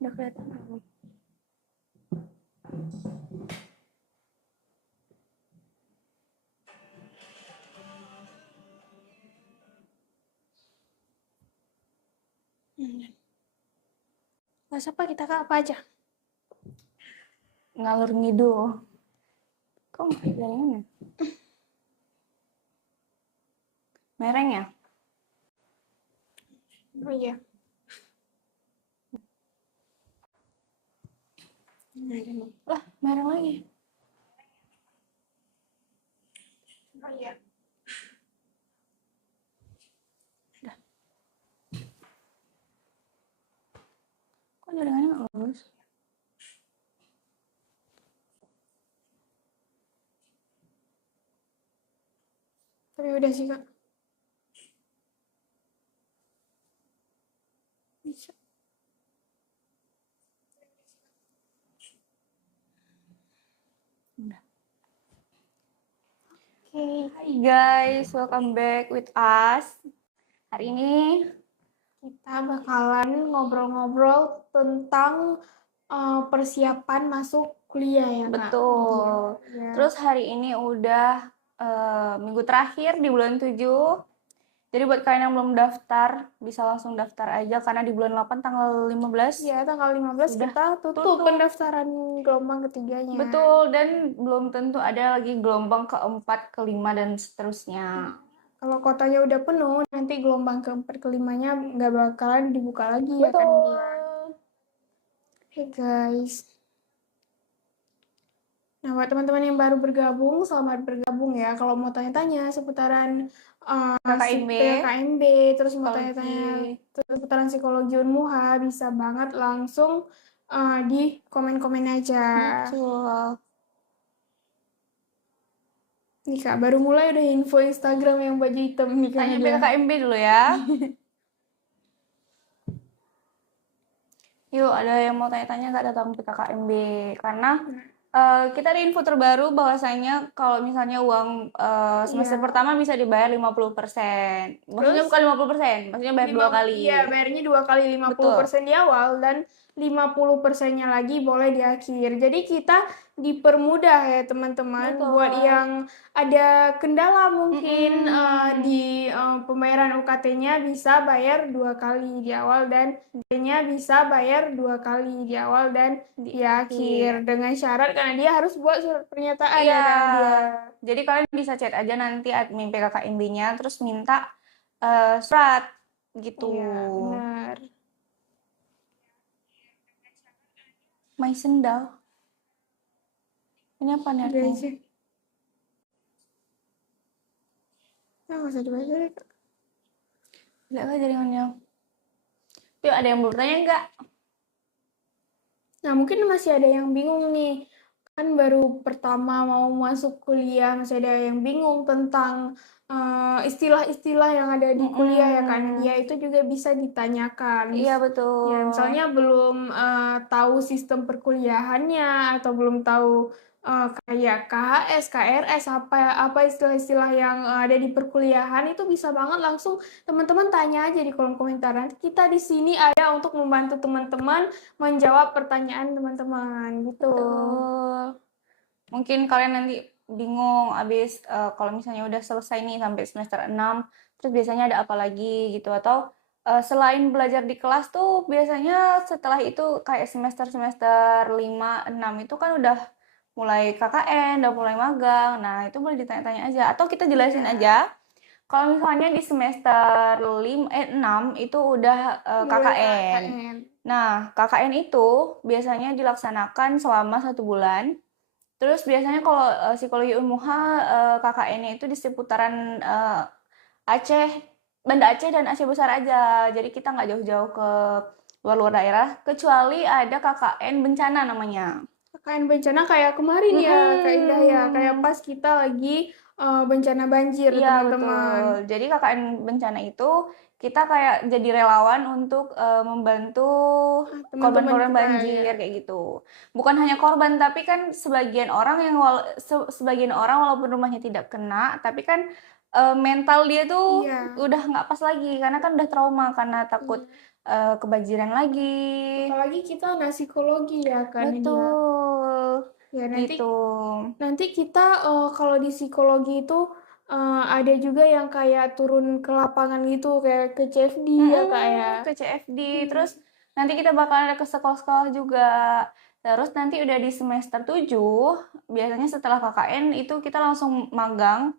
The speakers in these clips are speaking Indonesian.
Udah kelihatan belum? Bahas apa kita, Kak? Apa aja? Ngalur ngidul. Kok nggak dari mana? Mereng ya? Oh iya. Lah, mereng lagi. Oh iya. Udah. Kok jaringannya nggak bagus? Tapi udah sih, Kak. Bisa. Udah. Oke. Hai guys, welcome back with us. Hari ini Kita bakalan ngobrol-ngobrol tentang persiapan masuk kuliah ya, Kak? betul. Iya. Terus hari ini udah minggu terakhir di bulan 7. Jadi buat kalian yang belum daftar, bisa langsung daftar aja karena di bulan 8 tanggal 15. Iya, tanggal 15 Sudah kita tutup pendaftaran gelombang ketiganya. Betul, dan belum tentu ada lagi gelombang keempat, kelima, dan seterusnya. Kalau kotanya udah penuh, nanti gelombang keempat kelimanya nggak bakalan dibuka lagi ya kan Betul. dia. Hey guys. Nah, buat teman-teman yang baru bergabung, selamat bergabung ya. Kalau mau tanya-tanya seputaran KKMB, PKKMB, terus mau psikologi. tanya-tanya seputaran psikologi Unmuha, bisa banget langsung di komen-komen aja. Betul. Nih Kak, baru mulai udah info Instagram yang baju hitam nih Tanya karena dia. PKKMB dulu ya. Yuk, ada yang mau tanya-tanya nggak tentang PKKMB? Karena kita ada info terbaru bahwasanya kalau misalnya uang semester Iya. pertama bisa dibayar 50%. Maksudnya Terus? bukan 50%, maksudnya bayar 2 kali. Iya, bayarnya 2 kali 50% di awal dan 50%-nya lagi boleh di akhir. Jadi kita dipermudah ya teman-teman. Betul. Buat yang ada kendala mungkin di pembayaran UKT-nya bisa bayar 2 kali di awal dan B-nya bisa bayar 2 kali di awal dan di akhir. Dengan syarat karena dia harus buat surat pernyataan Iya. ya kan dia. Jadi kalian bisa chat aja nanti admin PKKMB-nya terus minta surat gitu. Iya, benar. My sendal. Ini apa nih Udah artinya? aja. Nah, nggak usah dibaca deh, Kak. Lihat lah jaringannya. Yuk, ada yang bertanya nggak? Nah, mungkin masih ada yang bingung nih. Kan baru pertama mau masuk kuliah, masih ada yang bingung tentang istilah-istilah yang ada di kuliah ya kan. Ya, itu juga bisa ditanyakan. Iya, betul. Ya, misalnya belum tahu sistem perkuliahannya atau belum tahu kayak KHS, KRS, apa istilah-istilah yang ada di perkuliahan itu bisa banget langsung teman-teman tanya aja di kolom komentar. Nanti kita di sini ada untuk membantu teman-teman menjawab pertanyaan teman-teman gitu. Betul. Mungkin kalian nanti bingung abis kalau misalnya udah selesai nih sampai semester 6, terus biasanya ada apa lagi gitu, atau selain belajar di kelas tuh biasanya setelah itu kayak semester-semester 5, 6 itu kan udah mulai KKN, udah mulai magang. Nah, itu boleh ditanya-tanya aja atau kita jelasin aja. Kalau misalnya di semester 6 itu udah KKN. Nah, KKN itu biasanya dilaksanakan selama 1 bulan. Terus biasanya kalau psikologi Unmuha KKN-nya itu di seputaran Aceh, Banda Aceh dan Aceh Besar aja. Jadi kita nggak jauh-jauh ke luar-luar daerah, kecuali ada KKN bencana namanya. KKN bencana kayak kemarin ya, Kak Indah ya, kayak pas kita lagi bencana banjir Iya, teman-teman. betul. Jadi KKN bencana itu kita kayak jadi relawan untuk membantu Teman-teman korban-korban kita, banjir ya. kayak gitu. Bukan hanya korban, tapi kan sebagian orang sebagian orang walaupun rumahnya tidak kena, tapi kan mental dia tuh Iya. udah nggak pas lagi karena kan udah trauma karena takut kebanjiran lagi. Apalagi kita nggak psikologi ya kan dia. Betul, Ya gitu. nanti kita kalau di psikologi itu ada juga yang kayak turun ke lapangan gitu kayak ke CFD ya Kak ya. Ke CFD, Hmm. terus nanti kita bakal ada ke sekolah-sekolah juga. Terus nanti udah di semester 7, biasanya setelah KKN itu kita langsung magang,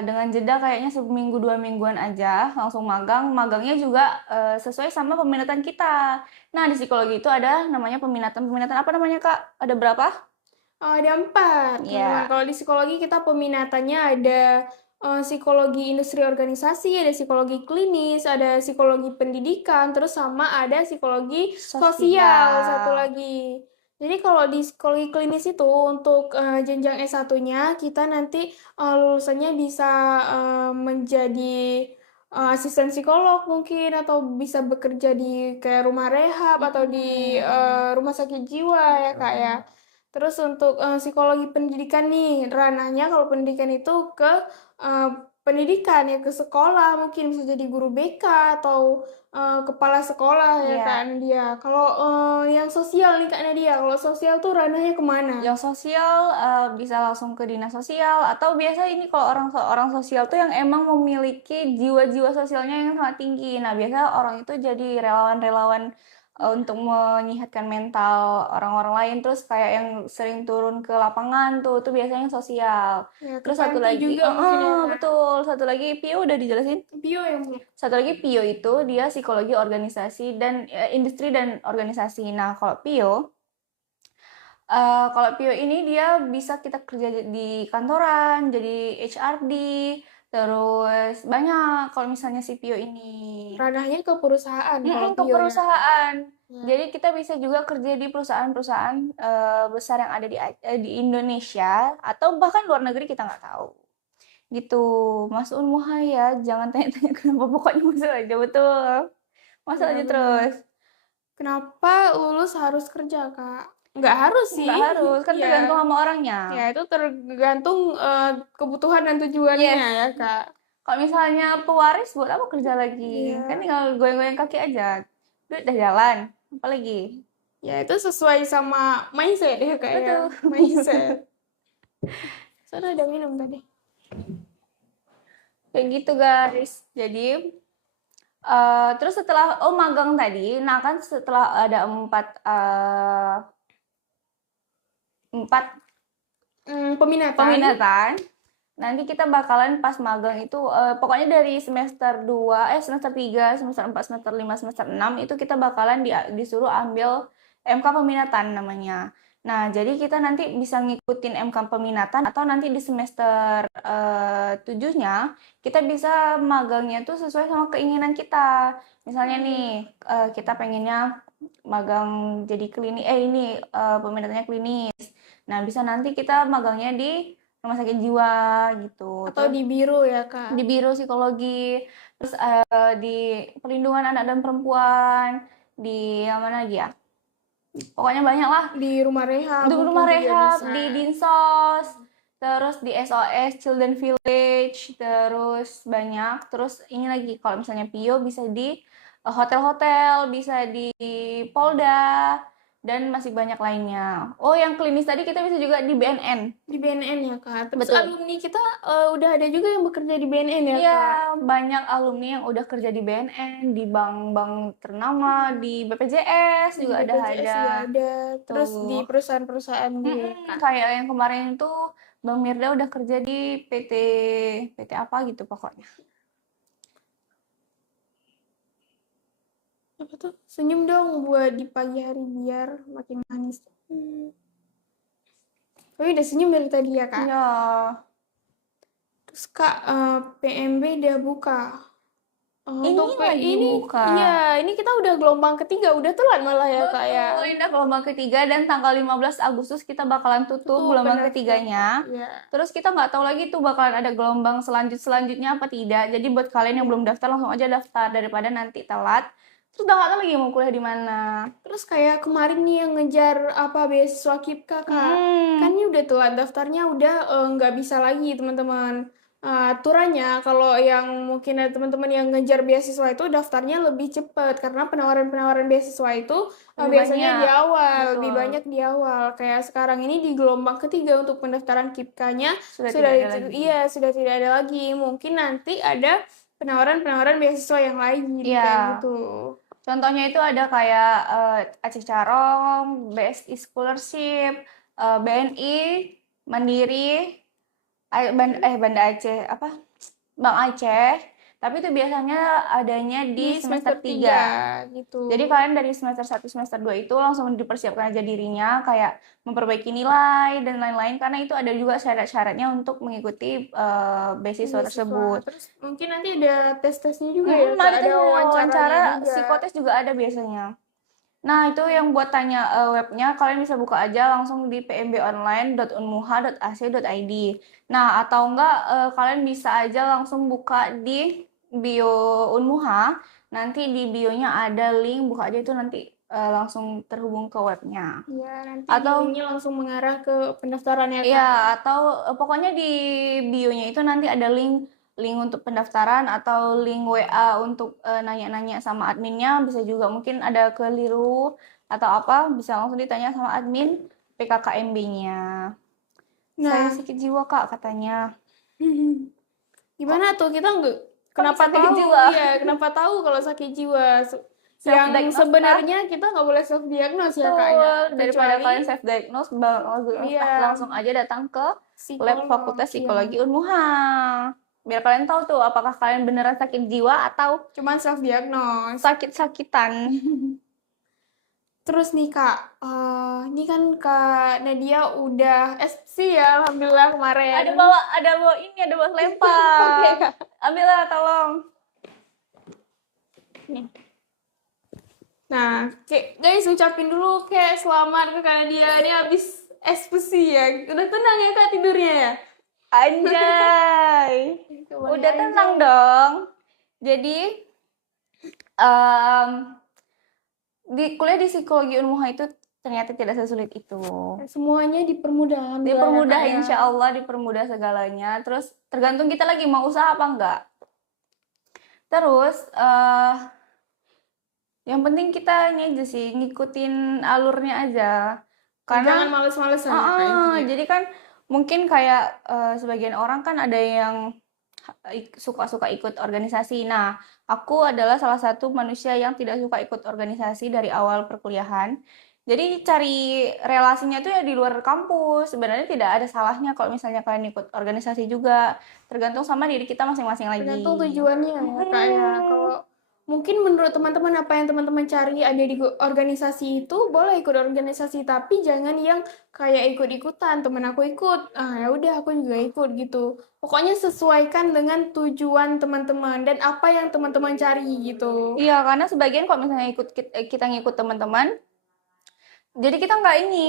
dengan jeda kayaknya seminggu 2 mingguan aja, langsung magang. Magangnya juga, sesuai sama peminatan kita. Nah, di psikologi itu ada namanya peminatan. Peminatan apa namanya, Kak? Ada berapa? Ada 4, teman-teman. Ya, Kalau di psikologi kita peminatannya ada psikologi industri organisasi, ada psikologi klinis, ada psikologi pendidikan, terus sama ada psikologi sosial satu sosial. lagi. Jadi kalau di psikologi klinis itu untuk jenjang S1-nya kita nanti lulusannya bisa menjadi asisten psikolog mungkin atau bisa bekerja di kayak rumah rehab atau di rumah sakit jiwa ya Kak ya. Terus untuk psikologi pendidikan nih, ranahnya kalau pendidikan itu ke eh, pendidikan ya ke sekolah, mungkin bisa jadi guru BK atau kepala sekolah ya Iya. kan dia. Kalau yang sosial nih Kak Nadia, kalau sosial tuh ranahnya kemana? Yang sosial, bisa langsung ke dinas sosial atau biasa ini kalau orang sosial tuh yang emang memiliki jiwa-jiwa sosialnya yang sangat tinggi. Nah, biasa orang itu jadi relawan-relawan, untuk menyehatkan mental orang-orang lain, terus kayak yang sering turun ke lapangan tuh biasanya yang sosial. Ya ke Terus satu panti lagi juga mungkin ya Kak. betul, satu lagi PIO udah dijelasin? Bio yang belum. Satu lagi PIO itu dia psikologi organisasi dan, industri dan organisasi. Nah, kalau PIO kalau PIO ini dia bisa kita kerja di kantoran, jadi HRD, terus banyak kalau misalnya si PIO ini. Ranahnya ke perusahaan kalau Ke Pio ya Kak. perusahaan. Ya. Jadi kita bisa juga kerja di perusahaan-perusahaan besar yang ada di Indonesia atau bahkan luar negeri kita nggak tahu. Gitu, Mas Muhaya, jangan tanya-tanya kenapa pokoknya masuk aja betul. Masuk aja Benar-benar. terus. Kenapa lulus harus kerja, Kak? Nggak harus sih. Nggak harus, kan tergantung Ya, sama orangnya. ya itu tergantung kebutuhan dan tujuannya Yes. ya, Kak. Kalau misalnya pewaris buat apa kerja lagi? Kan Iya. tinggal goyang-goyang kaki aja. Duit udah jalan. Apa lagi? Ya itu sesuai sama mindset ya, Kak ya. Betul. Mindset. Sana ada minum tadi. Kayak gitu guys. Jadi terus setelah magang tadi, nah kan setelah ada empat Peminatan. peminatan, nanti kita bakalan pas magang itu pokoknya dari semester 2, semester 3, semester 4, semester 5, semester 6 itu kita bakalan disuruh ambil MK peminatan namanya. Nah, jadi kita nanti bisa ngikutin MK peminatan atau nanti di semester 7-nya kita bisa magangnya tuh sesuai sama keinginan kita. Misalnya nih, kita pengennya magang jadi klinik ini peminatannya klinis. Nah, bisa nanti kita magangnya di rumah sakit jiwa gitu. Atau Terus di biro ya, Kak. di biro psikologi, terus di perlindungan anak dan perempuan, di yang mana lagi ya? Pokoknya banyak lah. Di rumah rehab Di mungkin rumah juga rehab, bisa. di Dinsos, terus di SOS Children Village, terus banyak. Terus ini lagi kalau misalnya PIO bisa di hotel-hotel, bisa di Polda, dan masih banyak lainnya. Oh, yang klinis tadi kita bisa juga di BNN. Di BNN ya, Kak. Terus Betul. alumni kita udah ada juga yang bekerja di BNN ya, Iya, Kak. banyak alumni yang udah kerja di BNN, di bank-bank ternama, di BPJS Di juga BPJS juga ada. Terus di tuh. perusahaan-perusahaan juga ya, Kak. Kayak yang kemarin itu Bang Mirda udah kerja di PT apa gitu pokoknya. Apa tuh? Senyum dong buat di pagi hari biar makin manis. Tapi udah senyum dari tadi ya, Kak. Ya, Terus Kak, PMB udah buka. ini Untuk lagi ini, buka. iya, ini kita udah gelombang ketiga, udah telat malah ya, Kak ya. Betul, ini udah gelombang ketiga dan tanggal 15 Agustus kita bakalan tutup gelombang ketiganya. Iya. Terus kita nggak tahu lagi tuh bakalan ada gelombang selanjutnya apa tidak. Jadi buat kalian yang belum daftar langsung aja daftar daripada nanti telat. Terus udah nggak tahu lagi mau kuliah di mana. Terus kayak kemarin nih yang ngejar apa beasiswa KIPKA, Kak. Kan ini udah telat daftarnya udah nggak bisa lagi, teman-teman. aturannya kalau yang mungkin ada teman-teman yang ngejar beasiswa itu daftarnya lebih cepat karena penawaran-penawaran beasiswa itu Lebih biasanya di banyak, awal, lebih betul. banyak di awal. Kayak sekarang ini di gelombang ketiga untuk pendaftaran KIPKA-nya Sudah tidak ada lagi. iya sudah tidak ada lagi. Mungkin nanti ada penawaran-penawaran beasiswa yang lain Iya, kayak gitu. contohnya itu ada kayak Aceh Carong, BSI Scholarship, BNI, Mandiri, Banda Aceh, apa? Bank Aceh. Tapi itu biasanya adanya di Di semester semester 3 3. gitu. Jadi kalian dari semester 1, semester 2 itu langsung dipersiapkan aja dirinya kayak memperbaiki nilai dan lain-lain karena itu ada juga syarat-syaratnya untuk mengikuti beasiswa Beasiswa. tersebut. Terus mungkin nanti ada tes-tesnya juga ya, Kak. Ada Ada tesnya, wawancaranya wawancara, juga. psikotes juga ada biasanya. Nah, itu yang buat tanya webnya, kalian bisa buka aja langsung di pmbonline.unmuha.ac.id. Nah, atau enggak kalian bisa aja langsung buka di bio Unmuha. Nanti di bionya ada link, buka aja itu nanti langsung terhubung ke webnya. Ya, nanti di Atau linknya langsung mengarah ke pendaftaran ya, ya, Kak. Ya. atau pokoknya di bio-nya itu nanti ada link link untuk pendaftaran atau link WA untuk nanya-nanya sama adminnya. Bisa juga mungkin ada keliru atau apa, bisa langsung ditanya sama admin PKKMB-nya. Saya Nah, sakit jiwa Kak katanya. Kok gimana tuh kita nggak kok kenapa bisa sakit tahu jiwa? ya kenapa tahu kalau sakit jiwa Self yang diagnose kah? sebenarnya kita nggak boleh self diagnose ya kak ya Betul. Daripada kecuali kalian self diagnose, iya langsung aja datang ke lab psikolog Fakultas ya Psikologi Unmuha. Biar kalian tahu tuh apakah kalian beneran sakit jiwa atau cuman self diagnose. sakit-sakitan. Terus nih kak, ini kan kak Nadia udah SPC ya alhamdulillah kemarin. Ada bawa Oke selempang. kak. Ambillah tolong. Nih. Nah, guys ucapin dulu kayak selamat ke Kak Nadia ini habis eksekusi ya. Udah tenang ya Kak tidurnya ya? Anjay. Kembali Udah aja. tenang dong. Jadi em, di kuliah di psikologi Unmuha itu ternyata tidak sesulit itu. Semuanya dipermudah alhamdulillah ya Dipermudah Kak ya. insya Allah, dipermudah segalanya. Terus tergantung kita lagi mau usaha apa enggak. Terus yang penting kita ini aja sih ngikutin alurnya aja. Jangan Karena males-malesan ya Kak intinya. jadi kan mungkin kayak sebagian orang kan ada yang suka-suka ikut organisasi. Nah, aku adalah salah satu manusia yang tidak suka ikut organisasi dari awal perkuliahan. Jadi cari relasinya tuh ya di luar kampus. Sebenarnya tidak ada salahnya kalau misalnya kalian ikut organisasi juga. Tergantung sama diri kita masing-masing lagi. Tergantung tujuannya ya Kak ya. Kalau mungkin menurut teman-teman apa yang teman-teman cari ada di organisasi itu boleh ikut organisasi tapi jangan yang kayak ikut-ikutan temen aku ikut ya udah aku juga ikut gitu pokoknya sesuaikan dengan tujuan teman-teman dan apa yang teman-teman cari gitu Iya, karena sebagian kalau misalnya kita ngikut teman-teman, jadi kita nggak ini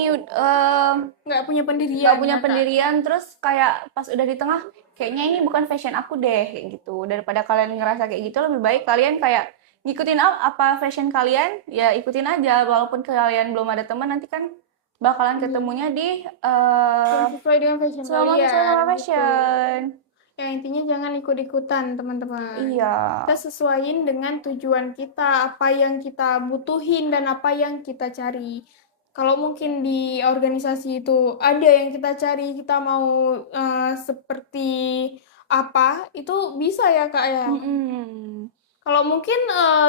nggak punya nggak pendirian punya ya Kak. pendirian, terus kayak pas udah di tengah, kayaknya ini bukan fashion aku deh, kayak gitu. Daripada kalian ngerasa kayak gitu, lebih baik kalian kayak ngikutin apa fashion kalian, ya ikutin aja. Walaupun kalian belum ada teman, nanti kan bakalan ketemunya di Yang sesuai dengan fashion selama sesuai kalian sama gitu. fashion. Ya intinya jangan ikut-ikutan teman-teman. Iya, Kita sesuaiin dengan tujuan kita, apa yang kita butuhin dan apa yang kita cari. Kalau mungkin di organisasi itu ada yang kita cari, kita mau seperti apa, itu bisa ya Kak ya. mm-mm. Kalau mungkin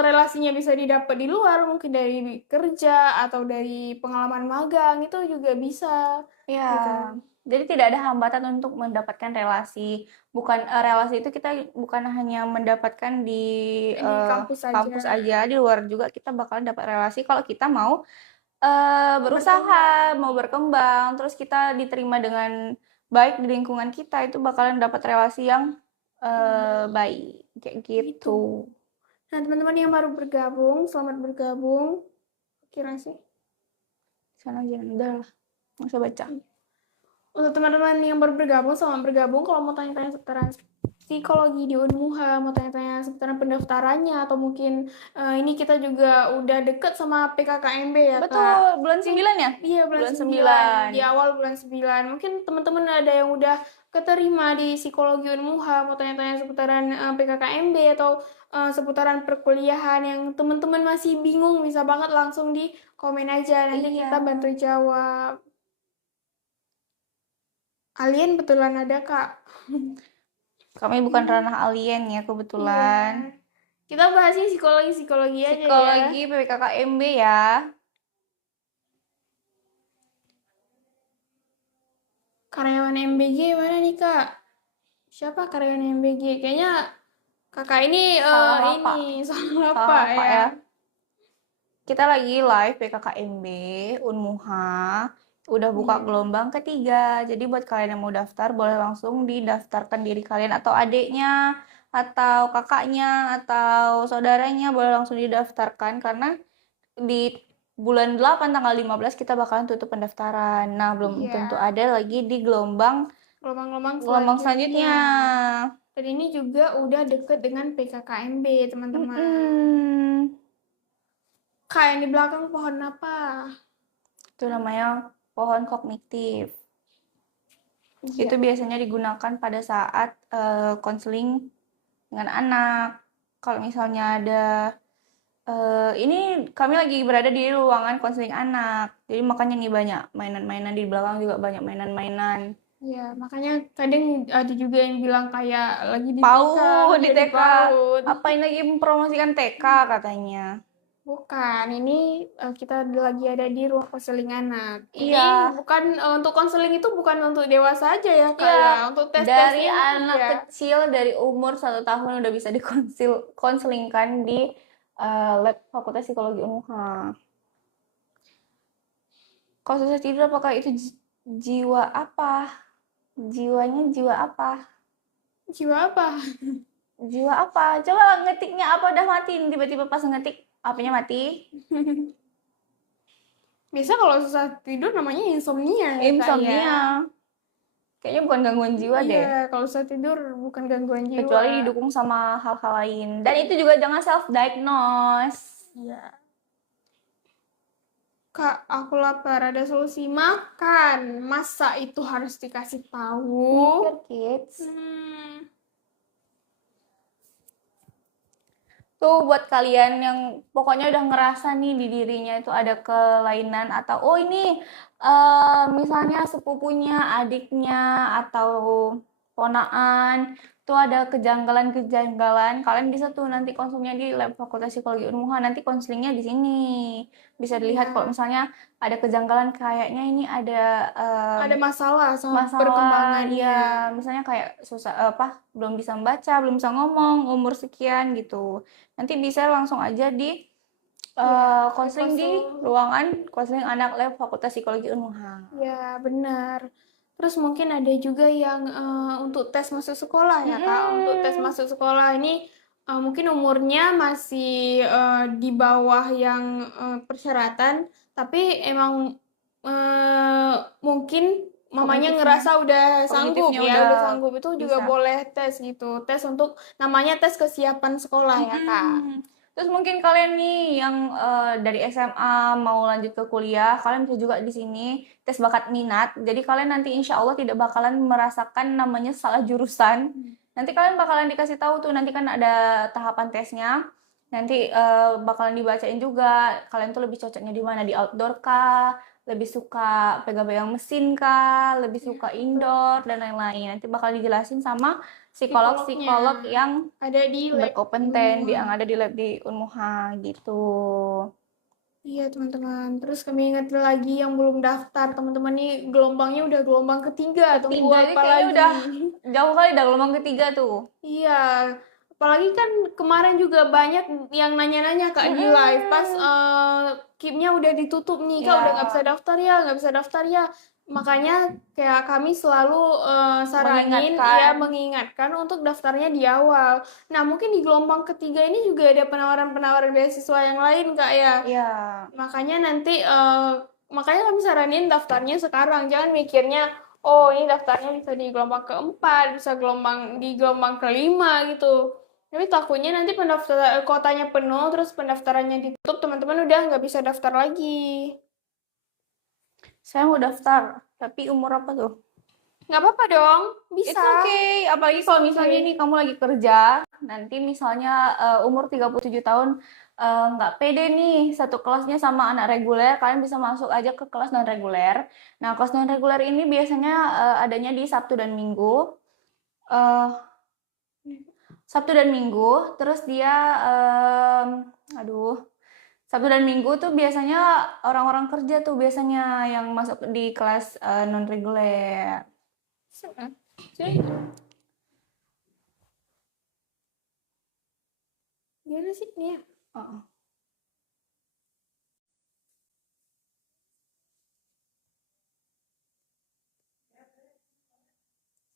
relasinya bisa didapat di luar, mungkin dari kerja atau dari pengalaman magang itu juga bisa Ya, gitu. jadi tidak ada hambatan untuk mendapatkan relasi. Bukan relasi itu kita bukan hanya mendapatkan di Di kampus saja. kampus aja, di luar juga kita bakalan dapat relasi kalau kita mau Berkembang. berusaha, mau berkembang, terus kita diterima dengan baik di lingkungan kita, itu bakalan dapat relasi yang baik, kayak Gitu. gitu. Nah, teman-teman yang baru bergabung, selamat bergabung. Kira sih. Sana aja, udah lah, nggak usah baca. Untuk teman-teman yang baru bergabung, selamat bergabung. Kalau mau tanya-tanya seputaran psikologi di Unmuha, mau tanya-tanya seputaran pendaftarannya, atau mungkin ini kita juga udah deket sama PKKMB ya, Kak. Betul, bulan 9 ya? Iya, bulan Bulan 9. 9. Di awal bulan 9. Mungkin teman-teman ada yang udah keterima di psikologi Unmuha, mau tanya-tanya seputaran PKKMB atau seputaran perkuliahan yang teman-teman masih bingung, bisa banget langsung di komen aja, nanti Iya. kita bantu jawab. Alien betulan ada, Kak. Kami bukan ranah alien ya kebetulan. Iya. Kita bahasnya psikologi aja ya. Psikologi PPKKMB ya. Karyawan MBG mana nih, Kak? Siapa karyawan MBG? Kayaknya kakak ini Salah lapak. ini salah Salah apa lapak ya? ya. Kita lagi live PKKMB Unmuha. Udah buka Iya. gelombang ketiga. Jadi buat kalian yang mau daftar boleh langsung didaftarkan diri kalian atau adiknya atau kakaknya atau saudaranya boleh langsung didaftarkan karena di bulan 8 tanggal 15 kita bakalan tutup pendaftaran. Nah, belum tentu Iya. ada lagi di gelombang Gelombang-gelombang selanjutnya. Dan ini juga udah deket dengan PKKMB, teman-teman. Mm-mm. Kak, yang di belakang pohon apa? Itu namanya pohon kognitif. Iya. Itu biasanya digunakan pada saat konseling dengan anak. Kalau misalnya ada ini kami lagi berada di ruangan konseling anak. Jadi makanya nih banyak mainan-mainan di belakang juga banyak mainan-mainan. Ya, makanya kadang ada juga yang bilang kayak lagi di TK, PAUD di jadi TK. PAUD. Apain lagi mempromosikan TK katanya. Bukan, ini kita lagi ada di ruang konseling anak. Ini Iya. bukan untuk konseling itu bukan untuk dewasa aja ya, Kak Iya, ya. Untuk dari tes-tesnya anak ya. kecil dari umur 1 tahun udah bisa konselingkan di lab Fakultas Psikologi Unmuha. Kalau susah tidur apakah itu jiwa apa? Jiwanya jiwa apa? Jiwa apa? Jiwa apa? Coba ngetiknya apa udah mati, tiba-tiba pas ngetik apanya mati? Biasa kalau susah tidur namanya insomnia ya, Kak ya. Insomnia. Kayaknya bukan gangguan jiwa deh. Iya, kalau susah tidur bukan gangguan jiwa. Kecuali didukung sama hal-hal lain. Dan itu juga jangan self-diagnose. Iya. Kak, aku lapar. Ada solusi makan. Masa itu harus dikasih tahu? Mikir, kids. Tuh buat kalian yang pokoknya udah ngerasa nih di dirinya itu ada kelainan atau oh ini misalnya sepupunya, adiknya atau ponaan tuh ada kejanggalan-kejanggalan, kalian bisa tuh nanti konsulnya di lab Fakultas Psikologi Unmuha, nanti konselingnya di sini. Bisa dilihat Iya. kalau misalnya ada kejanggalan kayaknya ini ada Ada masalah sama masalah perkembangannya. ya misalnya kayak susah belum bisa membaca belum bisa ngomong umur sekian gitu nanti bisa langsung aja di konseling di ruangan konseling anak lab Fakultas Psikologi Unmuha. Ya, benar. Terus mungkin ada juga yang untuk tes masuk sekolah ya, Kak. Untuk tes masuk sekolah ini mungkin umurnya masih di bawah yang persyaratan, tapi emang mungkin mamanya ngerasa udah sanggup Kognitifnya ya, udah udah sanggup itu juga bisa. boleh tes gitu. Tes untuk namanya tes kesiapan sekolah ya, Kak. Terus mungkin kalian nih yang dari SMA mau lanjut ke kuliah, kalian bisa juga di sini tes bakat minat. Jadi kalian nanti insya Allah tidak bakalan merasakan namanya salah jurusan. Nanti kalian bakalan dikasih tahu tuh, nanti kan ada tahapan tesnya. Nanti bakalan dibacain juga, kalian tuh lebih cocoknya di mana? Di outdoor kah? Lebih suka pegang-pegang mesin kah? Lebih suka indoor dan lain-lain. Nanti bakal dijelasin sama psikolog-psikolog yang ada di lab berkompeten yang ada di lab di Unmuha gitu. Iya teman-teman, terus kami ingat lagi yang belum daftar teman-teman nih gelombangnya udah gelombang ketiga, tunggu Jadi apa kayaknya lagi? udah jauh kali udah gelombang ketiga tuh. Iya, apalagi kan kemarin juga banyak yang nanya-nanya Kak di live pas keepnya udah ditutup nih, Kak udah nggak bisa daftar ya, nggak bisa daftar ya. Makanya kayak kami selalu saranin mengingatkan untuk daftarnya di awal. Nah mungkin di gelombang ketiga ini juga ada penawaran-penawaran beasiswa yang lain Kak ya. Iya. Makanya nanti makanya kami saranin daftarnya sekarang, jangan mikirnya oh ini daftarnya bisa di gelombang keempat, bisa di gelombang kelima gitu. Tapi takutnya nanti pendaftar kotanya penuh, terus pendaftarannya ditutup, teman-teman udah nggak bisa daftar lagi. Saya mau daftar, tapi umur apa tuh? Nggak apa-apa dong, It's bisa. okay. Apalagi kalau misalnya nih kamu lagi kerja, nanti misalnya umur 37 tahun nggak pede nih satu kelasnya sama anak reguler, kalian bisa masuk aja ke kelas non reguler. Nah, kelas non reguler ini biasanya adanya di Sabtu dan Minggu. Eh, Sabtu dan Minggu, terus dia aduh, Sabtu dan Minggu tuh biasanya orang-orang kerja tuh biasanya yang masuk di kelas non reguler. Jadi, gimana sih nih ya? Oh.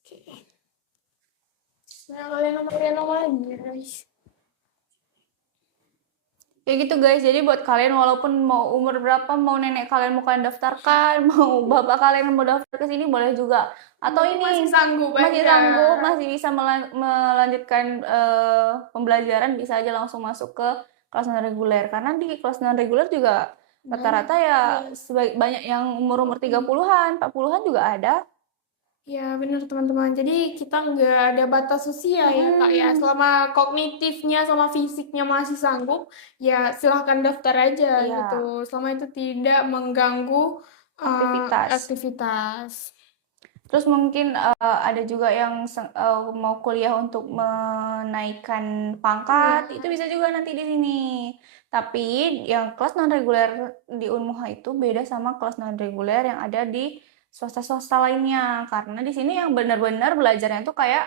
Oke. Nah, kalian nomor aja, guys. Ya gitu guys, jadi buat kalian walaupun mau umur berapa, mau nenek kalian mau kalian daftarkan, mau bapak kalian mau daftar ke sini boleh juga. Atau Berarti ini masih sanggup masih aja. sanggup, masih bisa melanjutkan pembelajaran, bisa aja langsung masuk ke kelas non reguler. Karena di kelas non reguler juga Banyak. rata-rata ya Iya. banyak yang umur-umur 30-an, 40-an juga ada. Ya, benar teman-teman. Jadi kita nggak ada batas usia ya, Kak ya. Mm-mm. Selama kognitifnya sama fisiknya masih sanggup, ya silahkan daftar aja Iya, gitu. Selama itu tidak mengganggu aktivitas. aktivitas. Terus mungkin ada juga yang mau kuliah untuk menaikkan pangkat, itu Iya. bisa juga nanti di sini. Tapi yang kelas non reguler di Unmuha itu beda sama kelas non reguler yang ada di swasta-swasta lainnya. Karena di sini yang benar-benar belajarnya itu kayak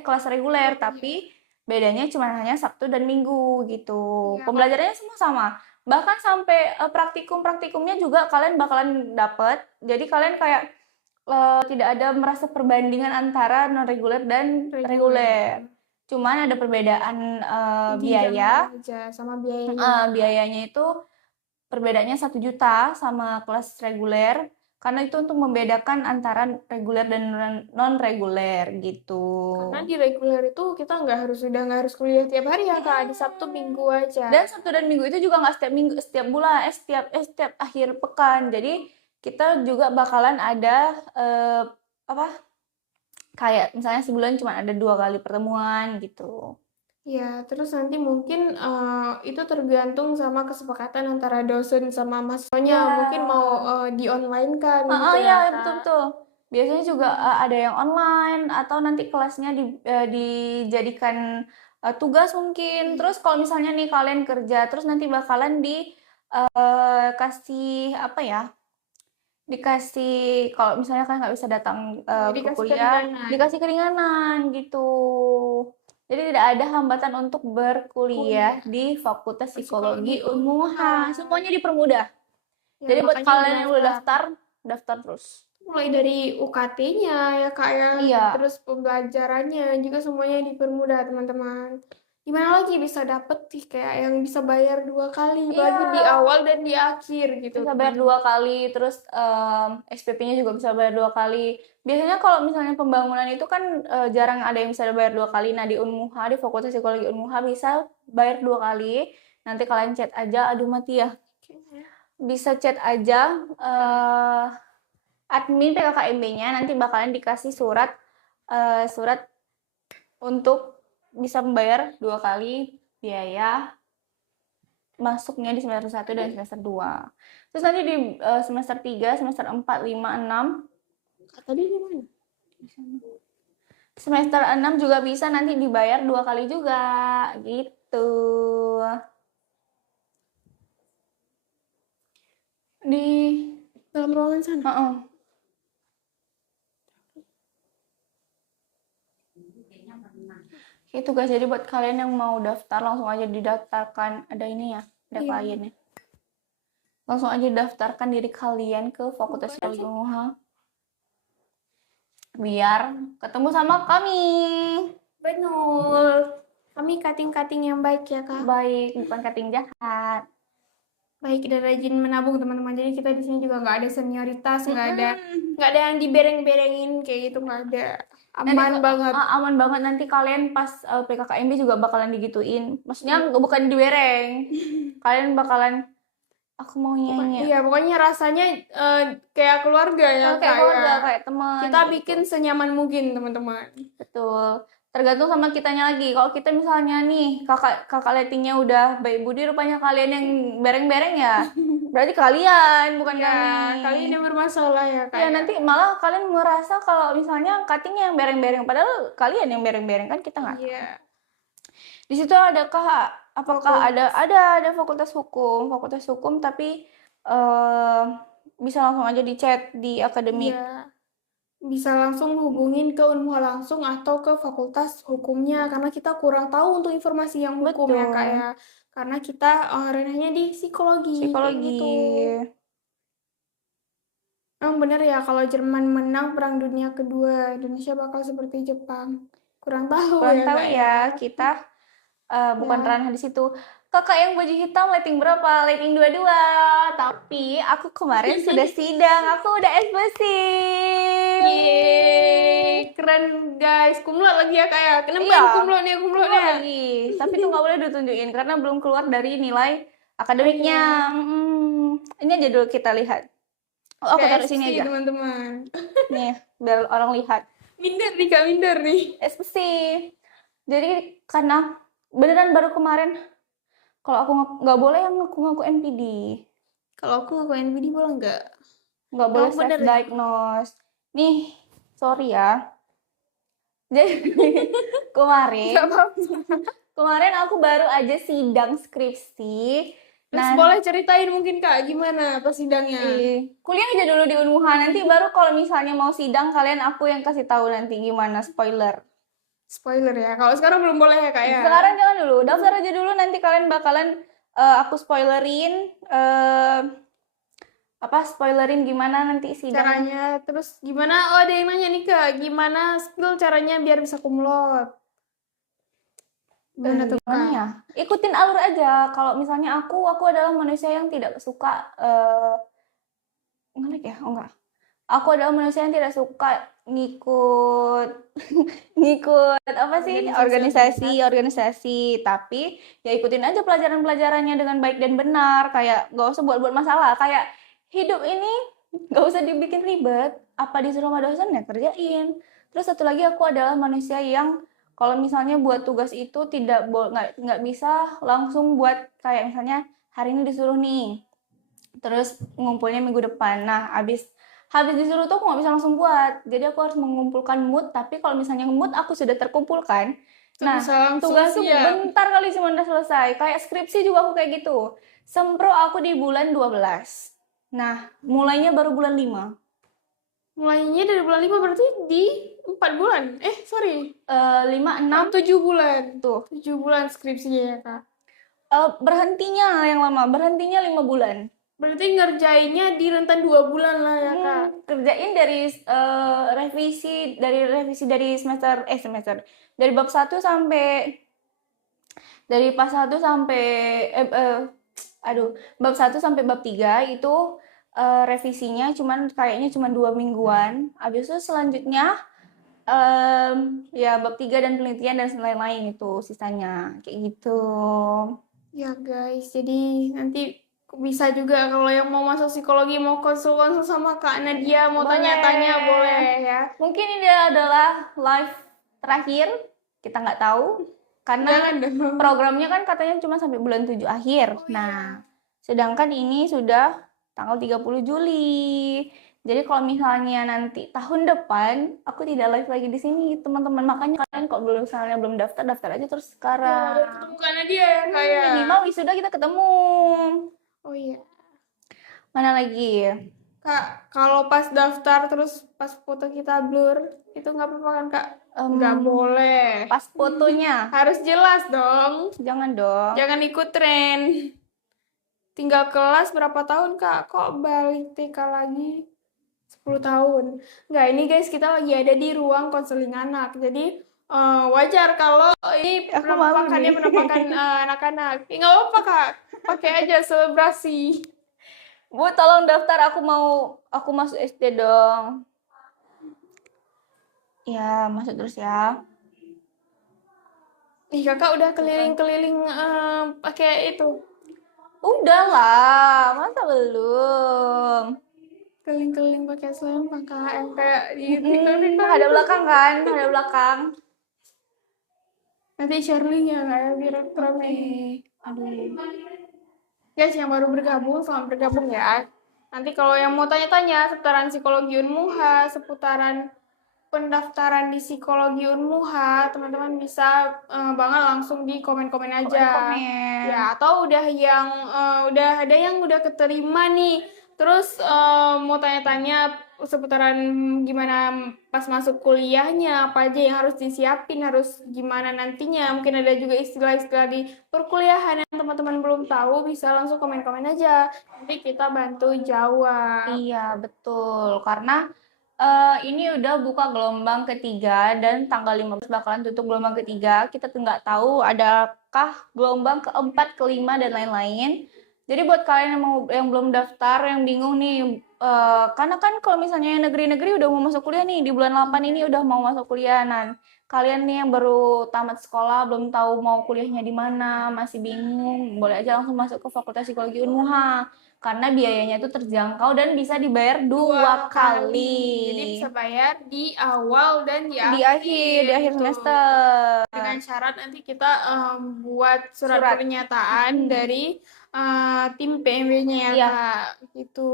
kelas reguler, tapi bedanya cuma hanya Sabtu dan Minggu gitu. Iya, kalau Pembelajarannya semua sama. Bahkan sampai praktikum-praktikumnya juga kalian bakalan dapet. Jadi kalian kayak tidak ada merasa perbandingan antara non reguler dan reguler. reguler. Cuman ada perbedaan Jenjangnya biaya. aja sama biayanya. Biayanya itu perbedaannya 1 juta sama kelas reguler. Karena itu untuk membedakan antara reguler dan non reguler gitu. Karena di reguler itu kita nggak harus kuliah tiap hari ya, Kak. Di Sabtu Minggu aja. Dan Sabtu dan Minggu itu juga nggak setiap minggu, setiap bulan, setiap akhir pekan. Jadi kita juga bakalan ada apa? Kayak misalnya sebulan cuma ada 2 kali pertemuan gitu. Ya, terus nanti mungkin itu tergantung sama kesepakatan antara dosen sama mahasiswanya. Mungkin mau Ya, di online kan oh gitu ya ya, Kak. betul-betul. Biasanya juga Hmm. ada yang online atau nanti kelasnya dijadikan tugas mungkin. Iya. Terus kalau misalnya nih kalian kerja, terus nanti bakalan kasih apa ya? Dikasih kalau misalnya kan nggak bisa datang Ya, ke dikasih kuliah, keringanan. dikasih keringanan gitu. Jadi tidak ada hambatan untuk berkuliah Kuliah di Fakultas psikologi Psikologi Unmuha. Unmuha. Semuanya dipermudah. Ya, Jadi buat makanya kalian yang udah mendaftar. daftar, daftar terus. Mulai dari UKT-nya ya, Kak ya. Iya. Terus pembelajarannya juga semuanya dipermudah, teman-teman. Gimana lagi bisa dapet sih kayak yang bisa bayar 2 kali, Iya, apalagi di awal dan di akhir gitu, bisa bayar teman-teman. 2 kali, terus SPP-nya juga bisa bayar 2 kali. Biasanya kalau misalnya pembangunan itu kan jarang ada yang bisa bayar 2 kali. Nah di Unmuha, di Fakultas Psikologi Unmuha bisa bayar 2 kali. Nanti kalian chat aja, aduh mati ya. Kayaknya. Bisa chat aja admin PKKMB-nya, nanti bakalan dikasih surat untuk bisa membayar 2 kali biaya masuknya di semester 1 dan semester 2. Terus nanti di semester 3, semester 4, 5, 6. Tadi di mana? Semester 6 juga bisa nanti dibayar 2 kali juga. Gitu. Di Dalam ruangan sana. Itu guys, jadi buat kalian yang mau daftar langsung aja didaftarkan. Ada ini ya, ada Iya. kliennya. Langsung aja daftarkan diri kalian ke Fakultas Buka aja. Psikologi Unmuha. Biar ketemu sama kami. Betul. Kami cutting-cutting yang baik ya, Kak. Baik, bukan cutting jahat. Baik dan rajin menabung, teman-teman. Jadi kita di sini juga nggak ada senioritas, nggak Mm-mm. ada yang dibereng-berengin kayak gitu, nggak ada. Nanti Aman banget. aman banget, nanti kalian pas PKKMB juga bakalan digituin. Maksudnya bukan dibereng. Kalian bakalan Aku mau nyanyi. Iya, pokoknya rasanya kayak keluarga ya, Kayak keluarga, kayak kayak teman kita gitu. bikin senyaman mungkin, teman-teman. Betul. Tergantung sama kitanya lagi. Kalau kita misalnya nih, kakak lightingnya udah baik budi, rupanya kalian yang bereng-bereng ya. Berarti kalian, bukan Iya, kami. kalian yang bermasalah ya, Ya, kayak. nanti malah kalian merasa kalau misalnya cuttingnya yang bereng-bereng, padahal kalian yang bereng-bereng kan kita nggak tahu. Iya. Di situ apakah Fakultas. ada fakultas hukum tapi eh bisa langsung aja di chat di akademik. Iya. Bisa langsung hubungin ke Unmuha langsung atau ke fakultas hukumnya karena kita kurang tahu untuk informasi yang hukum ya, Kak Betul. ya. Karena kita ranahnya di psikologi kayak gitu. Psikologi. Emang bener ya kalau Jerman menang Perang Dunia Kedua, Indonesia bakal seperti Jepang. Kurang tahu Kurang ya, tahu Kak ya. ya, kita bukan Ya. ranah di situ. Kakak yang baju hitam rating berapa? Rating 22. Tapi aku kemarin sudah sidang, aku udah eksekusi. Yeay, keren guys. Kumlot lagi ya, Kak ya. Kenapa Iya, kumlotnya? keluar lagi. Tapi itu nggak boleh ditunjukin karena belum keluar dari nilai akademiknya. Ini aja dulu kita lihat. Oh, aku taruh sini KFC aja. teman-teman. Nih, biar orang lihat. Minder nih, Kak, minder nih. Eksekusi. Jadi karena beneran baru kemarin, kalau aku nggak boleh yang ngaku-ngaku NPD. Kalau aku ngaku NPD boleh nggak? Nggak boleh Emang self bener ya? diagnose. Nih, sorry ya. Jadi kemarin Nggak apa-apa. kemarin aku baru aja sidang skripsi. Terus Nah, boleh ceritain mungkin, Kak, gimana pas sidangnya? kuliah aja dulu di Unmuha, nanti baru kalau misalnya mau sidang kalian aku yang kasih tahu nanti gimana, spoiler. Spoiler ya. Kalau sekarang belum boleh ya, Kak ya? Sekarang jangan dulu, daftar aja dulu, nanti kalian bakalan aku spoilerin spoilerin gimana nanti sidang. Caranya, terus gimana? Oh, ada yang nanya nih, Kak. Gimana spill caranya biar bisa kumlot? Gimana tuh, Gimana Kak? ya? Ikutin alur aja. Kalau misalnya aku adalah manusia yang tidak suka ngelag ya? Oh enggak. Aku adalah manusia yang tidak suka ngikut ngikut apa sih? Organisasi, tapi ya ikutin aja pelajaran-pelajarannya dengan baik dan benar. Kayak gak usah buat-buat masalah. Kayak hidup ini gak usah dibikin ribet. Apa disuruh sama dosen ya kerjain. Terus satu lagi aku adalah manusia yang kalau misalnya buat tugas itu nggak bisa langsung buat kayak misalnya hari ini disuruh nih, terus ngumpulnya minggu depan. Nah, habis disuruh tuh aku nggak bisa langsung buat. Jadi aku harus mengumpulkan mood. Tapi kalau misalnya mood aku sudah terkumpulkan, Tuh nah bisa langsung tugas tuh siap. bentar kali cuma udah selesai. Kayak skripsi juga aku kayak gitu. Sempro aku di bulan 12. Nah, mulainya baru bulan 5. Mulainya dari bulan 5 berarti di 4 bulan. Sorry. 5, 6 7 bulan. tuh. 7 bulan skripsinya ya, Kak. Berhentinya yang lama, berhentinya 5 bulan. Berarti ngerjainnya di rentan 2 bulan lah ya, Kak. Kerjain revisi dari semester dari bab 1 sampai dari pas 1 sampai bab 1 sampai bab 3 itu revisinya kayaknya cuman 2 mingguan. Habis itu selanjutnya ya bab 3 dan penelitian dan lain-lain itu sisanya kayak gitu. Ya, guys. Jadi nanti bisa juga kalau yang mau masuk psikologi, mau konsul-konsul sama Kak Nadia, mau tanya-tanya boleh ya. Mungkin ini adalah live terakhir, kita nggak tahu. Karena Jangan dong. programnya kan katanya cuma sampai bulan 7 akhir. Oh, Nah, sedangkan ini sudah tanggal 30 Juli. Jadi kalau misalnya nanti tahun depan aku tidak live lagi di sini, teman-teman. Makanya kalian kalau misalnya belum daftar, daftar aja terus sekarang. Ya, ketemu Kak Nadia ya, kayak. Minimal wisuda kita ketemu. Oh iya. Mana lagi? Kak, kalau pas daftar terus pas foto kita blur, itu nggak apa-apa kan, Kak? Nggak boleh. Pas fotonya. Harus jelas dong. Jangan dong. Jangan ikut tren. Tinggal kelas berapa tahun, Kak? Kok balik TK lagi? 10 tahun. Nggak, ini guys, kita lagi ada di ruang konseling anak. Jadi, wajar kalau ini Aku malu penampakannya nih. penampakan anak-anak. Nggak apa-apa, Kak. Pakai aja selebrasi. Bu, tolong daftar, aku masuk SD dong. Ya, masuk terus ya. Ih, Kakak udah keliling-keliling pakai itu. Udah lah, masa belum? Keliling-keliling pakai selempang KM kayak di TikTok Hadap itu. belakang kan, hadap belakang. Nanti sharing ya nggak ya biar rame. Aduh. Guys yang baru bergabung, selamat bergabung ya. Nanti kalau yang mau tanya-tanya seputaran psikologi Unmuha, seputaran pendaftaran di psikologi Unmuha, teman-teman bisa banget langsung di komen-komen aja. Komen-komen. Ya, atau udah ada yang udah keterima nih. Terus mau tanya-tanya seputaran gimana pas masuk kuliahnya, apa aja yang harus disiapin, harus gimana nantinya. Mungkin ada juga istilah-istilah di perkuliahan yang teman-teman belum tahu, bisa langsung komen-komen aja. Nanti kita bantu jawab. Iya, betul. Karena ini udah buka gelombang ketiga dan tanggal 15 bakalan tutup gelombang ketiga. Kita tuh nggak tahu adakah gelombang keempat, kelima, dan lain-lain. Jadi buat kalian yang belum daftar, yang bingung nih, karena kan kalau misalnya yang negeri-negeri udah mau masuk kuliah nih, di bulan 8 ini udah mau masuk kuliah. Nah, kalian nih yang baru tamat sekolah, belum tahu mau kuliahnya di mana, masih bingung, boleh aja langsung masuk ke Fakultas Psikologi Unmuha. Karena biayanya itu terjangkau dan bisa dibayar dua kali. Jadi bisa bayar di awal dan di Di gitu. akhir semester. Dengan syarat nanti kita buat surat Surat. pernyataan dari tim PMB-nya ya Iya. Kak, gitu.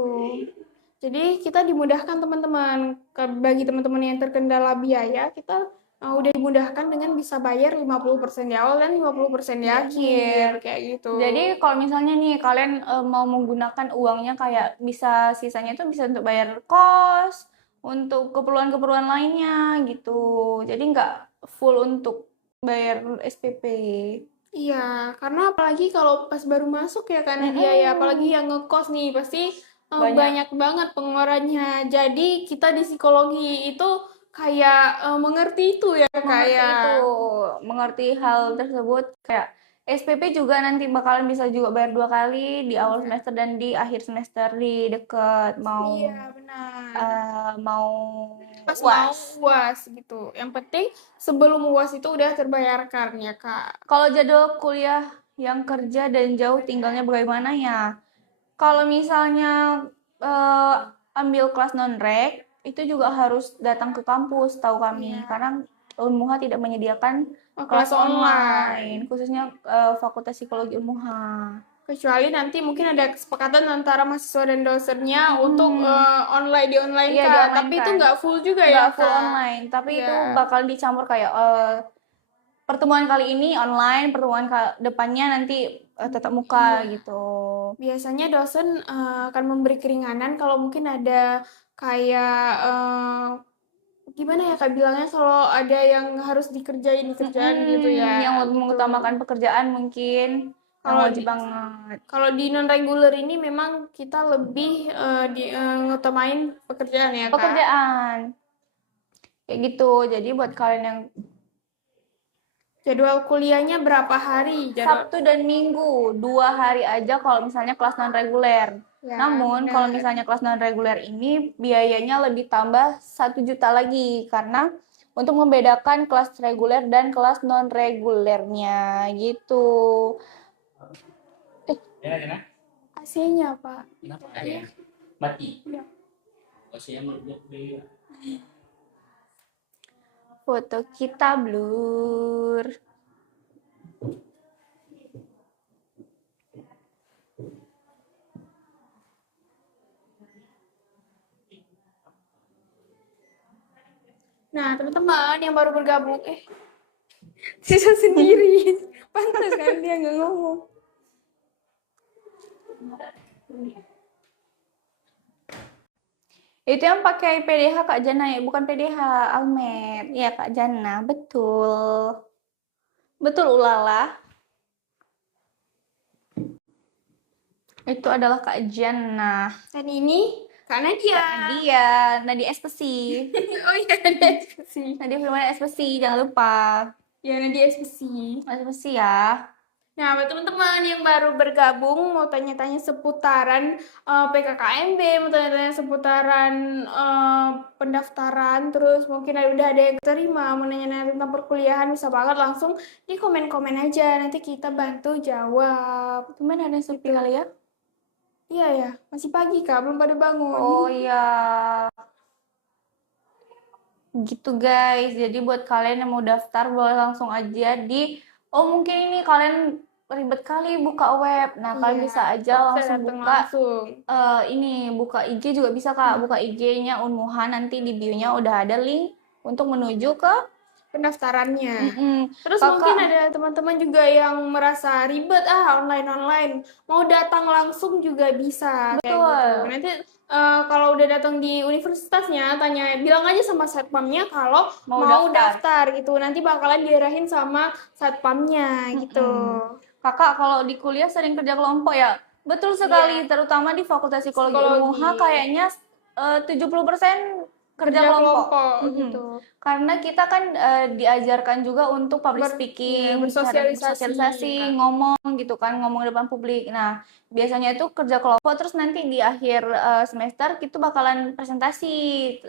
Jadi kita dimudahkan teman-teman. Bagi teman-teman yang terkendala biaya, kita udah dimudahkan dengan bisa bayar 50% di awal dan 50% di akhir, kayak gitu. Jadi kalau misalnya nih kalian mau menggunakan uangnya kayak bisa sisanya itu bisa untuk bayar kos, untuk keperluan-keperluan lainnya gitu. Jadi nggak full untuk bayar SPP. Iya, karena apalagi kalau pas baru masuk ya karena biaya, apalagi yang ngekos nih pasti banyak banget pengeluarannya. Jadi kita di psikologi itu kayak mengerti itu ya Mengerti hal tersebut kayak SPP juga nanti bakalan bisa juga bayar 2 kali di awal semester dan di akhir semester di deket mau Iya, benar. mau Pas UAS. mau UAS gitu. Yang penting sebelum UAS itu udah terbayarkan ya, Kak. Kalau jadwal kuliah yang kerja dan jauh tinggalnya bagaimana ya? Kalau misalnya ambil kelas non-rek itu juga harus datang ke kampus, tahu kami, karena Unmuha tidak menyediakan kelas online, khususnya Fakultas Psikologi Unmuha. Kecuali nanti mungkin ada kesepakatan antara mahasiswa dan dosennya untuk online di online Iya, Kak. di-online Tapi itu kan. nggak full juga Nggak ya, full Kak. online, tapi Iya. itu bakal dicampur kayak pertemuan kali ini online, pertemuan depannya nanti tetap muka gitu. Biasanya dosen akan memberi keringanan kalau mungkin ada kayak gimana ya Kak bilangnya kalau ada yang harus dikerjain gitu ya. Yang lebih mengutamakan pekerjaan mungkin. Yang wajib banget. Kalau di non reguler ini memang kita lebih ngutamain pekerjaan ya Kak. Pekerjaan. Kayak gitu. Jadi buat kalian yang jadwal kuliahnya berapa hari? Sabtu dan Minggu, 2 hari aja kalau misalnya kelas non reguler. Ya, Namun kalau misalnya kelas non reguler ini biayanya lebih tambah 1 juta lagi karena untuk membedakan kelas reguler dan kelas non regulernya gitu. AC-nya Pak. Kenapa ya? Mati. Ya. AC-nya meledak deh. Foto kita blur. Nah, teman-teman yang baru bergabung, sisa sendiri. Pantas kan dia nggak ngomong. Itu yang pakai PDH Kak Jana ya, bukan PDH Almet. Iya Kak Jana, betul. Betul ulala. Itu adalah Kak Jana. Dan ini Kak Nadia. Nadia Espesi. Oh iya, Nadia Espesi. Nadia Firmana Espesi, jangan lupa. Ya, Nadia Espesi. Espesi ya. Nah, buat teman-teman yang baru bergabung, mau tanya-tanya seputaran PKKMB, mau tanya-tanya seputaran pendaftaran, terus mungkin udah ada yang terima, mau nanya-nanya tentang perkuliahan, bisa banget langsung di komen-komen aja, nanti kita bantu jawab. Cuman ada yang sepi Gitu. kali ya? Iya ya, masih pagi Kak, belum pada bangun. Oh iya, gitu guys. Jadi buat kalian yang mau daftar boleh langsung aja oh mungkin ini kalian ribet kali buka web. Nah, kalian Iya, bisa aja bisa langsung datang buka langsung. ini buka IG juga bisa Kak. Buka IG-nya Unmuha, nanti di bio-nya udah ada link untuk menuju ke Pendaftarannya. Terus mungkin Kakak. ada teman-teman juga yang merasa ribet online mau datang langsung juga bisa kayak gitu. Betul. Nanti kalau udah datang di universitasnya bilang aja sama satpamnya kalau Mau mau daftar. daftar gitu. Nanti bakalan diarahin sama satpamnya gitu. Kakak kalau di kuliah sering kerja kelompok ya? Betul sekali, terutama di Fakultas Psikologi Unmuha Psikologi. kayaknya 70% kerja kelompok. gitu. Karena kita kan diajarkan juga untuk public speaking, cara bersosialisasi, ngomong gitu kan, ngomong di depan publik. Nah, biasanya itu kerja kelompok, terus nanti di akhir semester kita bakalan presentasi,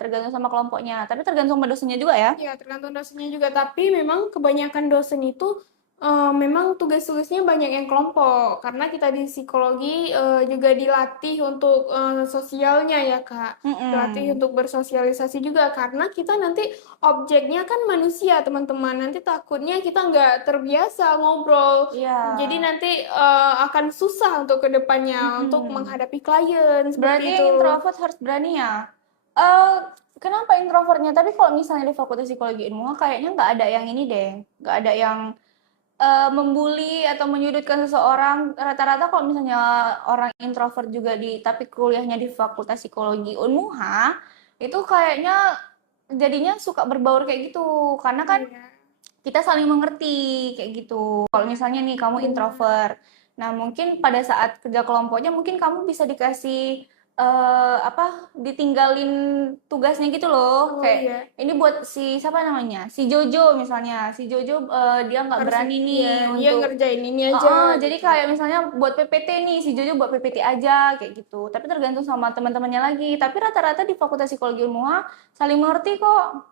tergantung sama kelompoknya. Tapi tergantung sama dosennya juga ya. Iya, tergantung dosennya juga. Tapi memang kebanyakan dosen itu memang tugas-tugasnya banyak yang kelompok. Karena kita di psikologi juga dilatih untuk sosialnya ya, Kak. Dilatih untuk bersosialisasi juga. Karena kita nanti objeknya kan manusia, teman-teman. Nanti takutnya kita nggak terbiasa ngobrol. Iya. Jadi nanti akan susah untuk kedepannya untuk menghadapi klien seperti Berarti itu. yang introvert harus berani ya? Kenapa introvertnya? Tapi kalau misalnya di Fakultas Psikologi Ilmu kayaknya nggak ada yang ini deh, nggak ada yang membuli atau menyudutkan seseorang. Rata-rata kalau misalnya orang introvert juga tapi kuliahnya di Fakultas Psikologi Unmuha, itu kayaknya jadinya suka berbaur kayak gitu. Karena kan kita saling mengerti kayak gitu. Kalau misalnya nih kamu introvert, nah mungkin pada saat kerja kelompoknya mungkin kamu bisa dikasih ditinggalin tugasnya gitu loh. Kayak ini buat siapa namanya? Si Jojo misalnya. Si Jojo dia nggak berani nih dia untuk ngerjain ini aja. jadi kayak misalnya buat PPT nih, si Jojo buat PPT aja kayak gitu. Tapi tergantung sama teman-temannya lagi. Tapi rata-rata di Fakultas Psikologi Ilmuha saling mengerti kok.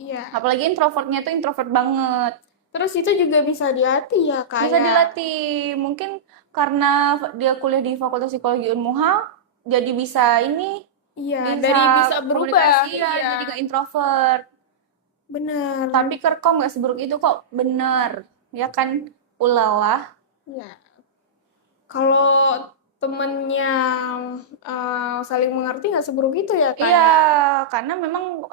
Iya. Apalagi introvertnya tuh introvert banget. Terus itu juga bisa dilatih ya, Kak. Bisa dilatih. Mungkin karena dia kuliah di Fakultas Psikologi Unmuha, jadi bisa ini. Iya, dari bisa berubah. Jadi nggak introvert. Bener. Tapi kerkom nggak seburuk itu kok, bener. Ya kan, ulalah. Iya. Kalau temennya saling mengerti nggak seburuk itu ya, Kak? Iya, karena memang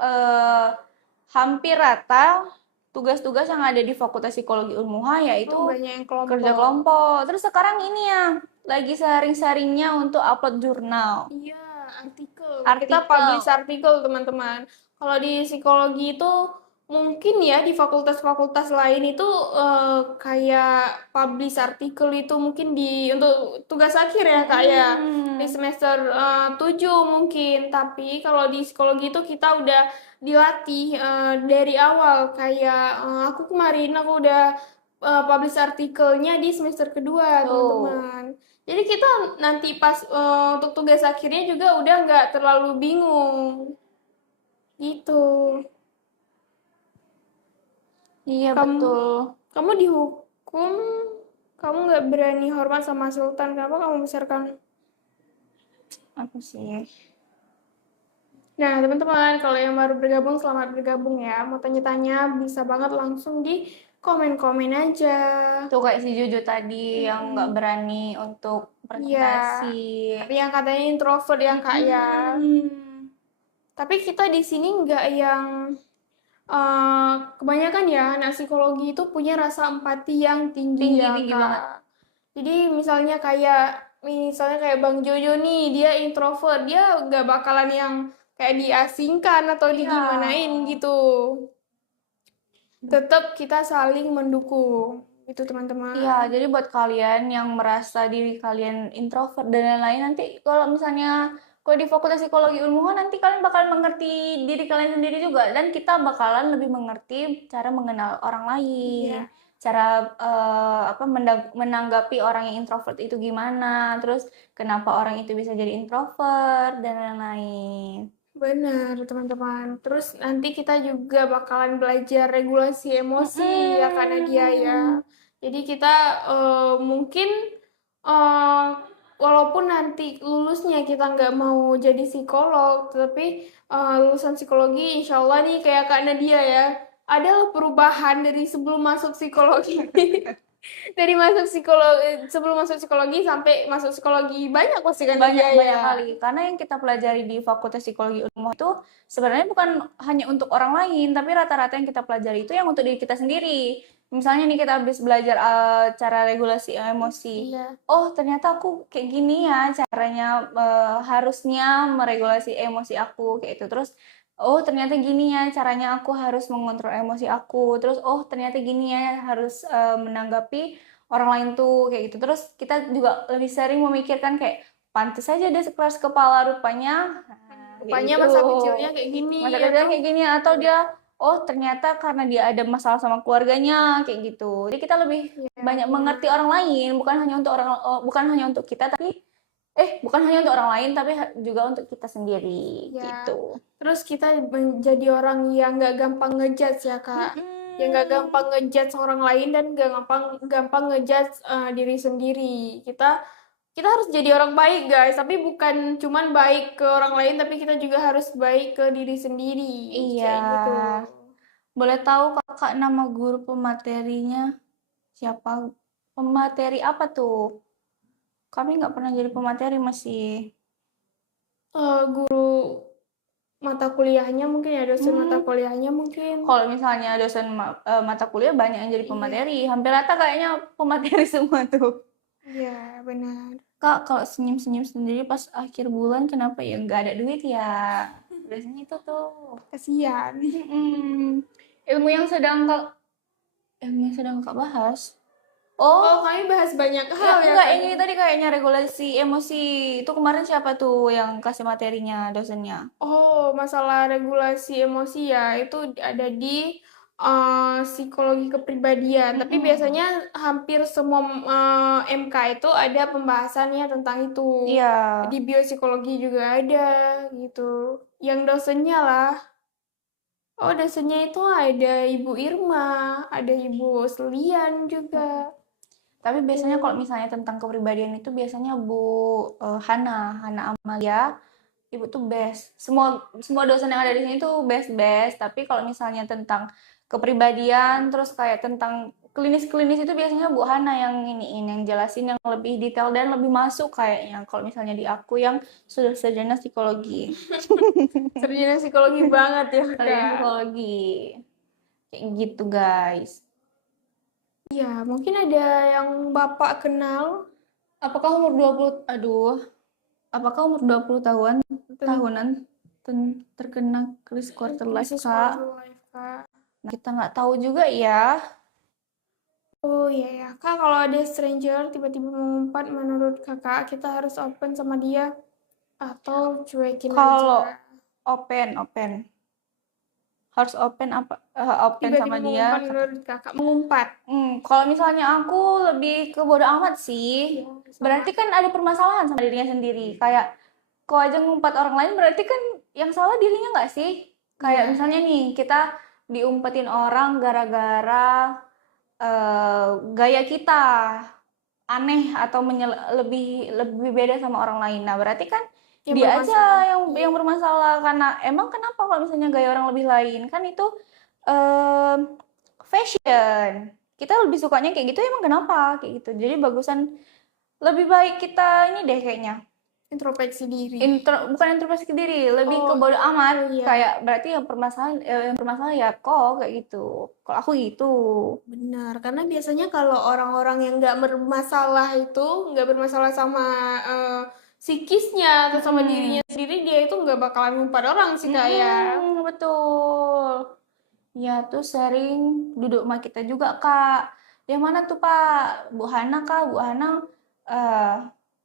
hampir rata tugas-tugas yang ada di Fakultas Psikologi Unmuha yaitu banyak yang kerja kelompok. Terus sekarang ini ya, lagi sharing-sharingnya untuk upload jurnal. Iya, kita publish artikel, teman-teman. Kalau di psikologi itu mungkin ya di fakultas-fakultas lain itu kayak publish artikel itu mungkin untuk tugas akhir ya, Kak ya. Di semester 7 mungkin. Tapi kalau di psikologi itu kita udah dilatih dari awal. Kayak aku udah publish artikelnya di semester kedua, teman-teman. Jadi kita nanti pas untuk tugas akhirnya juga udah nggak terlalu bingung. Gitu. Iya, betul. Kamu dihukum, kamu nggak berani hormat sama Sultan. Kenapa kamu besarkan? Apa sih? Nah, teman-teman, kalau yang baru bergabung, selamat bergabung ya. Mau tanya-tanya, bisa banget langsung di komen-komen aja. Tuh kayak si Jojo tadi yang nggak berani untuk presentasi. Yang katanya introvert ya, Kak ya. Tapi kita di sini nggak yang kebanyakan ya anak psikologi itu punya rasa empati yang tinggi ya, tinggi Kak. banget. Jadi misalnya kayak Bang Jojo nih, dia introvert, dia nggak bakalan yang kayak diasingkan atau digimanain gitu. Tetap kita saling mendukung. Itu teman-teman. Iya, jadi buat kalian yang merasa diri kalian introvert dan lain-lain, nanti kalau misalnya kalau di Fakultas Psikologi Unmuha nanti kalian bakal mengerti diri kalian sendiri juga dan kita bakalan lebih mengerti cara mengenal orang lain. cara menanggapi orang yang introvert itu gimana, terus kenapa orang itu bisa jadi introvert dan lain-lain. Benar, teman-teman. Terus nanti kita juga bakalan belajar regulasi emosi ya Kak Nadia ya. Mm-mm. Jadi kita mungkin eh, walaupun nanti lulusnya kita nggak mau jadi psikolog, tapi lulusan psikologi insya Allah nih kayak Kak Nadia ya, adalah perubahan dari sebelum masuk psikologi. Dari sebelum masuk psikologi sampai masuk psikologi banyak pasti Kak Nadia Banyak ya. kali, karena yang kita pelajari di Fakultas Psikologi Unmul itu sebenarnya bukan hanya untuk orang lain, tapi rata-rata yang kita pelajari itu yang untuk diri kita sendiri. Misalnya nih kita habis belajar cara regulasi emosi. Iya. Oh, ternyata aku kayak gini ya caranya, harusnya meregulasi emosi aku kayak itu. Terus oh, ternyata gini ya caranya aku harus mengontrol emosi aku. Terus oh, ternyata gini ya harus menanggapi orang lain tuh kayak gitu. Terus kita juga lebih sering memikirkan kayak pantes aja dia sekeras kepala rupanya. Nah, kayak Rupanya gitu. masa kecilnya kayak gini Masa atau kecilnya kayak gini atau dia oh ternyata karena dia ada masalah sama keluarganya kayak gitu. Jadi kita lebih ya, banyak mengerti orang lain, bukan hanya untuk kita tapi bukan hanya untuk orang lain tapi juga untuk kita sendiri ya. gitu. Terus kita menjadi orang yang nggak gampang ngejudge ya Kak. Yang nggak gampang ngejudge orang lain dan nggak gampang ngejudge diri sendiri. Kita harus jadi orang baik guys, tapi bukan cuman baik ke orang lain, tapi kita juga harus baik ke diri sendiri. Iya. Kayak gitu. Boleh tahu kakak nama guru pematerinya siapa? Pemateri apa tuh? Kami nggak pernah jadi pemateri masih. Guru mata kuliahnya mungkin ya, dosen mata Hmm. kuliahnya mungkin. Kalau misalnya dosen mata kuliah banyak yang jadi Iya, pemateri. Hampir rata kayaknya pemateri semua tuh. iya benar. Kak, kalau senyum-senyum sendiri pas akhir bulan kenapa ya nggak ada duit ya? Biasanya itu tuh. Kasihan. Mm-mm. Ilmu yang sedang kak bahas. Oh, Oh, kami bahas banyak ya hal ya enggak, Kak. ini tadi kayaknya regulasi emosi. Itu kemarin siapa tuh yang kasih materinya, dosennya? Oh, masalah regulasi emosi ya, itu ada di psikologi kepribadian. Tapi Mm-mm. biasanya hampir semua MK itu ada pembahasannya tentang itu. Iya. Di biopsikologi juga ada gitu. Yang dosennya lah. Oh, dosennya itu ada Ibu Irma, ada Ibu Selian juga. Tapi biasanya kalau Tuh. misalnya tentang kepribadian itu biasanya Bu Hana Amalia, Ibu tuh best. Semua semua dosen yang ada di sini tuh best. Tapi kalau misalnya tentang kepribadian, terus kayak tentang klinis-klinis itu biasanya Bu Hana yang iniin, yang jelasin yang lebih detail dan lebih masuk kayaknya. Kalau misalnya di aku yang sudah sarjana psikologi, Sarjana psikologi banget ya, sarjana Kak. psikologi, kayak gitu guys. Ya, mungkin ada yang Bapak kenal Apakah umur 20, aduh, apakah umur 20 tentang tahunan terkena krisis quarter life, krisis Kak? quarter life, Kak? Nah, kita nggak tahu juga ya. Oh iya ya, Kak, kalau ada stranger tiba-tiba mengumpat menurut Kakak, kita harus open sama dia atau cuekin aja. Kalau open, harus open sama Tiba-tiba dia. mengumpat menurut Kakak, mengumpat. Kalau misalnya aku lebih ke bodo amat sih. Iya, sama. Berarti kan ada permasalahan sama dirinya sendiri. Kayak kau aja ngumpat orang lain berarti kan yang salah dirinya nggak sih? Kayak Iya, misalnya nih kita diumpetin orang gara-gara gaya kita aneh atau lebih lebih beda sama orang lain. Nah, berarti kan yang dia aja bermasalah. yang bermasalah karena emang kenapa kalau misalnya gaya orang lebih lain kan itu em, fashion. Kita lebih sukanya kayak gitu emang kenapa kayak gitu. Jadi bagusan lebih baik kita ini deh kayaknya. Introspeksi diri. Bukan introspeksi diri, lebih ke Oh, bodo amat. oh iya, Kayak berarti yang bermasalah ya kok kayak gitu. Kalau aku gitu. benar. Karena biasanya kalau orang-orang yang nggak bermasalah itu, nggak bermasalah sama eh, psikisnya atau sama Mm-mm. dirinya sendiri, dia itu nggak bakalan ngumpat orang sih, Kak ya. Betul. Ya, tuh sering duduk sama kita juga, Kak. Yang mana tuh, Pak? Bu Hana, Kak? Bu Hana, eh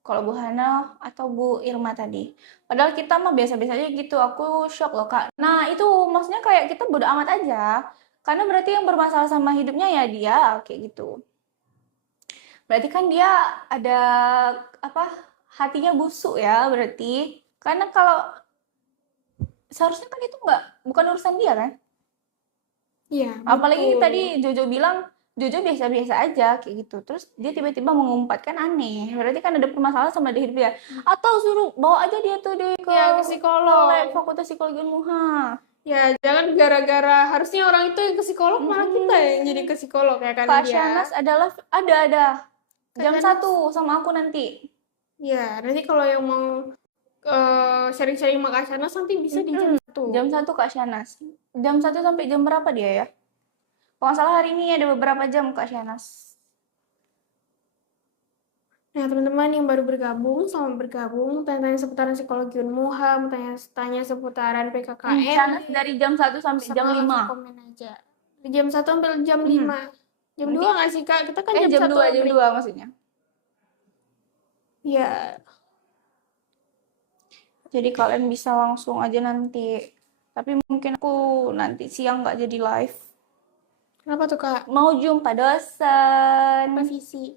kalau Bu Hana atau Bu Irma tadi. Padahal kita mah biasa-biasa aja gitu. Aku shock loh, Kak. Nah, itu maksudnya kayak kita bodo amat aja. Karena berarti yang bermasalah sama hidupnya ya dia kayak gitu. Berarti kan dia ada apa? Hatinya busuk ya berarti. Karena kalau seharusnya kan itu bukan urusan dia kan? Iya, Apalagi betul. tadi Jojo bilang Jojo biasa-biasa aja kayak gitu. Terus dia tiba-tiba mengumpat kan aneh. Berarti kan ada permasalahan sama dia hidup dia. Atau suruh bawa aja dia tuh ke Ya, ke psikolog. lab Fakultas Psikologi Unmuha. Ya, jangan gara-gara harusnya orang itu yang ke psikolog, malah kita yang jadi ke psikolog ya kan Kak dia. Shanas adalah ada Kak jam Shanas. 1 sama aku nanti. Ya, nanti kalau yang mau sharing-sharing sama Kak Shanas nanti bisa di jam 1. Jam 1 Kak Shanas. Jam 1 sampai jam berapa dia ya? Kalau nggak salah hari ini ada beberapa jam Kak Shanas. Nah, teman-teman yang baru bergabung, selamat bergabung. Tanya-tanya seputaran psikologi Unmuha, tanya seputaran PKKM. Shanas dari jam 1 sampai jam Sama 5. langsung komen aja. Dari jam 1 sampai jam 5. Jam 2 nggak sih, Kak? Kita kan jam jam 1 2 break. maksudnya. Ya, Jadi kalian bisa langsung aja nanti. Tapi mungkin aku nanti siang nggak jadi live. kenapa tuh, Kak? Mau jumpa dosen. Revisi.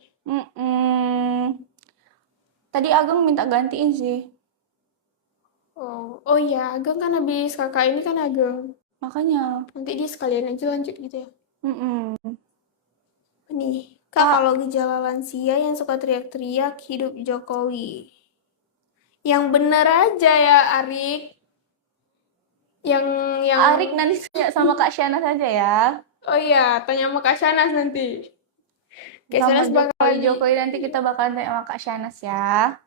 Tadi Ageng minta gantiin sih. Oh iya, Ageng kan habis kakak ini kan Ageng. Makanya. Nanti dia sekalian aja lanjut gitu ya. Mm-mm. Nih, Kak, kalau gejala lansia yang suka teriak-teriak hidup Jokowi. Yang bener aja ya, Arik. Yang Arik nanti tanya sama Kak Shana saja ya. Oh iya, tanya sama Kak Shanas nanti. Kak Sama Shanas bakalan Jokowi nanti kita bakalan tanya sama Kak Shanas ya.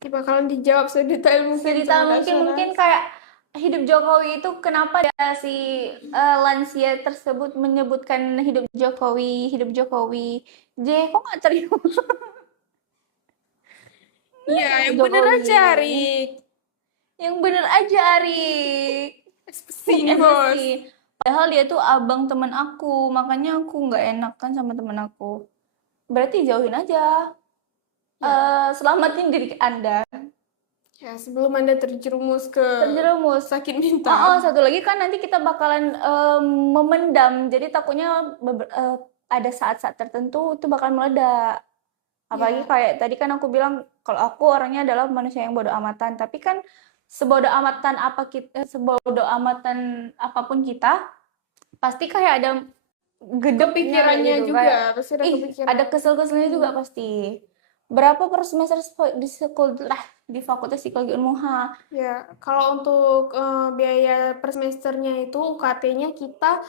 bakalan dijawab sedetail mungkin Sedetail sama Kak mungkin Shanas. kayak hidup Jokowi itu kenapa dia si lansia tersebut menyebutkan hidup Jokowi. Kok nggak terima? Iya, yang Jokowi. bener aja, Arik. Yang bener aja, Arik. Sini, bos. Padahal dia tuh abang teman aku, makanya aku nggak enak kan sama teman aku. Berarti jauhin aja. Selamatin diri Anda. Ya, sebelum Anda terjerumus sakit mental. Oh, satu lagi kan nanti kita bakalan memendam. Jadi takutnya ada saat-saat tertentu itu bakal meledak. Apalagi kayak tadi kan aku bilang kalau aku orangnya adalah manusia yang bodoh amatan, tapi kan sebodoh amatan apapun kita pasti kayak ada Kepikirannya gitu, juga, kayak, pasti ada kepikiran. ada kesel-keselnya juga pasti. Berapa per semester di Fakultas Psikologi Unmuha? Ya, kalau untuk biaya per semesternya itu UKT-nya kita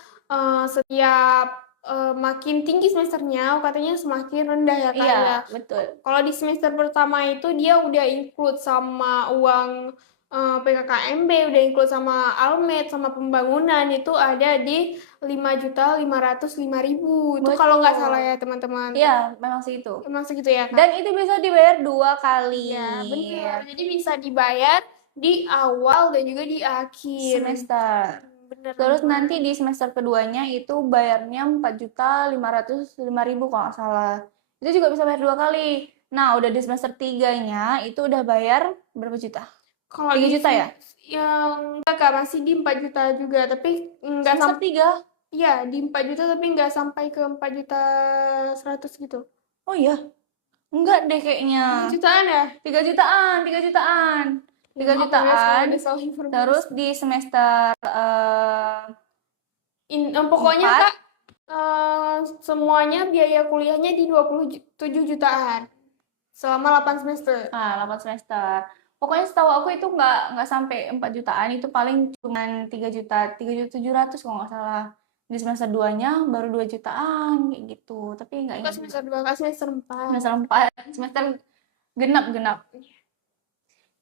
setiap makin tinggi semesternya, UKT-nya semakin rendah ya, Kak. Iya, Ya. betul. Kalau di semester pertama itu dia udah include sama uang PKKMB, udah include sama Almed, sama pembangunan itu ada di 5.505.000. Itu kalau nggak salah ya, teman-teman. Iya, memang sih itu. Emang segitu ya, Kak? Dan itu bisa dibayar 2 kali. Ya, benar. Jadi bisa dibayar di awal dan juga di akhir semester. Bener. Terus nanti di semester keduanya itu bayarnya 4.505.000 kalau nggak salah. Itu juga bisa bayar 2 kali. Nah, udah di semester 3-nya itu udah bayar berapa juta? Kalau 3 juta ya? Yang enggak, Kak, masih di 4 juta juga, tapi enggak Semester 3? Iya, di 4 juta tapi enggak sampai ke 4.100.000 gitu. Oh iya. Enggak deh kayaknya. 3 jutaan ya? 3 jutaan. 3 jutaan. 3 Maaf ya, jutaan. kalau ada salah informasi. Terus di semester pokoknya 4, Kak, semuanya biaya kuliahnya di 27 jutaan selama 8 semester. 8 semester. Pokoknya setahu aku itu nggak sampai 4 jutaan, itu paling cuman 3 juta, 3.700.000 kalau nggak salah. Di semester 2-nya baru 2 jutaan kayak gitu. Tapi nggak Bukan ingat. semester 2, Kak, semester 4. Semester 4, semester genap.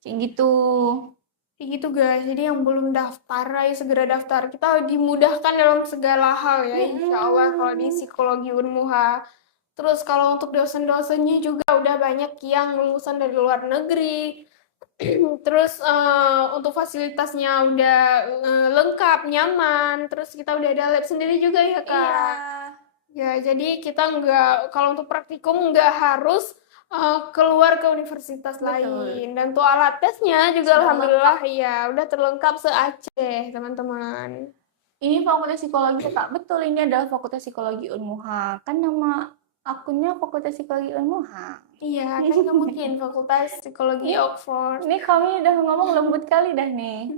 Kayak gitu. Kayak gitu, guys. Jadi yang belum daftar, ayo segera daftar. Kita dimudahkan dalam segala hal ya, insya Allah kalau di Psikologi Unmuha. Terus kalau untuk dosen-dosennya juga udah banyak yang lulusan dari luar negeri. Terus untuk fasilitasnya udah lengkap, nyaman. Terus kita udah ada lab sendiri juga ya, Kak. Iya. Ya, jadi kita kalau untuk praktikum nggak harus keluar ke universitas lain. Dan untuk alat tesnya juga Sudah alhamdulillah ya udah terlengkap se-Aceh, teman-teman. Ini Fakultas Psikologi, Kak. Betul, ini adalah Fakultas Psikologi Unmuha. Kan nama akunnya Fakultas Psikologi Unmuha. Iya, kan nggak mungkin Fakultas Psikologi Oxford. Ini kami udah ngomong lembut kali dah nih.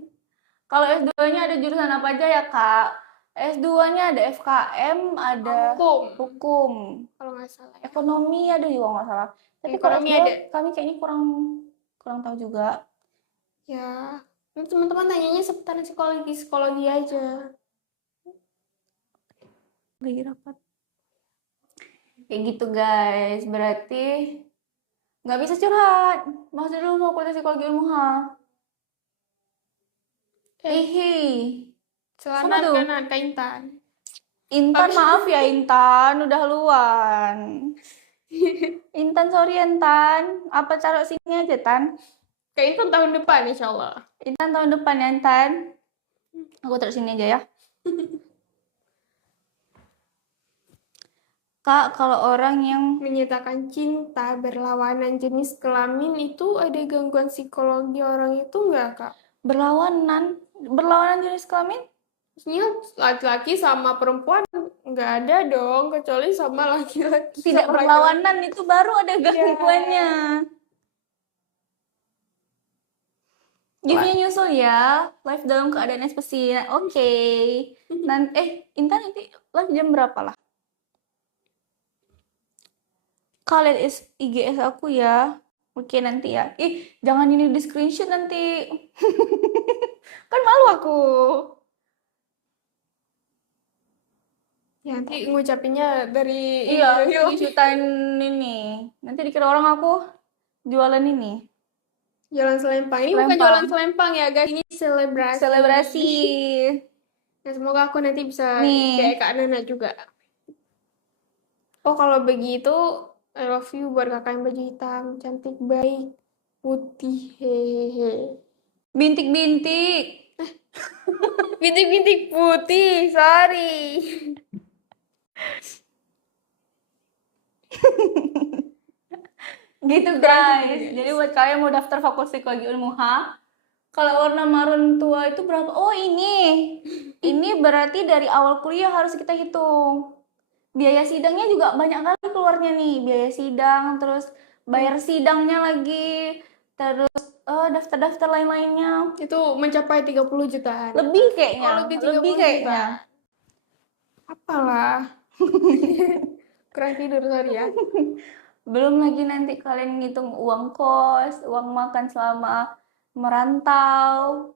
Kalau S2-nya ada jurusan apa aja ya, Kak? S2-nya ada FKM, ada hukum, Kalau nggak salah. ekonomi ada juga nggak salah. Tapi kalau Ekonomi S2 ada. kami kayaknya kurang tahu juga. Ya, ini teman-teman tanyanya seputar psikologi aja. Lagi rapat. Kayak gitu guys, berarti nggak bisa curhat. Masuk dulu Fakultas Psikologi Unmuha. Hihi. Sama Selatan tuh. kanan, Kak Intan. Intan, maaf ya Intan, udah haluan. Intan, sorry ya, Intan. Apa taruh sini aja, Tan? Kak Intan tahun depan, insya Allah. Intan tahun depan ya, Intan. Aku taruh sini aja ya. Kak, kalau orang yang Menyatakan cinta berlawanan jenis kelamin itu ada gangguan psikologi orang itu nggak, Kak? berlawanan jenis kelamin, Maksudnya laki-laki sama perempuan nggak ada dong, kecuali sama laki-laki. tidak sama berlawanan itu baru ada gangguannya. Game-nya nyusul ya, live dalam keadaan spesial. Oke. Intan nanti live jam berapa lah? Kalian IGS aku ya. Oke nanti ya. Jangan ini di screenshot nanti. Kan malu aku. Ya, nanti ngucapinnya dari Iya, ini. screenshotan ini. Nanti dikira orang aku jualan ini. Jalan selempang. Ini bukan Selempang. jualan selempang ya, guys. Ini selebrasi. Selebrasi. Nah, semoga aku nanti bisa Nih. kayak Kak Nana juga. Oh, kalau begitu, I love you buat kakak yang baju hitam. Cantik, baik, putih, hehehe. Bintik-bintik. Bintik-bintik putih, sorry. Gitu guys. Jadi buat kalian mau daftar Fakultas Psikologi Unmuha, kalau warna marun tua itu berapa? Oh ini berarti dari awal kuliah harus kita hitung. Biaya sidangnya juga banyak kali keluarnya nih. Biaya sidang, terus bayar sidangnya lagi, terus daftar-daftar lain-lainnya. Itu mencapai 30 jutaan. Lebih kayaknya. Oh, lebih 30 Lebih kayaknya. Apalah. Kurang tidur, sorry ya. Belum lagi nanti kalian ngitung uang kos, uang makan selama merantau,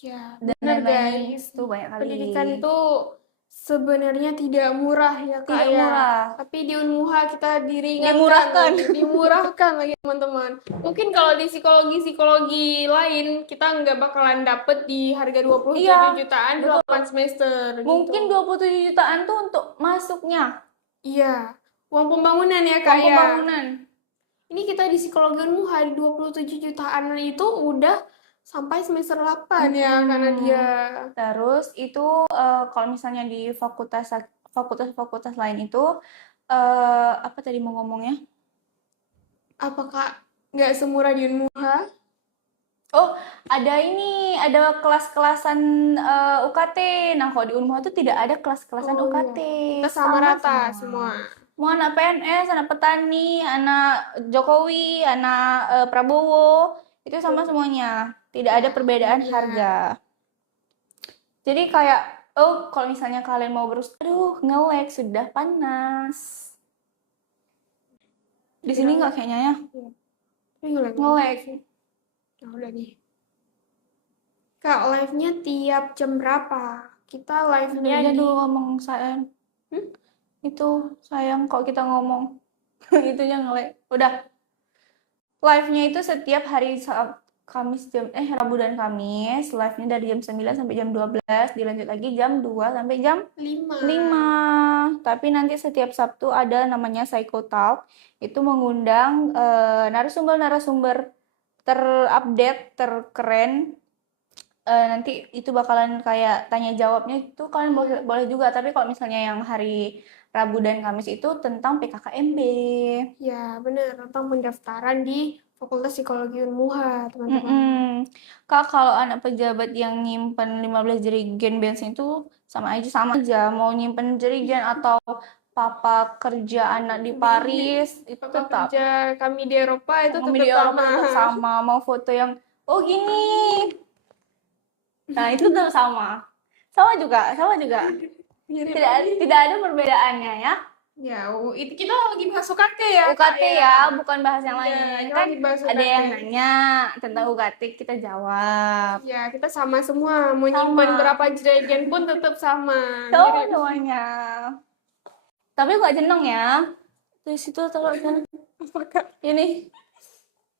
Ya, dan benar lain-lain. guys. Itu banyak kali. Pendidikan itu sebenarnya tidak murah ya, Kak. Tidak ya. murah. Tapi di Unmuha kita diringankan Dimurahkan. lagi, dimurahkan lagi teman-teman. Mungkin kalau di psikologi lain kita nggak bakalan dapet di harga 27 Iya, jutaan betul. 8 semester gitu. Mungkin 27 jutaan tuh untuk masuknya. Iya, uang pembangunan ya, Kak. Uang ya. pembangunan. Ini kita di psikologi Unmuha di 27 jutaan itu udah sampai semester 8 ya, karena dia Terus itu kalau misalnya di fakultas lain itu apa tadi mau ngomongnya? apakah nggak semurah di Unmuha? Oh, ada kelas-kelasan UKT. Nah, kalau di Unmuha tuh tidak ada kelas-kelasan Oh, UKT. Kita sama rata semua. Mau anak PNS, anak petani, anak Jokowi, anak Prabowo, itu sama semuanya. Tidak ada perbedaan iya. harga. Jadi kayak, kalau misalnya kalian mau nge-lag sudah panas. Di sini nggak kayaknya ya? Ini nge-lag. Nah, udah nih. Kak, live-nya tiap jam berapa? Kita live-nya Aja di dulu ngomong sayang. Itu sayang kalau kita ngomong. Itunya nge-lag. Udah. Live-nya itu setiap hari Kamis Rabu dan Kamis. Live-nya dari jam 9 sampai jam 12. Dilanjut lagi jam 2 sampai jam 5. Tapi nanti setiap Sabtu ada namanya Psycho Talk. Itu mengundang narasumber-narasumber terupdate, terkeren. Nanti itu bakalan kayak tanya jawabnya itu kalian boleh juga. Tapi kalau misalnya yang hari Rabu dan Kamis itu tentang PKKMB. Ya, benar. Tentang pendaftaran di Fakultas Psikologi Unmuha, teman-teman. Kak, kalau anak pejabat yang nyimpen 15 jerigen bensin itu sama aja mau nyimpen jerigen atau papa kerja anak di Paris itu Papa tetap kerja kami di Eropa itu kami tetap di Eropa sama. tetap sama, mau foto yang oh gini, nah itu tetap sama juga Mirip. tidak ada perbedaannya ya. Ya, itu kita lagi bahas UKT ya, Kak, UKT ya, bukan bahas yang Iya, lain. kita Kan lagi bahas ada yang UKT. nanya tentang UKT, kita jawab. Ya, kita sama semua. Mau Sama. nyimpen berapa jerigen pun tetap sama. Sama Mirip. semuanya. Tapi nggak jenong ya. Di situ taruh kan. Apakah? Ini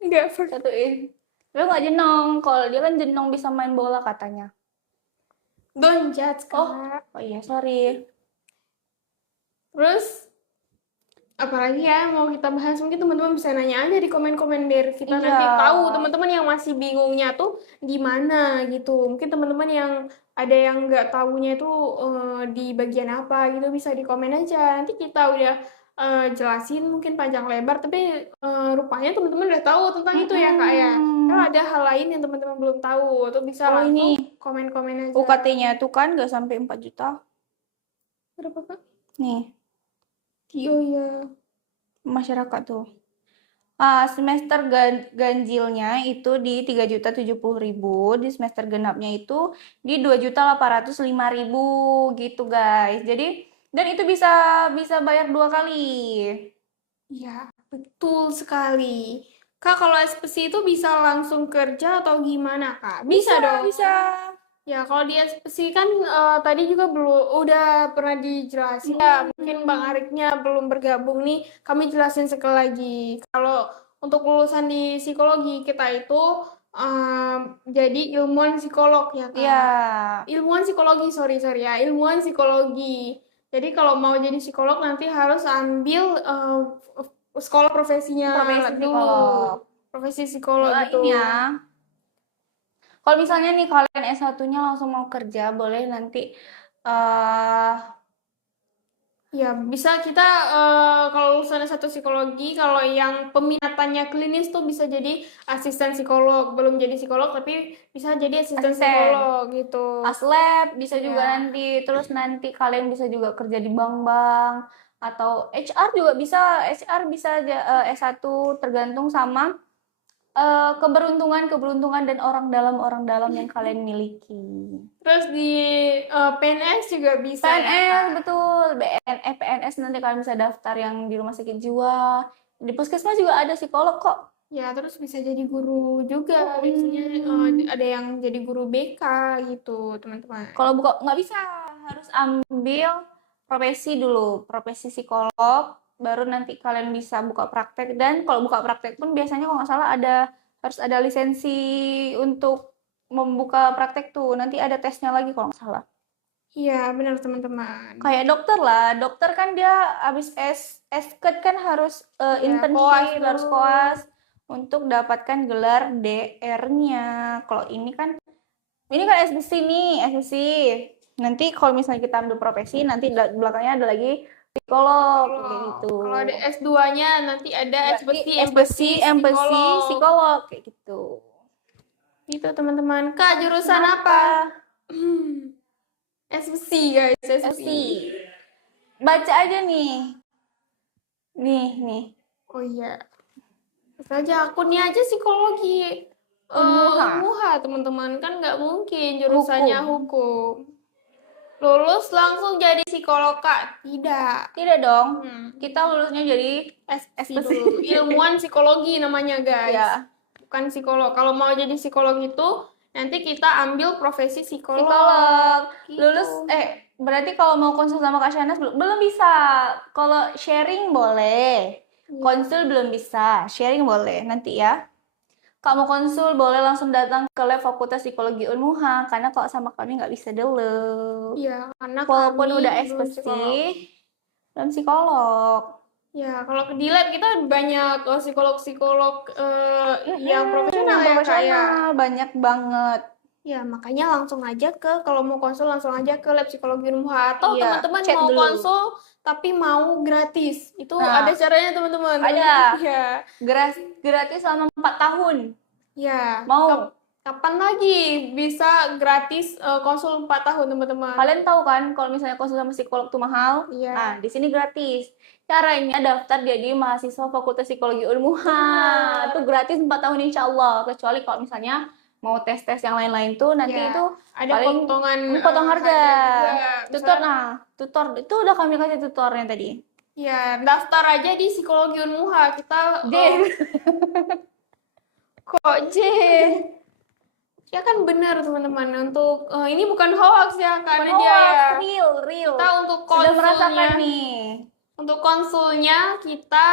Enggak, satuin. Tapi nggak jenong. Kalau dia kan jenong bisa main bola katanya. don't judge, Kak. Oh iya, sorry. Terus, apalagi ya mau kita bahas, mungkin teman-teman bisa nanya aja di komen-komen biar kita Iya. nanti tahu teman-teman yang masih bingungnya tuh di mana gitu. Mungkin teman-teman yang ada yang nggak tahunya itu di bagian apa gitu bisa di komen aja. Nanti kita udah jelasin mungkin panjang lebar, tapi rupanya teman-teman udah tahu tentang itu ya, Kak ya. Kalau ada hal lain yang teman-teman belum tahu, tuh bisa Oh, langsung ini. komen-komen aja. UKT-nya tuh kan nggak sampai 4 juta. Berapa, Kak? Nih, Oh ya. masyarakat tuh. Semester ganjilnya itu di 3.070.000, di semester genapnya itu di 2.805.000 gitu guys. Jadi dan itu bisa bayar 2 kali. Iya, betul sekali. Kak, kalau SPC itu bisa langsung kerja atau gimana, Kak? Bisa dong. Bisa. Ya, kalau di SPC kan tadi juga udah pernah dijelasin. Ya, mungkin Bang Ariknya belum bergabung nih. Kami jelasin sekali lagi. Kalau untuk lulusan di psikologi kita itu jadi ilmuwan psikolog ya, Kak. Iya. Ilmuwan psikologi, sorry ya, ilmuwan psikologi. Jadi kalau mau jadi psikolog nanti harus ambil sekolah profesinya Profesi dulu. psikolog. Profesi psikolog Doain gitu. ya. Kalau misalnya nih kalian S1-nya langsung mau kerja, boleh nanti Ya, bisa kita kalau lulusan satu psikologi, kalau yang peminatannya klinis tuh bisa jadi asisten psikolog, belum jadi psikolog tapi bisa jadi asisten Asisten. psikolog gitu. Aslab bisa juga Ya. nanti, terus nanti kalian bisa juga kerja di bank-bank atau HR juga bisa, HR bisa S1 tergantung sama keberuntungan dan orang dalam yang kalian miliki. Terus di PNS juga bisa ya, PNS Kak? betul, PNS nanti kalian bisa daftar yang di rumah sakit jiwa, di puskesmas juga ada psikolog kok. Ya, terus bisa jadi guru juga. Biasanya ada yang jadi guru BK gitu, teman-teman. Kalau buka nggak bisa, harus ambil profesi dulu, profesi psikolog, baru nanti kalian bisa buka praktek. Dan kalau buka praktek pun biasanya kalau nggak salah harus ada lisensi untuk membuka praktek tuh. Nanti ada tesnya lagi kalau nggak salah. Iya, benar teman-teman. Kayak dokter lah, dokter kan dia habis SKED kan harus koas internship, harus dulu. koas untuk dapatkan gelar DR-nya. Kalau ini kan SBC nih, SBC. Nanti kalau misalnya kita ambil profesi, nanti belakangnya ada lagi psikolog kayak gitu. Kalau ada S2-nya nanti ada SBC, psikolog kayak gitu. Itu teman-teman. Kak, jurusan apa? SPC guys, SPC. Baca aja nih. Nih. Oh iya. Saja akunnya aja psikologi. Unmuha, teman-teman, kan nggak mungkin jurusannya hukum. Lulus langsung jadi psikolog, Kak? Tidak dong. Kita lulusnya jadi SPC dulu. Ilmuwan psikologi namanya, guys. Ya. Bukan psikolog. Kalau mau jadi psikolog itu nanti kita ambil profesi psikolog. Gitu. Lulus berarti kalau mau konsul sama Kak Shanas belum bisa. Kalau sharing boleh. Konsul belum bisa. Sharing boleh nanti ya. Kalau mau konsul boleh langsung datang ke lab Fakultas Psikologi Unmuha karena kalau sama kami nggak bisa dulu. Iya, karena walaupun kami udah belum SPC belum psikolog. Ya, kalau di lab kita banyak psikolog-psikolog yang profesional ya, Kak, ya. Banyak banget. Ya, makanya langsung aja kalau mau konsul langsung aja ke lab psikologi Unmuha. Atau teman-teman chat mau dulu. konsul tapi mau gratis. Itu ada caranya, teman-teman. Ada. Ya. Gratis selama 4 tahun. Ya. Mau. Kapan lagi bisa gratis konsul 4 tahun, teman-teman? Kalian tahu kan kalau misalnya konsul sama psikolog tuh mahal? Iya. Nah, di sini gratis. Caranya daftar jadi mahasiswa Fakultas Psikologi Unmuha. Benar. Itu gratis 4 tahun insya Allah. Kecuali kalau misalnya mau tes-tes yang lain-lain tuh nanti Ya, itu ada paling potongan potong harga. juga. Tutor, Misalnya, nah, tutor itu udah kami kasih tutornya tadi. ya, daftar aja di Psikologi Unmuha. Kita J. kok J? Ya kan benar, teman-teman. Untuk ini bukan hoax ya, karena dia ya. Real. Kita untuk Sudah merasakan konsulnya, nih. untuk konsulnya kita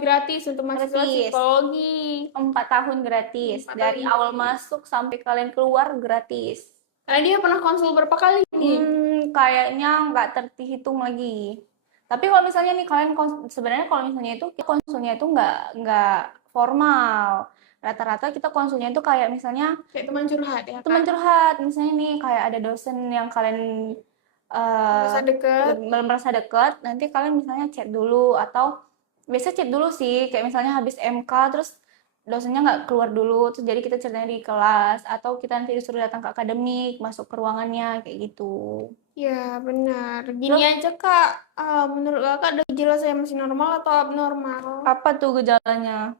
gratis untuk mahasiswa Gratis. psikologi. 4 tahun gratis. 4 Dari tahun awal gratis. masuk sampai kalian keluar gratis. Karena dia pernah konsul berapa kali nih? Kayaknya nggak terhitung lagi. Tapi kalau misalnya nih kalian sebenarnya kalau misalnya itu konsulnya itu nggak formal. Rata-rata kita konsulnya itu kayak misalnya Kayak teman curhat ya, teman Kak? curhat. Misalnya nih kayak ada dosen yang kalian Merasa deket. merasa dekat, nanti kalian misalnya chat dulu atau biasa chat dulu sih, kayak misalnya habis MK terus dosennya nggak keluar dulu, terus jadi kita ceritanya di kelas atau kita nanti disuruh datang ke akademik, masuk ke ruangannya kayak gitu. Ya, benar. Gini Terus aja, Kak. Menurut Kakak ada gejala saya masih normal atau abnormal? apa tuh gejalanya?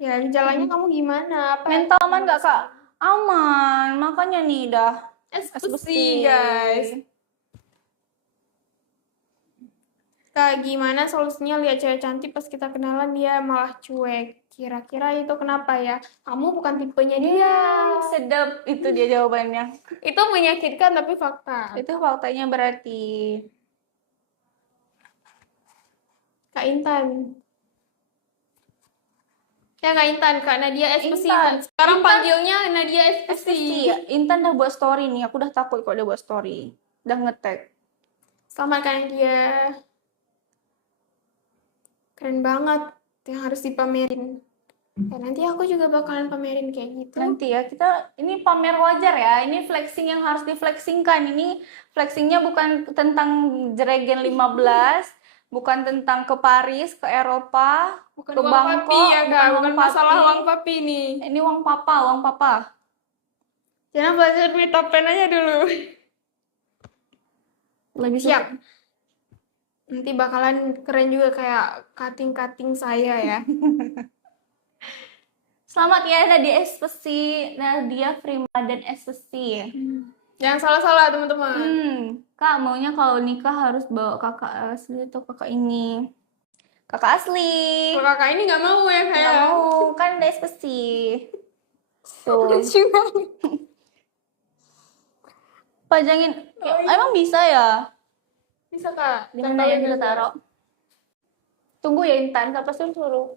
Ya, gejalanya kamu gimana? Apa yang Mental kamu aman nggak Kak? rasakan? Aman, makanya nih dah es Besi, besi. guys. Kak, gimana solusinya lihat cewek cantik pas kita kenalan dia malah cuek? Kira-kira itu kenapa ya? Kamu bukan tipenya dia. Sedap itu dia jawabannya. Itu menyakitkan tapi fakta. Itu faktanya berarti. Kak Intan. Ya, Kak Intan, Kak Nadia Espesi. Intan. Sekarang Intan. panggilnya Nadia Espesi. Iya, Intan udah buat story nih. Aku udah takut kok dia buat story. Udah nge-tag. Selamat Kak Nadia. Keren banget. Yang harus dipamerin. Ya, nanti aku juga bakalan pamerin kayak gitu. Nanti ya, kita ini pamer wajar ya. Ini flexing yang harus diflexingkan. Ini flexingnya bukan tentang Jregen 15, bukan tentang ke Paris, ke Eropa, Bukan ke uang Bangkok, papi ya, Kak. uang Bukan papi. masalah uang papi nih. Ini uang papa. Jangan belajar duit topen aja dulu. Lebih Siap. Nanti bakalan keren juga kayak cutting-cutting saya ya. Selamat ya Nadia Espesi, Nadia Frimadan Espesi. Jangan salah-salah, teman-teman. Kak maunya kalau nikah harus bawa kakak asli atau kakak ini? Kakak asli. Kalau kakak ini nggak mau ya, Nggak kayak. mau, kan udah Espesi. Tuh. Lucu banget. Pajangin. Emang bisa ya? Bisa, Kak. Di mana ya kita taruh? Tunggu ya Intan, siapa sih yang suruh?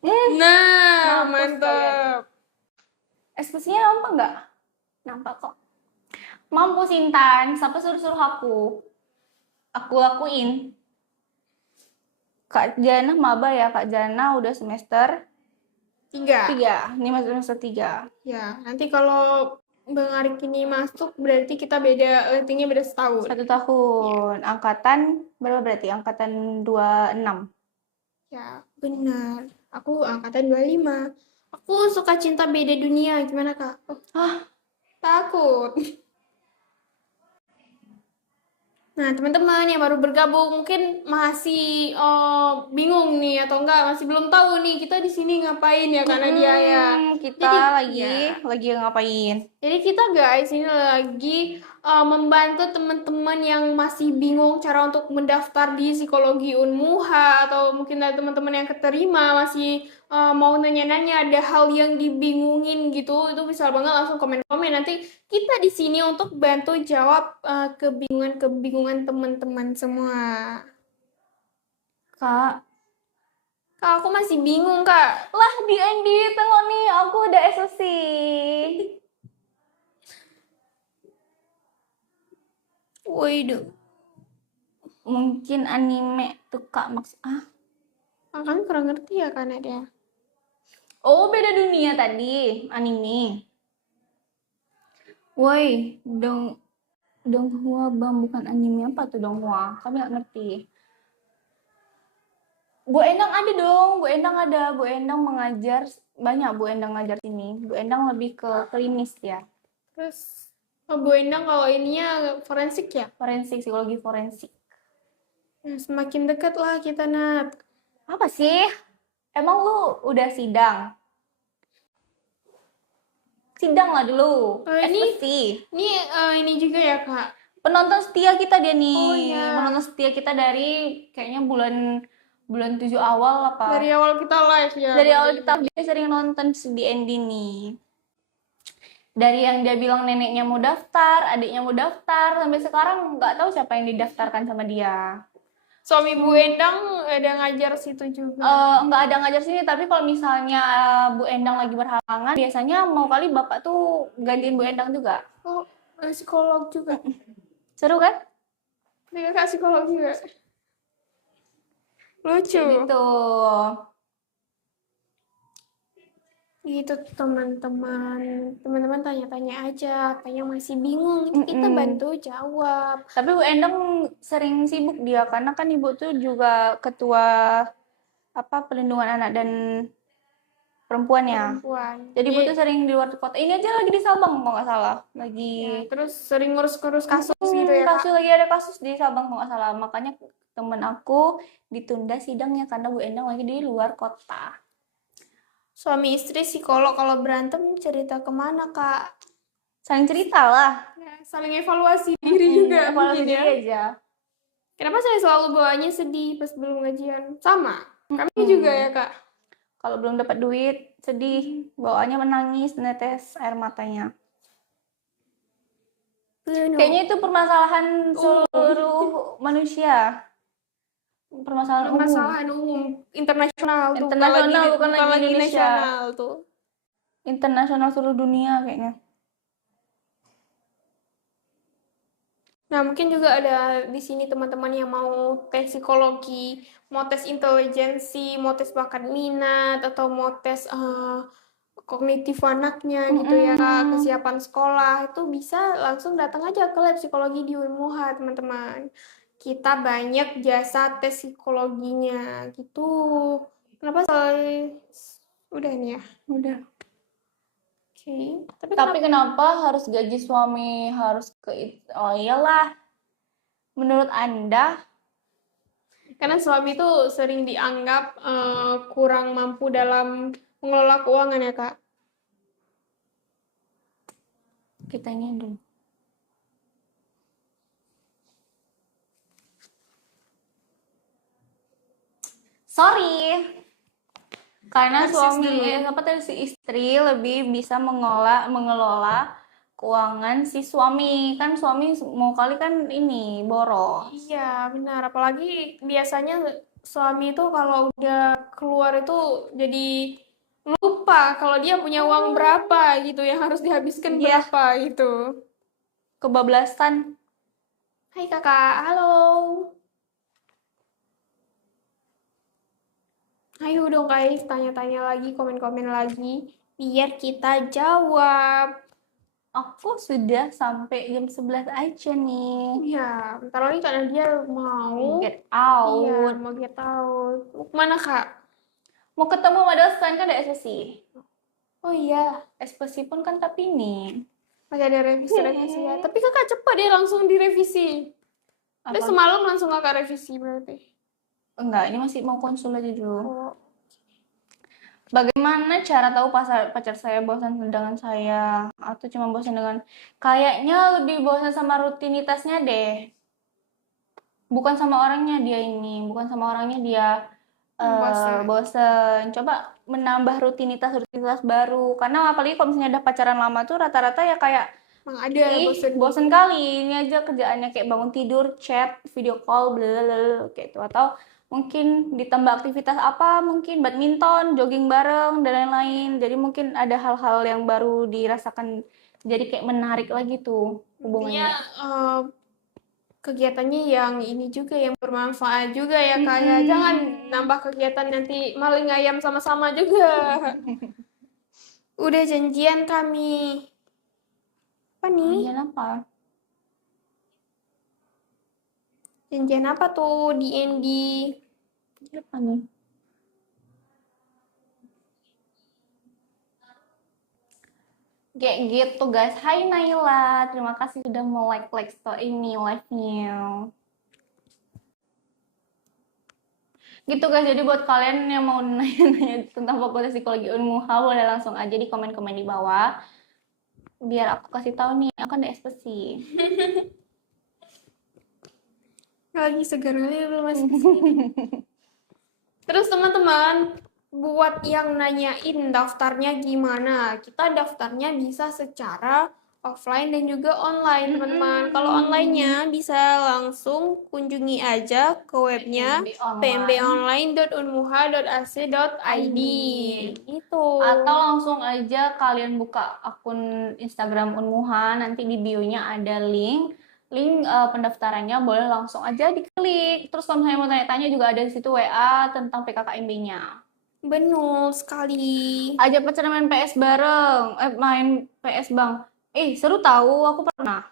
Nah, Mampus mantap. Espesinya nampak nggak? Nampak kok. Mampus Intan, siapa suruh-suruh aku? Aku lakuin. Kak Jana maba ya, Kak Jana udah semester 3. 3. Ini masuk semester 3. Ya, nanti kalau Bang Arik ini masuk berarti kita beda ratingnya beda setahun. 1 tahun. Angkatan berapa berarti? Angkatan 26. Ya, benar. Aku angkatan 25. Aku suka cinta beda dunia. Gimana, Kak? Takut. Nah, teman-teman yang baru bergabung mungkin masih bingung nih atau enggak, masih belum tahu nih kita di sini ngapain ya karena dia ya. Kita lagi ngapain? Jadi kita guys ini lagi membantu teman-teman yang masih bingung cara untuk mendaftar di psikologi Unmuha atau mungkin ada teman-teman yang keterima masih mau nanya-nanya ada hal yang dibingungin gitu, itu bisa banget langsung komen-komen. Nanti kita di sini untuk bantu jawab kebingungan teman-teman semua. Kak, Kak, aku masih bingung, Kak. lah di tengok nih, aku udah SOC. Waduh. Mungkin anime tuh Kak maksud Kalian kurang ngerti ya kan dia. Oh, beda dunia tadi, anime. Woi, Donghua Bang bukan anime apa tuh Donghua? Kami nggak ngerti. Bu Endang ada dong, Bu Endang ada. Bu Endang mengajar, banyak Bu Endang ngajar sini. Bu Endang lebih ke klinis ya, Terus Bu Endang kalau ininya forensik ya? forensik, psikologi forensik. Nah, semakin dekat lah kita, Nat. Apa sih? Emang lu udah sidang? Sidang lah dulu. Ini Ekspresi. ini juga ya, Kak. Penonton setia kita dia nih. Oh iya. Penonton setia kita dari kayaknya bulan bulan 7 awal apa? Dari awal kita live ya. Dari awal kita dia sering nonton di Andy nih. Dari yang dia bilang neneknya mau daftar, adiknya mau daftar, sampai sekarang nggak tahu siapa yang didaftarkan sama dia. Suami Bu Endang ada ngajar situ juga. Nggak ada ngajar sini, tapi kalau misalnya Bu Endang lagi berhalangan, biasanya mau kali bapak tuh gantiin Bu Endang juga. Oh, psikolog juga. Seru kan? Dia Kak psikolog juga. Lucu. Gitu. Gitu teman-teman tanya-tanya aja, apa yang masih bingung itu kita bantu jawab. Tapi Bu Endang sering sibuk dia karena kan ibu tuh juga ketua perlindungan anak dan perempuan ya. Perempuan. Jadi ibu tuh sering di luar kota. Ini aja lagi di Sabang kalau nggak salah. Lagi Terus sering ngurus-ngurus kasus gitu ya, Kak. kasus lagi ada kasus di Sabang kalau nggak salah. Makanya temen aku ditunda sidangnya karena Bu Endang lagi di luar kota. Suami istri psikolog kalau berantem cerita kemana, Kak? Saling cerita lah. Ya, saling evaluasi diri juga Evaluasi mungkin ya. diri aja. Kenapa saya selalu bawanya sedih pas belum ngajian? Sama. Kami juga ya, Kak. Kalau belum dapat duit, sedih, bawaannya menangis, netes air matanya. Kayaknya itu permasalahan seluruh manusia. Permasalahan umum internasional tuh, Internasional, bukan lagi Indonesia. nasional tuh. Internasional seluruh dunia kayaknya. Nah, mungkin juga ada di sini teman-teman yang mau tes psikologi, mau tes intelijensi, mau tes bakat minat, atau mau tes kognitif anaknya gitu ya, kesiapan sekolah, itu bisa langsung datang aja ke lab psikologi di UMUHA, teman-teman. Kita banyak jasa tes psikologinya gitu. Kenapa udah ini ya? Udah. Oke. Tapi kenapa harus gaji suami harus oh iyalah. Menurut Anda? Karena suami itu sering dianggap kurang mampu dalam mengelola keuangan ya, Kak. Kita ini dulu. Sorry. Karena si istri lebih bisa mengelola keuangan si suami. Kan suami mau kali kan ini boros. Iya, benar. Apalagi biasanya suami itu kalau udah keluar itu jadi lupa kalau dia punya uang berapa gitu yang harus dihabiskan berapa gitu. Kebablasan. Hai Kakak, halo. Ayo dong guys, tanya-tanya lagi, komen-komen lagi, biar kita jawab. Aku sudah sampai jam 11 aja nih. Ya, bentar lagi karena dia mau Get out. Iya, mau get out. Mau kemana, Kak? Mau ketemu sama dosen kan ada SPSI. Oh iya, SPSI pun kan tapi ini. masih ada revisi ya. Tapi Kakak cepat dia langsung direvisi. Tapi semalam langsung Kakak revisi berarti. Enggak, ini masih mau konsul aja dulu. Oh. Bagaimana cara tahu pacar saya bosan dengan saya atau cuma bosan dengan kayaknya lebih bosan sama rutinitasnya deh. Bukan sama orangnya dia ini, bukan sama orangnya dia bosan. Coba menambah rutinitas baru. Karena apalagi kalau misalnya udah pacaran lama tuh rata-rata ya kayak ada bosan kali. Ini aja kerjaannya kayak bangun tidur, chat, video call, blablabla kayak itu. Atau mungkin ditambah aktivitas apa, mungkin badminton, jogging bareng, dan lain-lain. Jadi mungkin ada hal-hal yang baru dirasakan, jadi kayak menarik lagi tuh hubungannya. Kegiatannya yang ini juga, yang bermanfaat juga ya Kak. Jangan nambah kegiatan nanti maling ayam sama-sama juga. Udah janjian kami. Apa nih? Janjian apa? Janjian apa tuh di Andy? Apa nih? Kayak gitu guys. Hai Naila, terima kasih sudah mau like story ini live-nya. Gitu guys, jadi buat kalian yang mau nanya-nanya tentang Fakultas Psikologi Unmuha boleh langsung aja di komen-komen di bawah. Biar aku kasih tahu nih, aku ada ekspresi. Lagi segar kali lu masih kesini. Terus teman-teman, buat yang nanyain daftarnya gimana, kita daftarnya bisa secara offline dan juga online, teman-teman. Kalau online-nya bisa langsung kunjungi aja ke webnya pmbonline.unmuha.ac.id. Itu. Atau langsung aja kalian buka akun Instagram Unmuha, nanti di bio-nya ada link pendaftarannya, boleh langsung aja diklik. Terus kalau misalnya mau tanya-tanya juga ada di situ WA tentang PKKMB-nya. Benar sekali. Ajak pacar main PS bareng, main PS bang. Seru tahu, aku pernah.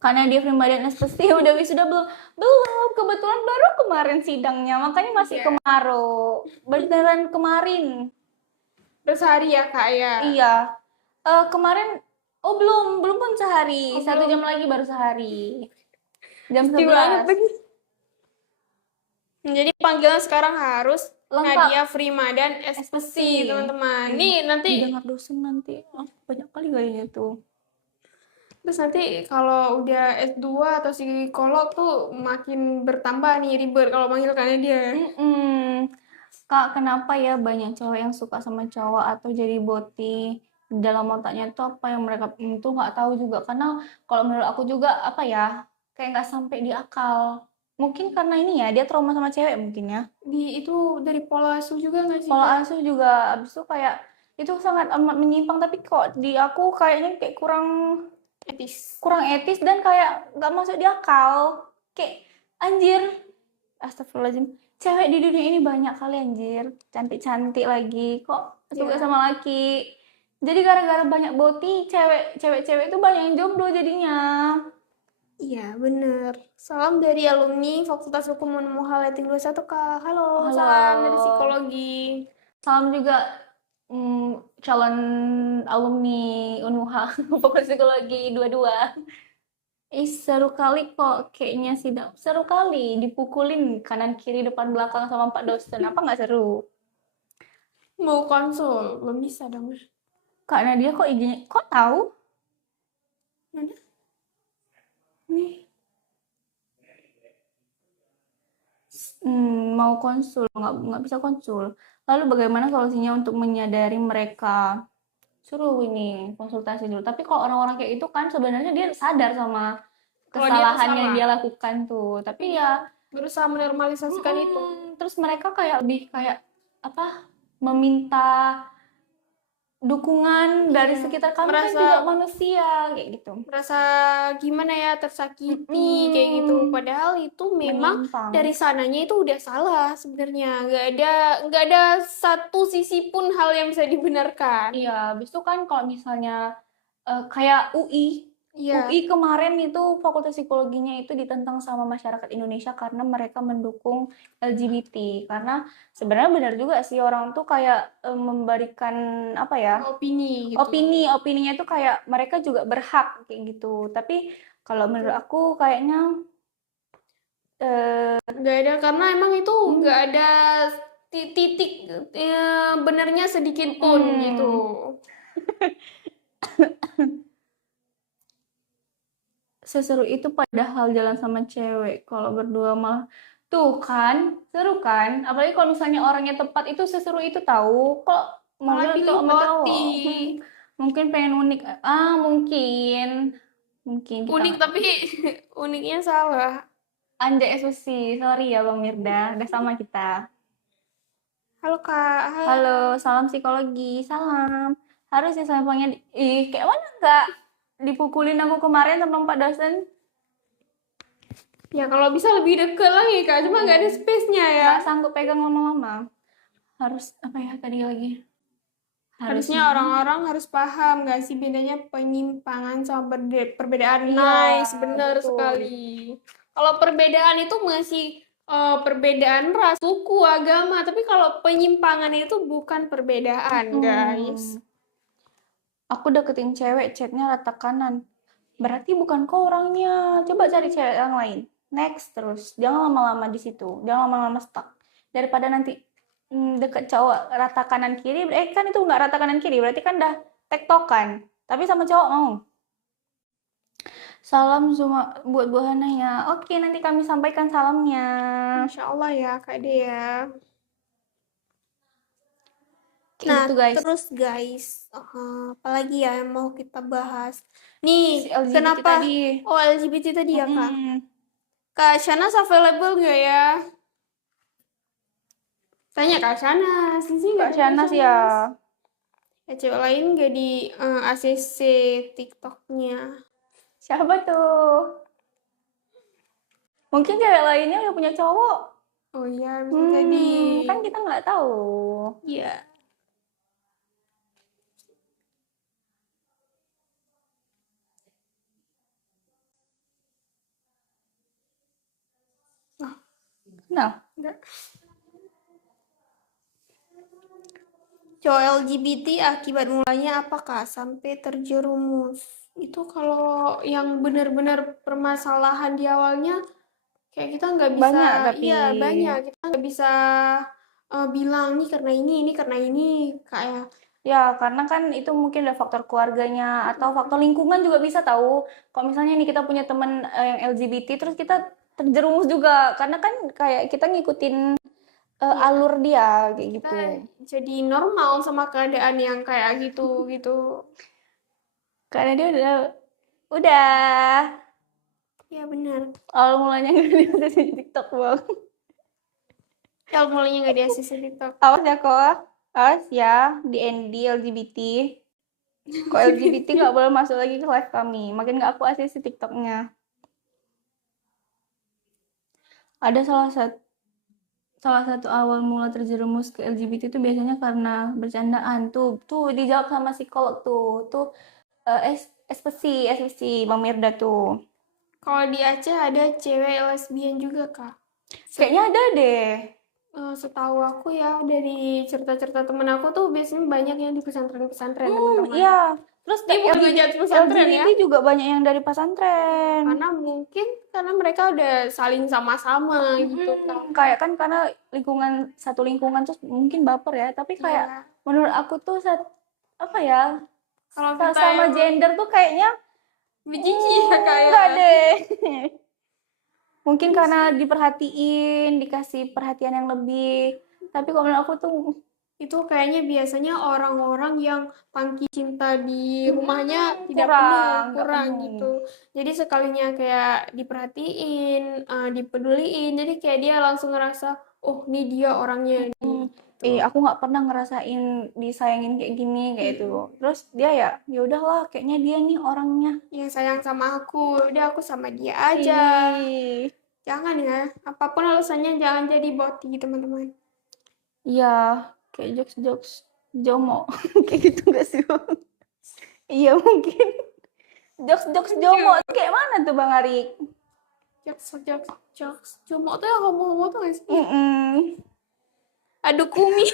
Karena dia prima dan SPC udah wisuda belum? Belum, kebetulan baru kemarin sidangnya, makanya masih kemarau. Beneran kemarin. Bersehari ya kak ya? Iya. Kemarin, belum pun sehari. 1 jam lagi baru sehari. Jam 11. Jadi panggilan sekarang harus Lengkap. Nadia Prima dan SPC, teman-teman. Nih nanti Dengar dosen nanti. Banyak kali kayaknya tuh. terus nanti kalau udah S2 atau psikolog tuh makin bertambah nih ribet kalau manggilkannya dia. Kak, kenapa ya banyak cowok yang suka sama cowok atau jadi boti? Dalam otaknya tuh apa yang mereka itu nggak tahu juga. Karena kalau menurut aku juga apa ya, kayak nggak sampai di akal. Mungkin karena ini ya, dia trauma sama cewek mungkin ya. Itu dari pola asuh juga nggak sih? Pola asuh juga, abis itu kayak itu sangat amat menyimpang. Tapi kok di aku kayaknya kayak kurang etis dan kayak nggak masuk di akal. Kayak anjir, astagfirullahaladzim, cewek di dunia ini banyak kali anjir, cantik-cantik lagi, kok suka sama laki. Jadi gara-gara banyak boti, cewek-cewek itu banyak yang jomblo jadinya. Iya bener. Salam dari alumni Fakultas Hukum Unmuha Letting 21 Kak. Halo, salam dari psikologi. Salam juga calon alumni Unmuha Fakultas Psikologi 22. Seru kali kok kayaknya sidang. Seru kali dipukulin kanan kiri depan belakang sama Pak dosen. Apa nggak seru? Mau konsul, belum bisa dong. Kak Nadia kok IG-nya kok tahu? Mana? Nih. Mau konsul, nggak bisa konsul. Lalu bagaimana solusinya untuk menyadari mereka? Suruh ini konsultasi dulu. Tapi kalau orang-orang kayak itu kan sebenarnya dia sadar sama kesalahan yang dia lakukan tuh. Tapi ya berusaha menormalisasikan itu. Terus mereka kayak lebih kayak apa? Meminta dukungan dari sekitar kami, kan juga manusia kayak gitu. Merasa gimana ya, tersakiti kayak gitu. Padahal itu memang dari sananya itu udah salah sebenarnya. Nggak ada satu sisi pun hal yang bisa dibenarkan. Iya, habis itu kan kalau misalnya kayak UI kemarin itu Fakultas Psikologinya itu ditentang sama masyarakat Indonesia karena mereka mendukung LGBT. Karena sebenarnya benar juga sih, orang tuh kayak memberikan apa ya, opini gitu. Opininya itu kayak mereka juga berhak kayak gitu. Tapi kalau menurut aku kayaknya nggak ada, karena emang itu nggak ada titik benernya sedikit pun gitu. Seseru itu padahal jalan sama cewek, kalau berdua malah tuh kan seru kan. Apalagi kalau misalnya orangnya tepat, itu seseru itu tahu. Kok malah pilih boti. Mungkin pengen unik. Mungkin kita unik tapi uniknya salah. Anjay SUC, sorry ya Bang Mirda, udah sama kita. Halo Kak. Halo, salam psikologi, salam. Harusnya saya pengen kayak mana enggak dipukulin aku kemarin sama Pak dosen. Ya kalau bisa lebih deket lagi Kak, cuma nggak ada space-nya ya. Nggak sanggup pegang lama-lama. Harus apa ya tadi lagi? Harusnya orang-orang harus paham nggak sih bedanya penyimpangan sama perbedaan. Nice, benar sekali. Kalau perbedaan itu masih perbedaan ras, suku, agama, tapi kalau penyimpangan itu bukan perbedaan, guys. Aku deketin cewek, chatnya rata kanan. Berarti bukan kau orangnya. Coba cari cewek yang lain. Next terus. Jangan lama-lama di situ. Jangan lama-lama stuck. Daripada nanti deket cowok rata kanan kiri. Kan itu nggak rata kanan kiri. Berarti kan dah tektokan. Tapi sama cowok mau. Salam Zuma buat Bu Hana ya. Oke, nanti kami sampaikan salamnya. Insya Allah ya, Kak Dea. Kayak Nah, gitu guys. terus guys, apalagi ya yang mau kita bahas? Nih, Si LGBT kenapa? tadi. Oh, LGBT tadi ya, Kak. Mm-mm. Kak Shanas available nggak ya? Tanya Kak Shanas, di sini nggak Kak ada Kak Shanas ya. Shanas. Ya, cewek lain nggak di ACC TikToknya? Siapa tuh? Mungkin cewek lainnya udah punya cowok. Oh iya, bisa jadi. Kan kita nggak tahu. Iya. Nah, Enggak. Cowok LGBT akibat mulanya apakah sampai terjerumus? Itu kalau yang benar-benar permasalahan di awalnya kayak kita nggak bisa, banyak tapi iya banyak, kita nggak bisa bilang nih karena ini karena ini, kayak ya karena kan itu mungkin ada faktor keluarganya atau faktor lingkungan juga bisa tahu. Kalau misalnya nih kita punya teman yang LGBT terus kita terjerumus juga karena kan kayak kita ngikutin Iya. alur dia kayak gitu. kita jadi normal sama keadaan yang kayak gitu gitu. Karena dia udah Ya benar. awal mulanya nggak di TikTok bang. Kalau mulainya nggak di ACC TikTok. Awas ya kok, awas ya di ND LGBT. Kok LGBT nggak boleh masuk lagi ke live kami, makin nggak aku ACC TikToknya. Ada salah satu awal mula terjerumus ke LGBT itu biasanya karena bercandaan. Tuh dijawab sama psikolog tuh SPC Bang Mirda tuh. Kalau di Aceh ada cewek lesbian juga, Kak. Kayaknya ada deh. Setahu aku ya dari cerita-cerita temen aku tuh biasanya banyak yang di pesantren-pesantren, teman-teman. Iya. Terus Ini bukan ngejat pesantren ya. LGBT juga banyak yang dari pesantren. Karena mungkin karena mereka udah saling sama-sama gitu kan. Kayak kan karena satu lingkungan terus mungkin baper ya, tapi kayak Iya. menurut aku tuh apa ya? Kalau kita Sama yang gender tuh kayaknya bejiji ya kayak. enggak deh. Mungkin karena diperhatiin, dikasih perhatian yang lebih. Tapi kalau menurut aku tuh Itu kayaknya biasanya orang-orang yang tangki cinta di rumahnya tidak nggak kurang penuh. gitu. Jadi sekalinya kayak diperhatiin, dipeduliin, jadi kayak dia langsung ngerasa, oh ini dia orangnya nih. Aku nggak pernah ngerasain disayangin kayak gini kayak itu. Terus dia ya udahlah, kayaknya dia nih orangnya. Yang sayang sama aku, udah aku sama dia aja. Ih. Jangan ya, apapun alasannya jangan jadi boti teman-teman. Iya, kayak jokes jomo kayak gitu nggak sih Bang? Iya mungkin jokes jomo kayak mana tuh Bang Arik? Jokes. Cuma tuh yang homo-homo tuh gak sih? Aduh kumi.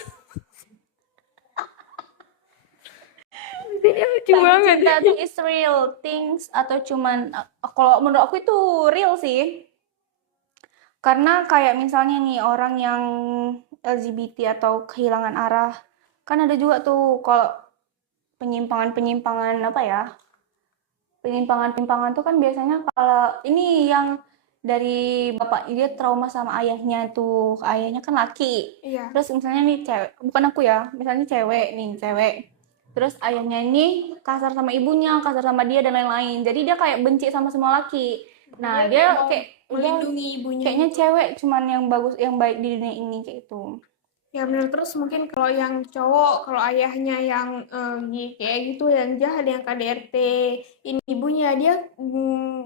Lucu banget. Cinta itu is real things atau cuman kalau menurut aku itu real sih. Karena kayak misalnya nih orang yang LGBT atau kehilangan arah, kan ada juga tuh kalau penyimpangan apa ya? Penyimpangan tuh kan biasanya kalau ini yang dari bapak dia trauma sama ayahnya tuh, ayahnya kan laki. Iya. Terus misalnya nih cewek, bukan aku ya, misalnya cewek. Terus ayahnya ini kasar sama ibunya, kasar sama dia dan lain-lain. Jadi dia kayak benci sama semua laki. Nah, dia kayak melindungi ibunya. Kayaknya cewek cuman yang bagus, yang baik di dunia ini kayak itu. Ya benar, terus mungkin kalau yang cowok, kalau ayahnya yang kayak gitu, yang jahat, yang KDRT, ini ibunya dia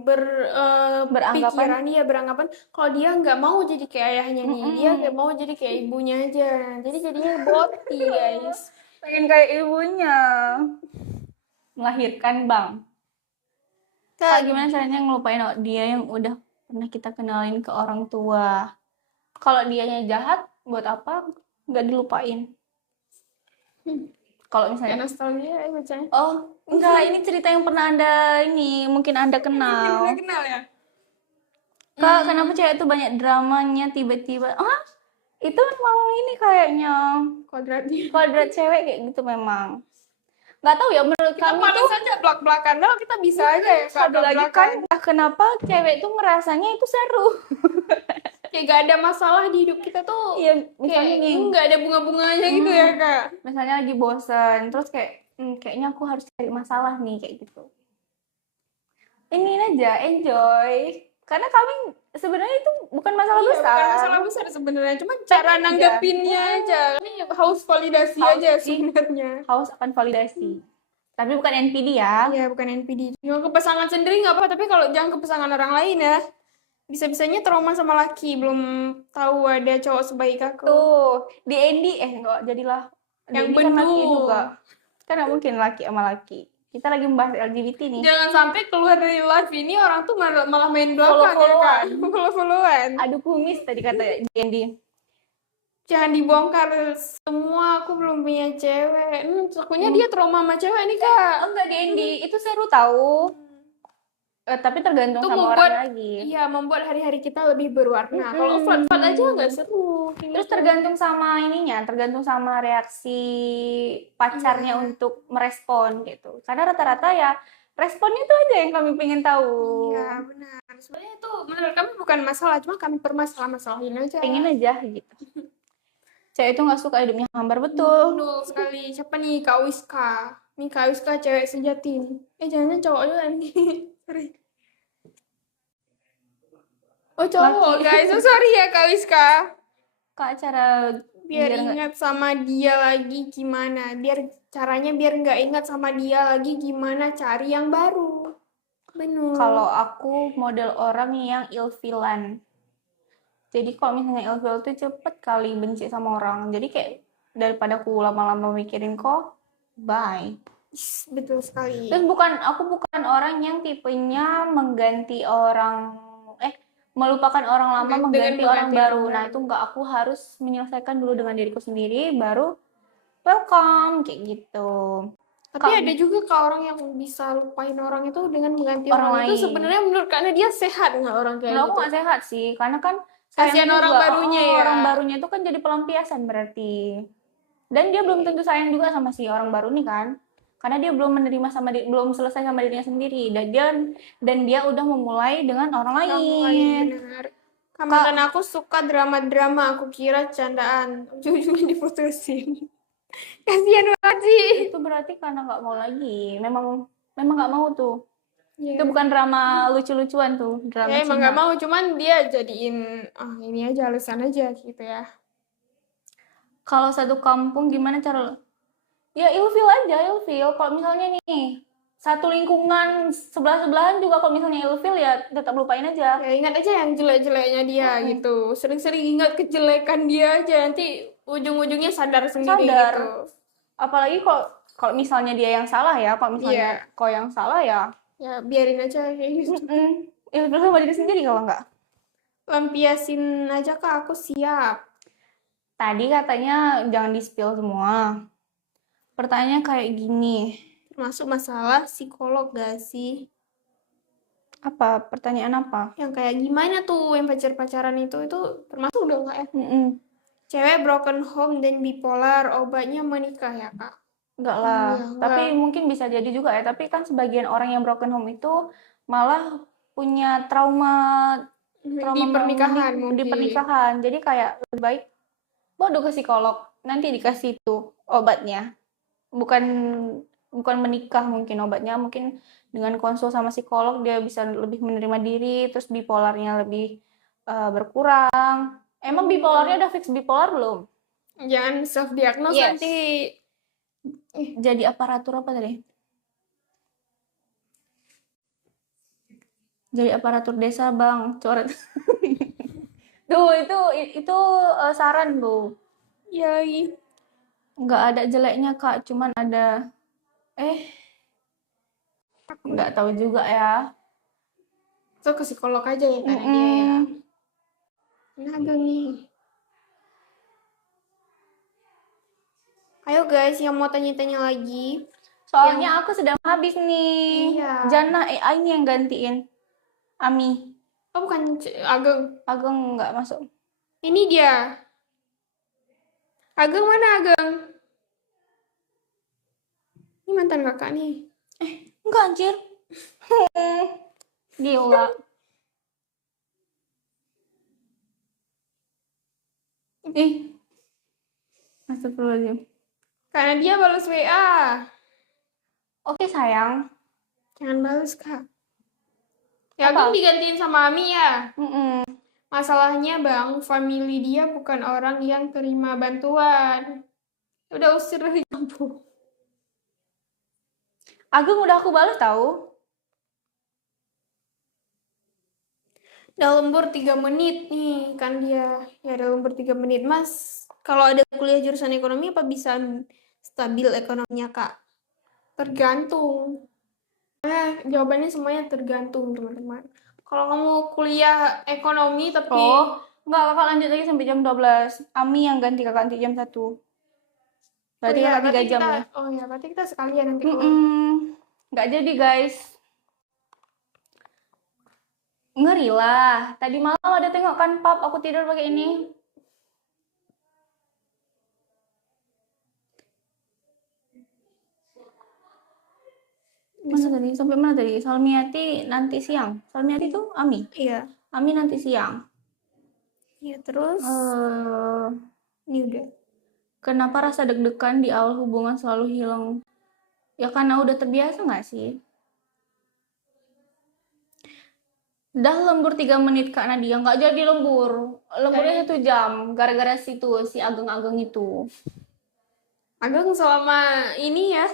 berpikiran, dia beranggapan kalau dia nggak mau jadi kayak ayahnya nih, dia nggak mau jadi kayak ibunya aja. Jadi jadinya boti guys. Pengen kayak ibunya. Melahirkan bang. Kak, gimana caranya ngelupain dia yang udah pernah kita kenalin ke orang tua? Kalau dianya jahat, buat apa nggak dilupain? Kalau Kayak misalnya, nostalgia ya bacanya. oh enggak, ini cerita yang pernah mungkin Anda kenal. Udah kenal ya? Kak, kenapa cewek itu banyak dramanya tiba-tiba? Ah, itu memang ini kayaknya Kodratnya. kodrat cewek kayak gitu memang. Nggak tahu ya, menurut Kita kami paling tuh saja belak-belakan dong, kita bisa aja ya Kak, satu lagi kan, kenapa cewek tuh ngerasanya itu seru? kayak gak ada masalah di hidup kita tuh. Iya, misalnya Kayak nih, nggak ada bunga-bunga aja gitu ya Kak. misalnya lagi bosen, terus kayak kayaknya aku harus cari masalah nih kayak gitu. Ini aja, enjoy. Karena kami sebenarnya itu bukan masalah Iya, besar. bukan masalah besar sebenarnya, cuma cara nanggepinnya aja. Ini haus validasi Haus aja sih. sebenarnya. Haus akan validasi. Tapi bukan NPD ya. Iya, bukan NPD. Jangan ke pasangan sendiri nggak apa, tapi kalau jangan ke pasangan orang lain ya. Bisa-bisanya trauma sama laki, belum tahu ada cowok sebaik aku. Tuh, di Andy enggak jadilah. Di Yang Andy kan laki bener. juga. Kan nggak mungkin laki sama laki. Kita lagi membahas LGBT nih. Jangan sampai keluar dari live ini orang tuh malah main belakang ya kan. Follow-followan. Adu kumis tadi kata di Andy. Jangan dibongkar semua, aku belum punya cewek. Takutnya dia trauma sama cewek nih kak. Enggak di Andy, itu seru tahu. Tapi tergantung Itu sama membuat, orang lagi. iya membuat hari-hari kita lebih berwarna. Kalau flat-flat aja nggak seru. Terus tergantung sama ininya, tergantung sama reaksi pacarnya untuk merespon gitu. Karena rata-rata ya responnya itu aja yang kami pengen tahu. Iya benar. Sebenarnya itu menurut kami bukan masalah, cuma kami permasalahin aja. Pengen aja gitu. Cewek itu nggak suka hidupnya hambar, betul. Betul sekali. Siapa nih Kak Wiska? Nih Kak Wiska cewek sejati nih. Jangan cowok juga nih. Sorry. Oh cowok guys, oh, sorry ya Kak Wiska. Kak, cara Biar nggak- ingat sama dia lagi gimana? Biar nggak ingat sama dia lagi gimana cari yang baru. Benar. Kalau aku model orang yang ilfilan. Jadi kalau misalnya ilfil tuh cepet kali benci sama orang. Jadi kayak daripada aku lama-lama mikirin kok, bye. Betul sekali. Terus aku bukan orang yang tipenya melupakan orang lama Dengan mengganti orang mengganti baru. orang Nah, baru. itu enggak, aku harus menyelesaikan dulu dengan diriku sendiri baru welcome kayak gitu. Tapi ada juga Kak orang yang bisa lupain orang itu dengan mengganti Orang orang itu lain. sebenarnya menurut karena dia sehat nggak orang kayak Menurut aku gitu? nggak sehat sih, karena kan Kasihan sayang orang juga. barunya ya. Orang barunya itu kan jadi pelampiasan berarti. Dan dia belum tentu sayang juga sama si orang baru nih kan. Karena dia belum belum selesai sama dirinya sendiri, dan dia udah memulai dengan orang lain. Benar. Mantan aku suka drama-drama, aku kira candaan, ujung-ujungnya diputusin. Kasihan banget sih. Itu berarti karena nggak mau lagi, memang nggak mau tuh. Ya, Itu bukan drama lucu-lucuan tuh, drama ya emang Cina. nggak mau, cuman dia jadiin ini aja alasan aja gitu ya. Kalau satu kampung gimana cara? Ya ilfil aja, ilfil. Kalau misalnya nih satu lingkungan sebelah-sebelahan juga kalau misalnya ilfil ya tetap lupain aja. Ya ingat aja yang jelek-jeleknya dia gitu. Sering-sering ingat kejelekan dia aja, nanti ujung-ujungnya sadar sendiri Sadar. gitu. Apalagi kalau misalnya dia yang salah ya, kalau misalnya Iya. kau yang salah ya Ya biarin aja kayak gitu. ilfil sama diri sendiri kalau enggak. Lampiasin aja Kak, aku siap. Tadi katanya jangan di-spill semua. Pertanyaannya kayak gini. Masuk masalah psikolog gak sih? Apa? Pertanyaan apa? Yang kayak gimana tuh yang pacar-pacaran itu termasuk udah nggak ya? Cewek broken home dan bipolar, obatnya menikah ya Kak? Enggak lah. Iya, Tapi enggak. mungkin bisa jadi juga ya. Tapi kan sebagian orang yang broken home itu malah punya trauma Di pernikahan di mungkin. pernikahan. Jadi kayak lebih baik bawa ke psikolog, nanti dikasih tuh obatnya. Bukan menikah mungkin obatnya, mungkin dengan konsul sama psikolog dia bisa lebih menerima diri, terus bipolarnya lebih berkurang. Emang bipolarnya udah fix bipolar belum? Jangan self diagnose Yes. nanti. Jadi aparatur apa tadi? Jadi aparatur desa, Bang. Coret. Tuh, itu saran, Bu. Yoi. Nggak ada jeleknya, Kak. Cuman ada nggak tahu juga ya. So ke psikolog aja ya karena dia ya. Naga nih. Ayo guys, yang mau tanya-tanya lagi. Soalnya aku sedang habis nih. Iya. Jana AI ini yang gantiin. Ami. Oh bukan Ageng. Ageng nggak masuk. Ini dia. Ageng mana Ageng? Ini mantan kakak nih. Enggak anjir. Gila. Ih. Astagfirullahaladzim. Karena dia balas WA. Oke sayang. Jangan balas kak. Ya Apa? Ageng digantiin sama Ami ya. Mm-mm. Masalahnya bang, family dia bukan orang yang terima bantuan. Udah usir dari kampung. Ageng udah aku balas tahu. Udah lembur 3 menit nih kan dia. Ya udah lembur 3 menit. Mas, kalau ada kuliah jurusan ekonomi apa bisa stabil ekonominya kak? Tergantung. Jawabannya semuanya tergantung teman-teman. Kalau kamu kuliah ekonomi tapi Oh, enggak, kakak lanjut lagi sampai jam 12. Ami yang ganti kakak nanti jam 1. Berarti iya, kakak 3 jam kita, ya. oh ya, berarti kita sekalian nanti kalau Nggak jadi guys. Ngeri lah. Tadi malam ada tengok kan pap, aku tidur pakai ini. Mana tadi? Sampai mana tadi? Salmiati nanti siang. Salmiati itu Ami. iya. Ami nanti siang. Iya, terus ini udah. Kenapa rasa deg-degan di awal hubungan selalu hilang? Ya karena udah terbiasa nggak sih? Dah lembur 3 menit Kak Nadia, nggak jadi lembur. Lemburnya 1 jam, gara-gara situ, si Ageng-Ageng itu. Ageng selama ini ya,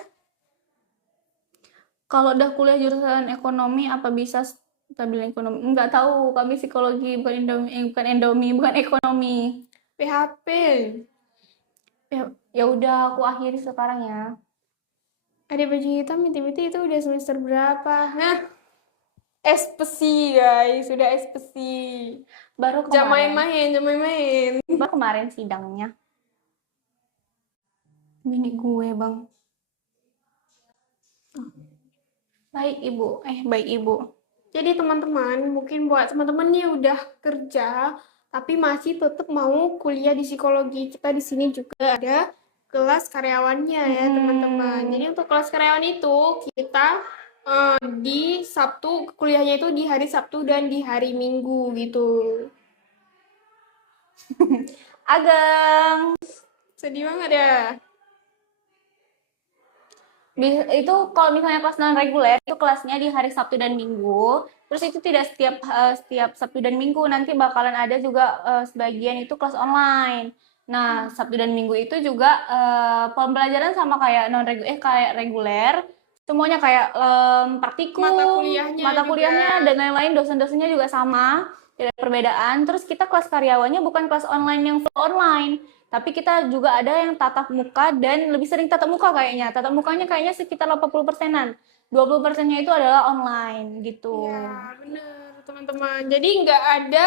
Kalau udah kuliah jurusan ekonomi, apa bisa stabil ekonomi? Nggak tahu, kami psikologi, bukan ekonomi. PHP. Ya udah, aku akhiri sekarang ya. Ada baju hitam inti-inti itu udah semester berapa? Hah? Espesi guys, sudah espesi. Baru Jam kemarin, main-main, jam main-main. baru kemarin sidangnya. Bini gue, Bang. Baik, Ibu. Baik, Ibu. Jadi teman-teman, mungkin buat teman-teman yang udah kerja tapi masih tetap mau kuliah di psikologi, kita di sini juga ada kelas karyawannya ya teman-teman. Jadi untuk kelas karyawan itu kita di Sabtu, kuliahnya itu di hari Sabtu dan di hari Minggu gitu. Ageng. Sedih banget ya. Itu kalau misalnya kelas non reguler itu kelasnya di hari Sabtu dan Minggu. Terus itu tidak setiap Sabtu dan Minggu, nanti bakalan ada juga sebagian itu kelas online. Nah, Sabtu dan Minggu itu juga pembelajaran sama kayak kayak reguler. Semuanya kayak praktikum, Mata kuliahnya dan lain-lain, dosen-dosennya juga sama, tidak ada perbedaan. Terus kita kelas karyawannya bukan kelas online yang full online, tapi kita juga ada yang tatap muka dan lebih sering tatap muka kayaknya. Tatap mukanya kayaknya sekitar 80%-an. 20%-nya itu adalah online gitu. Ya, bener teman-teman. Jadi nggak ada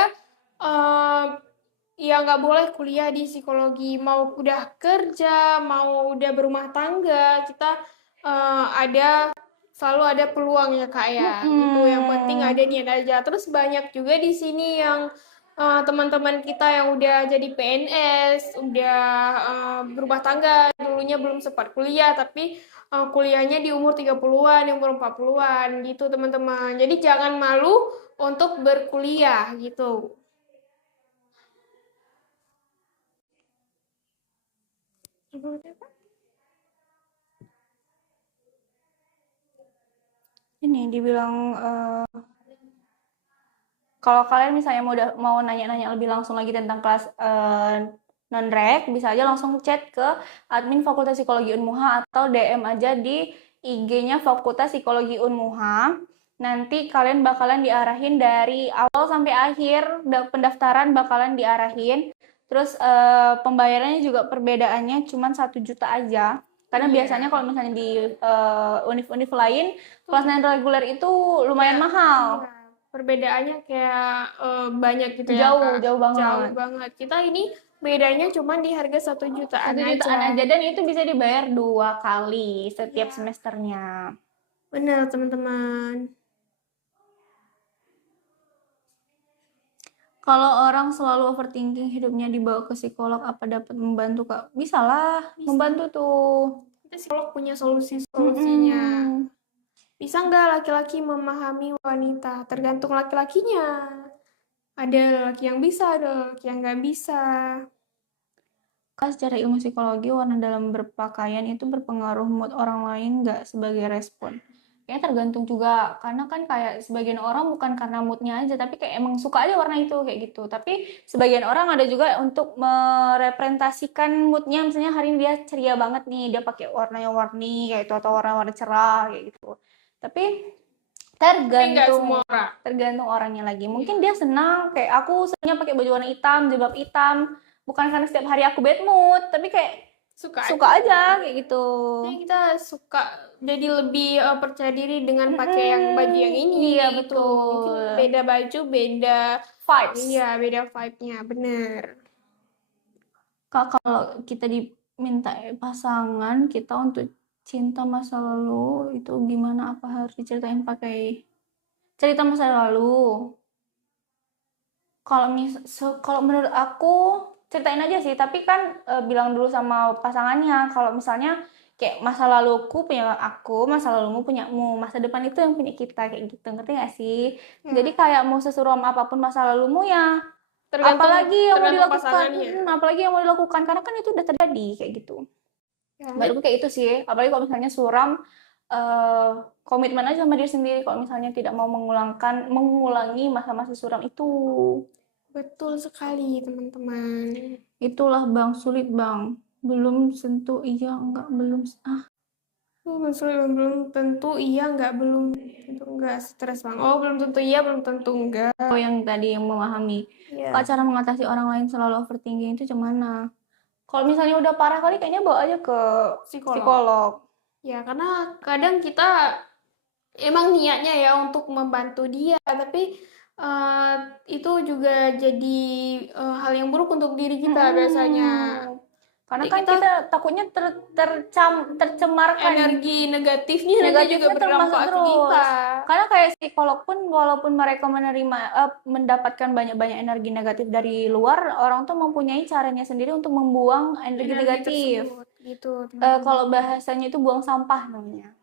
ya nggak boleh kuliah di psikologi. Mau udah kerja, mau udah berumah tangga, kita selalu ada peluang ya kak ya. Gitu. Yang penting ada niat aja. Terus banyak juga di sini yang teman-teman kita yang udah jadi PNS, udah berumah tangga, dulunya belum sempat kuliah, tapi kuliahnya di umur 30-an, di umur 40-an gitu teman-teman. Jadi jangan malu untuk berkuliah gitu. Ini dibilang kalau kalian misalnya mau nanya-nanya lebih langsung lagi tentang kelas non-rek, bisa aja langsung chat ke admin Fakultas Psikologi Unmuha atau DM aja di IG-nya Fakultas Psikologi Unmuha. Nanti kalian bakalan diarahin dari awal sampai akhir, pendaftaran bakalan diarahin. Terus pembayarannya juga perbedaannya cuma 1 juta aja. Karena biasanya kalau misalnya di univ-univ lain, kelas non-reguler itu lumayan mahal. Perbedaannya kayak banyak gitu ya Jauh, Kak. jauh banget. Jauh banget. Kita ini Bedanya cuma di harga 1 jutaan 1 jutaan aja. aja dan itu bisa dibayar 2 kali setiap Iya. semesternya. Benar, teman-teman. Kalau orang selalu overthinking hidupnya dibawa ke psikolog apa dapat membantu Kak? Bisa lah, Bisa. membantu tuh. Kita psikolog punya solusinya. Mm-mm. Bisa nggak laki-laki memahami wanita? Tergantung laki-lakinya. Ada laki yang bisa, ada laki yang nggak bisa. Kak, secara ilmu psikologi, warna dalam berpakaian itu berpengaruh mood orang lain nggak sebagai respon? Kayaknya tergantung juga, karena kan kayak sebagian orang bukan karena moodnya aja, tapi kayak emang suka aja warna itu kayak gitu. Tapi sebagian orang ada juga untuk merepresentasikan moodnya, misalnya hari ini dia ceria banget nih, dia pakai warna yang warni kayak itu atau warna-warna cerah kayak gitu. Tapi Tapi nggak semua tergantung orang. tergantung orangnya lagi. Mungkin dia senang kayak aku senangnya pakai baju warna hitam, jilbab hitam, bukan karena setiap hari aku bad mood, tapi kayak suka aja kayak gitu. Jadi kita suka jadi lebih percaya diri dengan pakai yang baju yang ini. Iya, gitu. betul. Mungkin beda baju, beda Vibes. Iya, beda vibe-nya, bener. Kak, kalau kita diminta pasangan kita untuk cinta masa lalu itu gimana? Apa harus diceritain pakai cerita masa lalu? Kalau menurut aku ceritain aja sih, tapi kan bilang dulu sama pasangannya kalau misalnya kayak masa laluku punya aku, masa lalumu punyamu, masa depan itu yang punya kita kayak gitu, ngerti gak sih? Ya. Jadi kayak mau sesuram apapun masa lalumu ya, Tergantung apalagi yang mau tergantung dilakukan, pasangannya. apalagi yang mau dilakukan karena kan itu udah terjadi kayak gitu. Ya, Menurutku kayak itu sih, apalagi kalau misalnya suram komitmen aja sama diri sendiri kalau misalnya tidak mau mengulangi masa-masa suram itu. betul sekali, teman-teman. Itulah Bang, sulit Bang. Belum sentuh iya enggak belum Belum tentu iya, belum tentu enggak stres, Bang. Oh, belum tentu iya, belum tentu enggak. oh yang tadi yang memahami. Iya. Kak, cara mengatasi orang lain selalu overthinking itu gimana? Kalau misalnya udah parah kali kayaknya bawa aja ke psikolog. Ya, karena kadang kita emang niatnya ya untuk membantu dia, tapi itu juga jadi hal yang buruk untuk diri kita biasanya. Karena Jadi kan kita takutnya tercemarkan energi negatifnya nanti juga negatifnya berdampak termasuk ke terus. kita. Karena kayak psikolog pun walaupun mereka mendapatkan banyak-banyak energi negatif dari luar, orang tuh mempunyai caranya sendiri untuk membuang energi negatif. tersebut, gitu. Kalau bahasanya itu buang sampah namanya.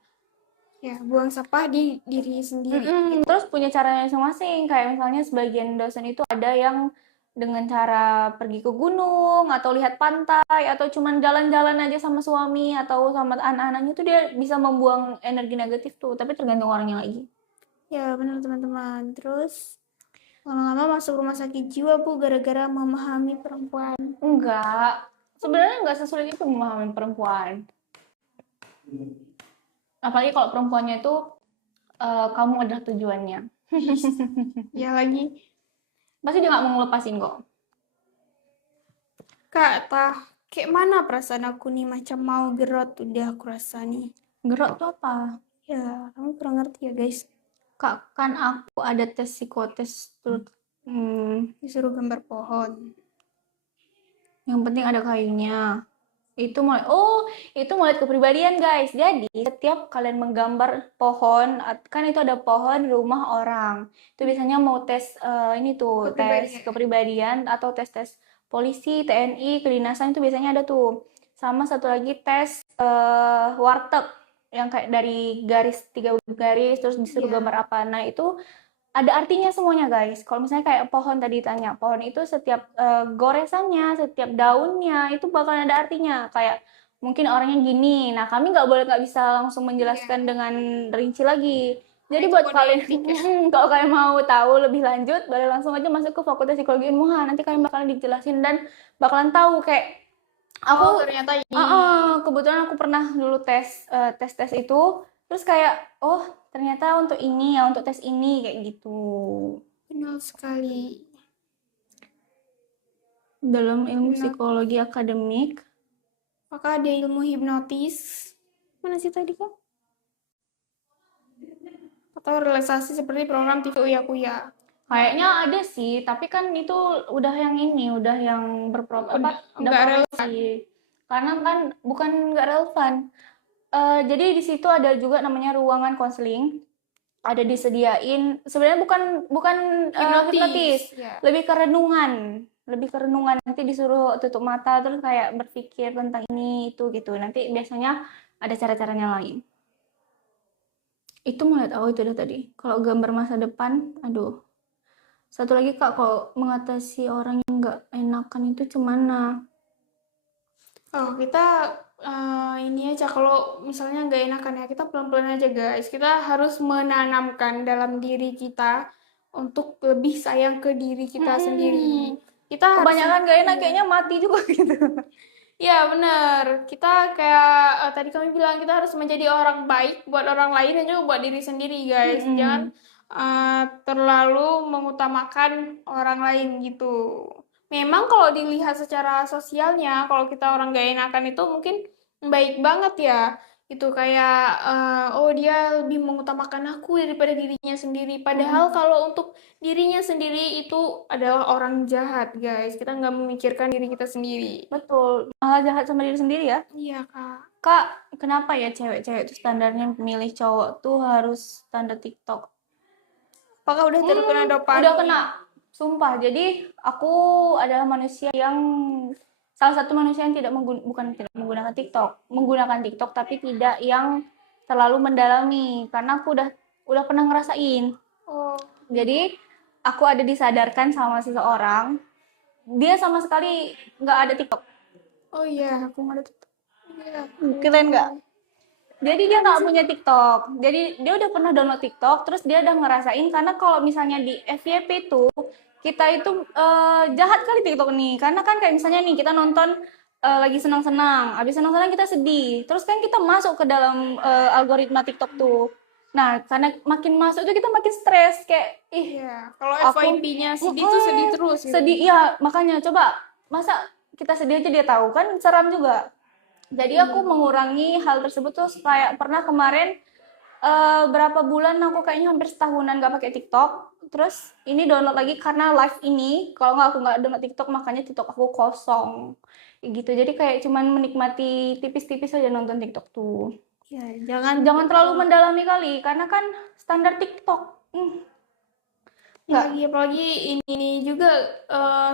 Ya, buang sampah di diri sendiri. Terus punya caranya masing-masing. Kayak misalnya sebagian dosen itu ada yang dengan cara pergi ke gunung atau lihat pantai atau cuman jalan-jalan aja sama suami atau sama anak-anaknya itu dia bisa membuang energi negatif tuh. Tapi tergantung orangnya lagi. Ya, benar teman-teman. Terus lama-lama masuk rumah sakit jiwa, Bu, gara-gara memahami perempuan. Enggak. Sebenarnya enggak sesulit itu memahami perempuan. Apalagi kalau perempuannya itu kamu adalah tujuannya. Ya lagi. Pasti dia nggak mau ngelepasin kok. Kak, kayak mana perasaan aku nih, macam mau gerot udah aku rasa nih. Gerok tuh apa? Ya, kamu kurang ngerti ya, guys. Kak, kan aku ada tes psikotes tuh. Disuruh gambar pohon. Yang penting ada kayunya. Itu mulai kepribadian guys. Jadi setiap kalian menggambar pohon, kan itu ada pohon rumah orang. Itu biasanya mau tes ini tuh tes kepribadian atau tes polisi, TNI, kedinasan itu biasanya ada tuh. Sama satu lagi tes warteg yang kayak dari 3 garis terus disuruh gambar apa. Nah itu ada artinya semuanya guys. Kalau misalnya kayak pohon tadi tanya, pohon itu setiap goresannya, setiap daunnya itu bakalan ada artinya. Kayak mungkin orangnya gini. Nah kami nggak bisa langsung menjelaskan dengan rinci lagi. Jadi buat kalian, kalau kalian mau tahu lebih lanjut, boleh langsung aja masuk ke Fakultas Psikologi Unmuha. Nanti kalian bakalan dijelasin dan bakalan tahu kayak aku ternyata ini. kebetulan aku pernah dulu tes itu. Terus kayak, oh ternyata untuk ini ya, untuk tes ini kayak gitu. Benar sekali. Dalam ilmu psikologi akademik. Apakah ada ilmu hipnotis? Mana sih tadi kok? Atau relaksasi seperti program TV Uya Kuya? Kayaknya ada sih, tapi kan itu udah yang ini, udah yang udah nggak relevan. profesi. Karena kan bukan nggak relevan. Jadi di situ ada juga namanya ruangan konseling. Ada disediain, sebenarnya bukan bukan hipnotis, Ya. lebih ke renungan. Lebih ke renungan, nanti disuruh tutup mata terus kayak berpikir tentang ini itu gitu. Nanti biasanya ada cara-caranya lain. Itu melihat itu udah tadi. Kalau gambar masa depan, aduh. Satu lagi Kak, kalau mengatasi orang yang nggak enakan itu gimana? Oh, kita ini aja kalau misalnya nggak enakan ya kita pelan-pelan aja guys. Kita harus menanamkan dalam diri kita untuk lebih sayang ke diri kita sendiri. Kita harus Kebanyakan nggak enak iya. kayaknya mati juga gitu. Ya benar. Kita kayak tadi kami bilang kita harus menjadi orang baik buat orang lain dan juga buat diri sendiri guys. Jangan terlalu mengutamakan orang lain gitu. Memang kalau dilihat secara sosialnya, kalau kita orang gak enakan itu mungkin baik banget ya. Itu kayak, oh dia lebih mengutamakan aku daripada dirinya sendiri. Padahal kalau untuk dirinya sendiri itu adalah orang jahat guys. Kita nggak memikirkan diri kita sendiri. Betul, malah jahat sama diri sendiri ya. Iya kak. Kak, kenapa ya cewek-cewek itu standarnya milih cowok tuh harus standar TikTok? Apakah udah terkena dopamin? Udah kena, sumpah. Jadi aku adalah salah satu manusia yang bukan tidak menggunakan TikTok, menggunakan TikTok tapi tidak yang terlalu mendalami karena aku udah pernah ngerasain. Oh, Jadi aku ada disadarkan sama seseorang, dia sama sekali nggak ada TikTok. oh iya, aku nggak ada tuh. Iya. Keren nggak? Jadi dia nggak punya TikTok. Jadi dia udah pernah download TikTok, terus dia udah ngerasain karena kalau misalnya di FYP tuh kita itu jahat kali TikTok nih. Karena kan kayak misalnya nih kita nonton lagi senang-senang, habis senang-senang kita sedih. Terus kan kita masuk ke dalam algoritma TikTok tuh. Nah, karena makin masuk tuh kita makin stres kayak Iya, kalau aku FYP-nya sedih tuh sedih terus gitu. sedih ya, makanya coba masa kita sedih aja dia tahu kan seram juga. Jadi aku mengurangi hal tersebut tuh kayak pernah kemarin berapa bulan aku kayaknya hampir setahunan nggak pakai TikTok. Terus ini download lagi karena live ini. Kalau nggak aku nggak download TikTok makanya TikTok aku kosong. Kayak gitu. Jadi kayak cuman menikmati tipis-tipis aja nonton TikTok tuh. Ya, jangan Jangan terlalu mendalami kali karena kan standar TikTok. Nggak. apalagi ini juga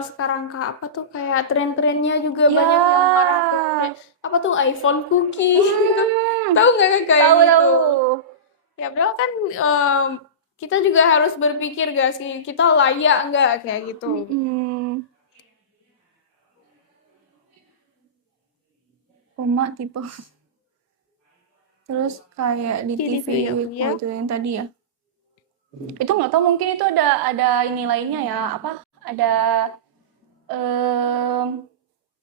sekarang kak apa tuh kayak tren-trennya juga Ya. banyak yang marah ke apa tuh iPhone cookie gitu. Tahu nggak kak kayak Tahu gitu? tahu. Ya padahal kan kita juga harus berpikir gak sih kita layak nggak kayak gitu. Oma tipe. Terus kayak di Di TV ya. itu yang tadi ya. Itu nggak tahu mungkin itu ada ini lainnya ya apa? Ada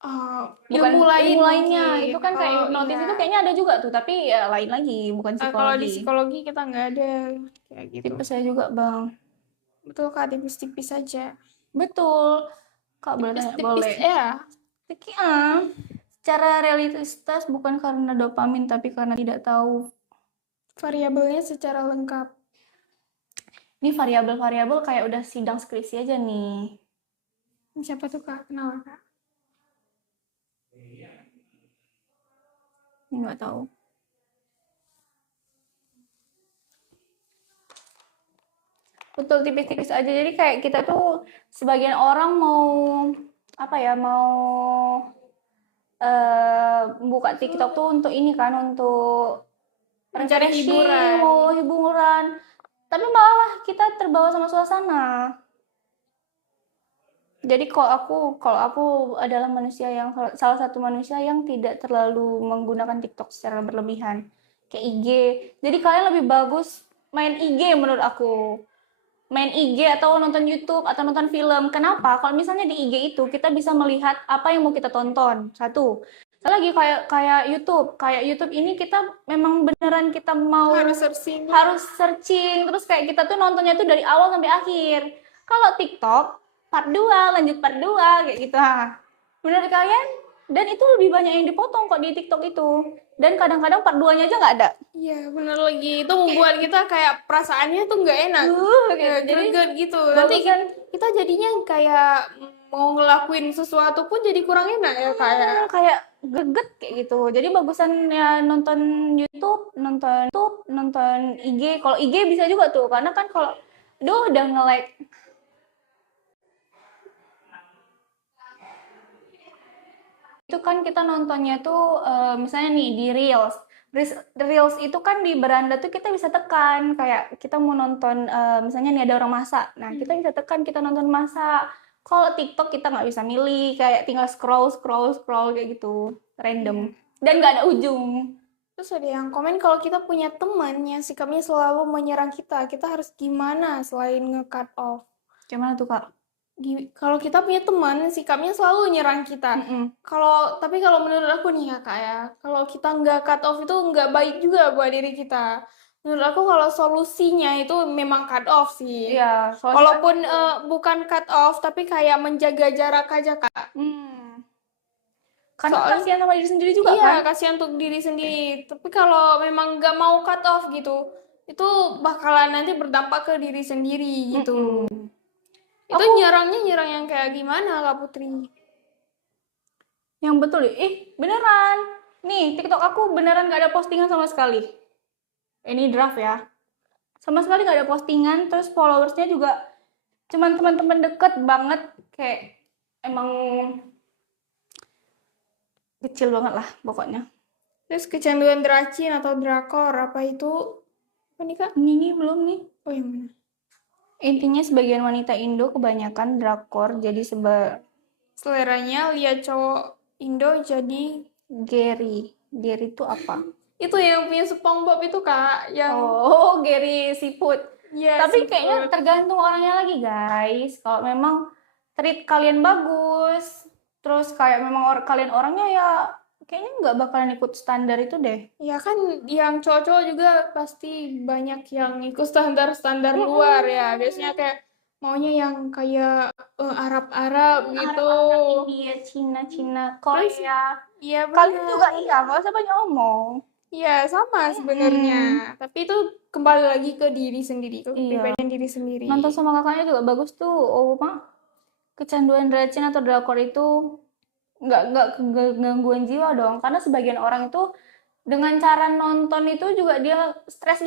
bukan Ilmu lain lainnya. mungkin. Itu kan kayak Kalau hipnotis iya. itu kayaknya ada juga tuh, tapi ya lain lagi, bukan Kalau di psikologi. psikologi kita nggak ada kayak gitu. Tipe saya juga, Bang. Betul kak, tipis-tipis saja. Betul. Kak boleh tanya? Tipis Boleh. ya. Secara realitas bukan karena dopamin tapi karena tidak tahu. Variabelnya secara lengkap. Ini variabel-variabel kayak udah sidang skripsi aja nih. Siapa tuh kak? Kenal kak? Nggak tahu. Betul, tipis-tipis aja. Jadi kayak kita tuh sebagian orang mau apa ya, mau buka TikTok tuh untuk ini kan, untuk Mencari refreshing, hiburan. mau hiburan. Tapi malah kita terbawa sama suasana. Jadi kalau aku adalah salah satu manusia yang tidak terlalu menggunakan TikTok secara berlebihan. Kayak IG. Jadi kalian lebih bagus main IG menurut aku. Main IG atau nonton YouTube atau nonton film. Kenapa? Kalau misalnya di IG itu kita bisa melihat apa yang mau kita tonton. Satu lagi kayak YouTube. Kayak YouTube ini kita memang beneran kita mau Harus searching, terus kayak kita tuh nontonnya tuh dari awal sampai akhir. Kalau TikTok part 2, lanjut part 2 kayak gitu. Menurut kalian dan itu lebih banyak yang dipotong kok di TikTok itu. Dan kadang-kadang part 2-nya aja nggak ada. Iya, bener lagi. Itu membuat kita kayak perasaannya tuh nggak enak. Gitu. Jadi Greget gitu. Nanti bagusan kita jadinya kayak mau ngelakuin sesuatu pun jadi kurang enak ya kayak. kayak greget kayak gitu. Jadi bagusan ya nonton YouTube, nonton IG. Kalau IG bisa juga tuh, karena kan kalau udah nge-like itu kan kita nontonnya tuh misalnya nih di Reels. Reels itu kan di beranda tuh kita bisa tekan kayak kita mau nonton misalnya nih ada orang masak. Nah, kita bisa tekan kita nonton masak. Kalau TikTok kita nggak bisa milih, kayak tinggal scroll kayak gitu, random. Dan nggak ada ujung. Terus ada yang komen kalau kita punya teman yang sikapnya selalu menyerang kita harus gimana selain nge-cut off? Gimana tuh, Kak? Kalau kita punya teman sikapnya selalu nyerang kita. Tapi kalau menurut aku nih ya Kak ya, kalau kita nggak cut off itu nggak baik juga buat diri kita. Menurut aku kalau solusinya itu memang cut off sih. Iya, Walaupun bukan cut off, tapi kayak menjaga jarak aja Kak. Karena Soalnya- kasihan sama diri sendiri juga Iya, kan. kasihan untuk diri sendiri. Tapi kalau memang nggak mau cut off gitu, itu bakalan nanti berdampak ke diri sendiri gitu. Itu nyerang yang kayak gimana Kak Putri? Yang betul, beneran. Nih, TikTok aku beneran gak ada postingan sama sekali. Ini draft ya. Sama sekali gak ada postingan, terus followersnya juga cuman teman-teman deket banget, kayak emang kecil banget lah pokoknya. Terus kecanduan dracin atau drakor, apa itu? Apa nih Kak? Ini belum nih. Oh yang mana? Intinya sebagian wanita Indo kebanyakan drakor, jadi Seleranya lihat cowok Indo jadi Gary itu apa? itu yang punya SpongeBob itu Kak, yang Oh, Gary Seafood. ya Tapi seafood. kayaknya tergantung orangnya lagi, guys. Kalau memang treat kalian bagus, terus kayak memang kalian orangnya ya kayaknya nggak bakalan ikut standar itu deh. Ya kan yang cowok-cowok juga pasti banyak yang ikut standar-standar luar ya. Biasanya kayak maunya yang kayak Arab-Arab gitu. Arab-Arab, India, Cina, Korea. Iya Kalian benar. juga iya, nggak usah banyak omong. Iya sama sebenarnya. Tapi itu kembali lagi ke diri sendiri, ke kepribadian diri sendiri. Nonton sama kakaknya juga bagus tuh. Oh, Mak. Kecanduan dracin atau drakor itu nggak gangguan jiwa dong, karena sebagian orang itu dengan cara nonton itu juga dia stress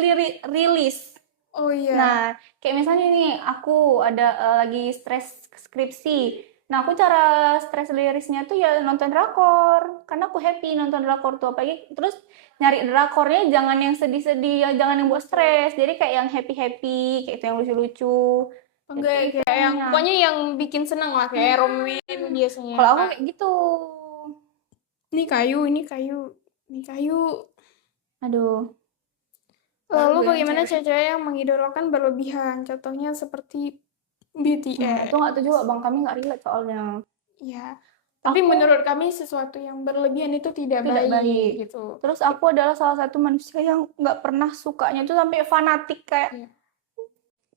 rilis. Oh iya. Nah, kayak misalnya nih aku ada lagi stres skripsi. Nah, aku cara stres rilisnya tuh ya nonton drakor, karena aku happy nonton drakor tuh, apalagi terus nyari drakornya jangan yang sedih-sedih, jangan yang buat stres, jadi kayak yang happy-happy, kayak itu yang lucu-lucu. Enggak kayak yang pokoknya yang bikin seneng lah kayak Romin biasanya. Kalau aku kayak gitu. Ini kayu. Aduh. Lalu bagaimana cewek-cewek yang mengidolakan berlebihan? Contohnya seperti BTS. Itu nggak tahu juga, Bang, kami nggak relate soalnya. Iya. Tapi menurut kami sesuatu yang berlebihan itu tidak baik gitu. Terus aku adalah salah satu manusia yang nggak pernah sukanya tuh sampai fanatik kayak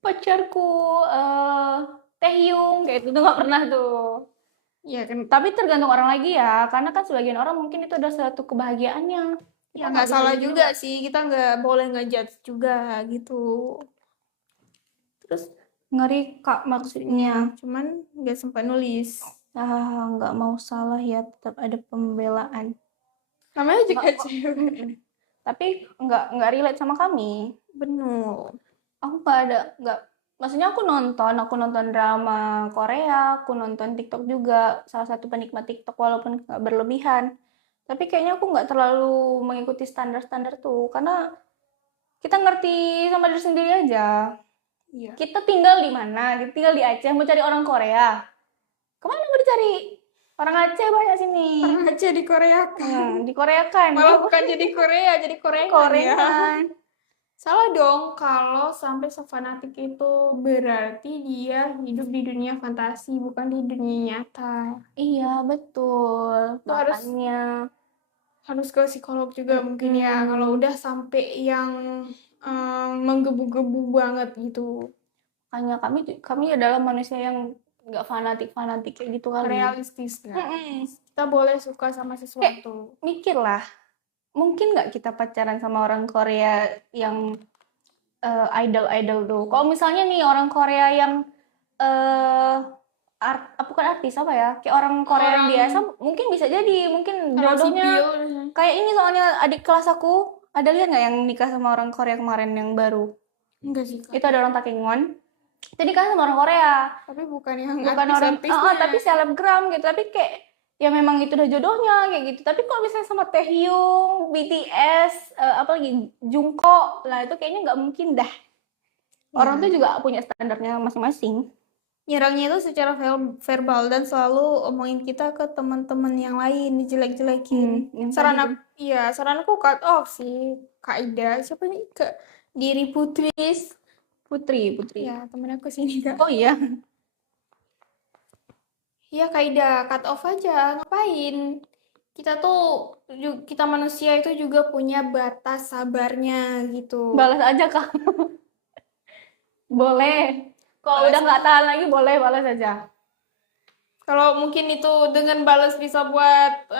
pacarku Taehyung kayak itu tuh nggak pernah tuh. Iya kan. Tapi tergantung orang lagi ya, karena kan sebagian orang mungkin itu adalah suatu kebahagiaannya. Ya nggak salah juga sih, kita nggak boleh ngejudge juga gitu. Terus Ngeri, Kak, maksudnya. cuman nggak sempat nulis. Nggak mau salah ya, tetap ada pembelaan. Namanya juga cewek. Tapi nggak relate sama kami. Benar. Aku maksudnya aku nonton drama Korea, aku nonton TikTok juga, salah satu penikmat TikTok walaupun nggak berlebihan. Tapi kayaknya aku nggak terlalu mengikuti standar-standar tuh, karena kita ngerti sama diri sendiri aja. Iya. Kita tinggal di mana? Kita tinggal di Aceh, mau cari orang Korea. Kemana mau dicari? Orang Aceh banyak sini. Orang Aceh di Korea kan. Di Korea kan. Malah bukan jadi Korea, jadi Korean ya. Salah dong kalau sampai sefanatik itu, berarti dia hidup di dunia fantasi bukan di dunia nyata. Iya, betul. Itu harus ke psikolog juga mungkin ya kalau udah sampai yang menggebu-gebu banget gitu. Makanya kami adalah manusia yang nggak fanatik kayak gitu kali. realistis nggak? Mm-mm. Kita boleh suka sama sesuatu. Mikir lah, mungkin nggak kita pacaran sama orang Korea yang idol tuh. Kalau misalnya nih orang Korea yang bukan artis apa ya, kayak orang Korea yang Orang biasa, mungkin bisa jadi, mungkin orang jodohnya sipil. kayak ini. Soalnya adik kelas aku ada lihat nggak yang nikah sama orang Korea kemarin yang baru? Enggak sih, Kak. Itu ada orang Takengon, itu nikah sama orang Korea, Tapi bukan yang bukan orang artis-artisnya. tapi selebgram gitu, tapi kayak ya memang itu udah jodohnya kayak gitu. Tapi kalau misalnya sama Taehyung, BTS, apalagi Jungkook, lah itu kayaknya nggak mungkin dah. Orang tuh juga punya standarnya masing-masing. Nyerangnya itu secara verbal dan selalu omongin kita ke teman-teman yang lain, dijelek-jelekin. Yang Saran tadi aku, iya, saran aku cut off sih. Kak Ida, siapa nih? Kak Diri Putri. Putri. Ya, temen aku sini, Kak. Oh iya. Iya, Kak Ida, cut off aja. Ngapain? Kita manusia itu juga punya batas sabarnya gitu. Balas aja Kak. Boleh. Kalau Balas udah nggak tahan lagi boleh balas aja. Kalau mungkin itu dengan balas bisa buat,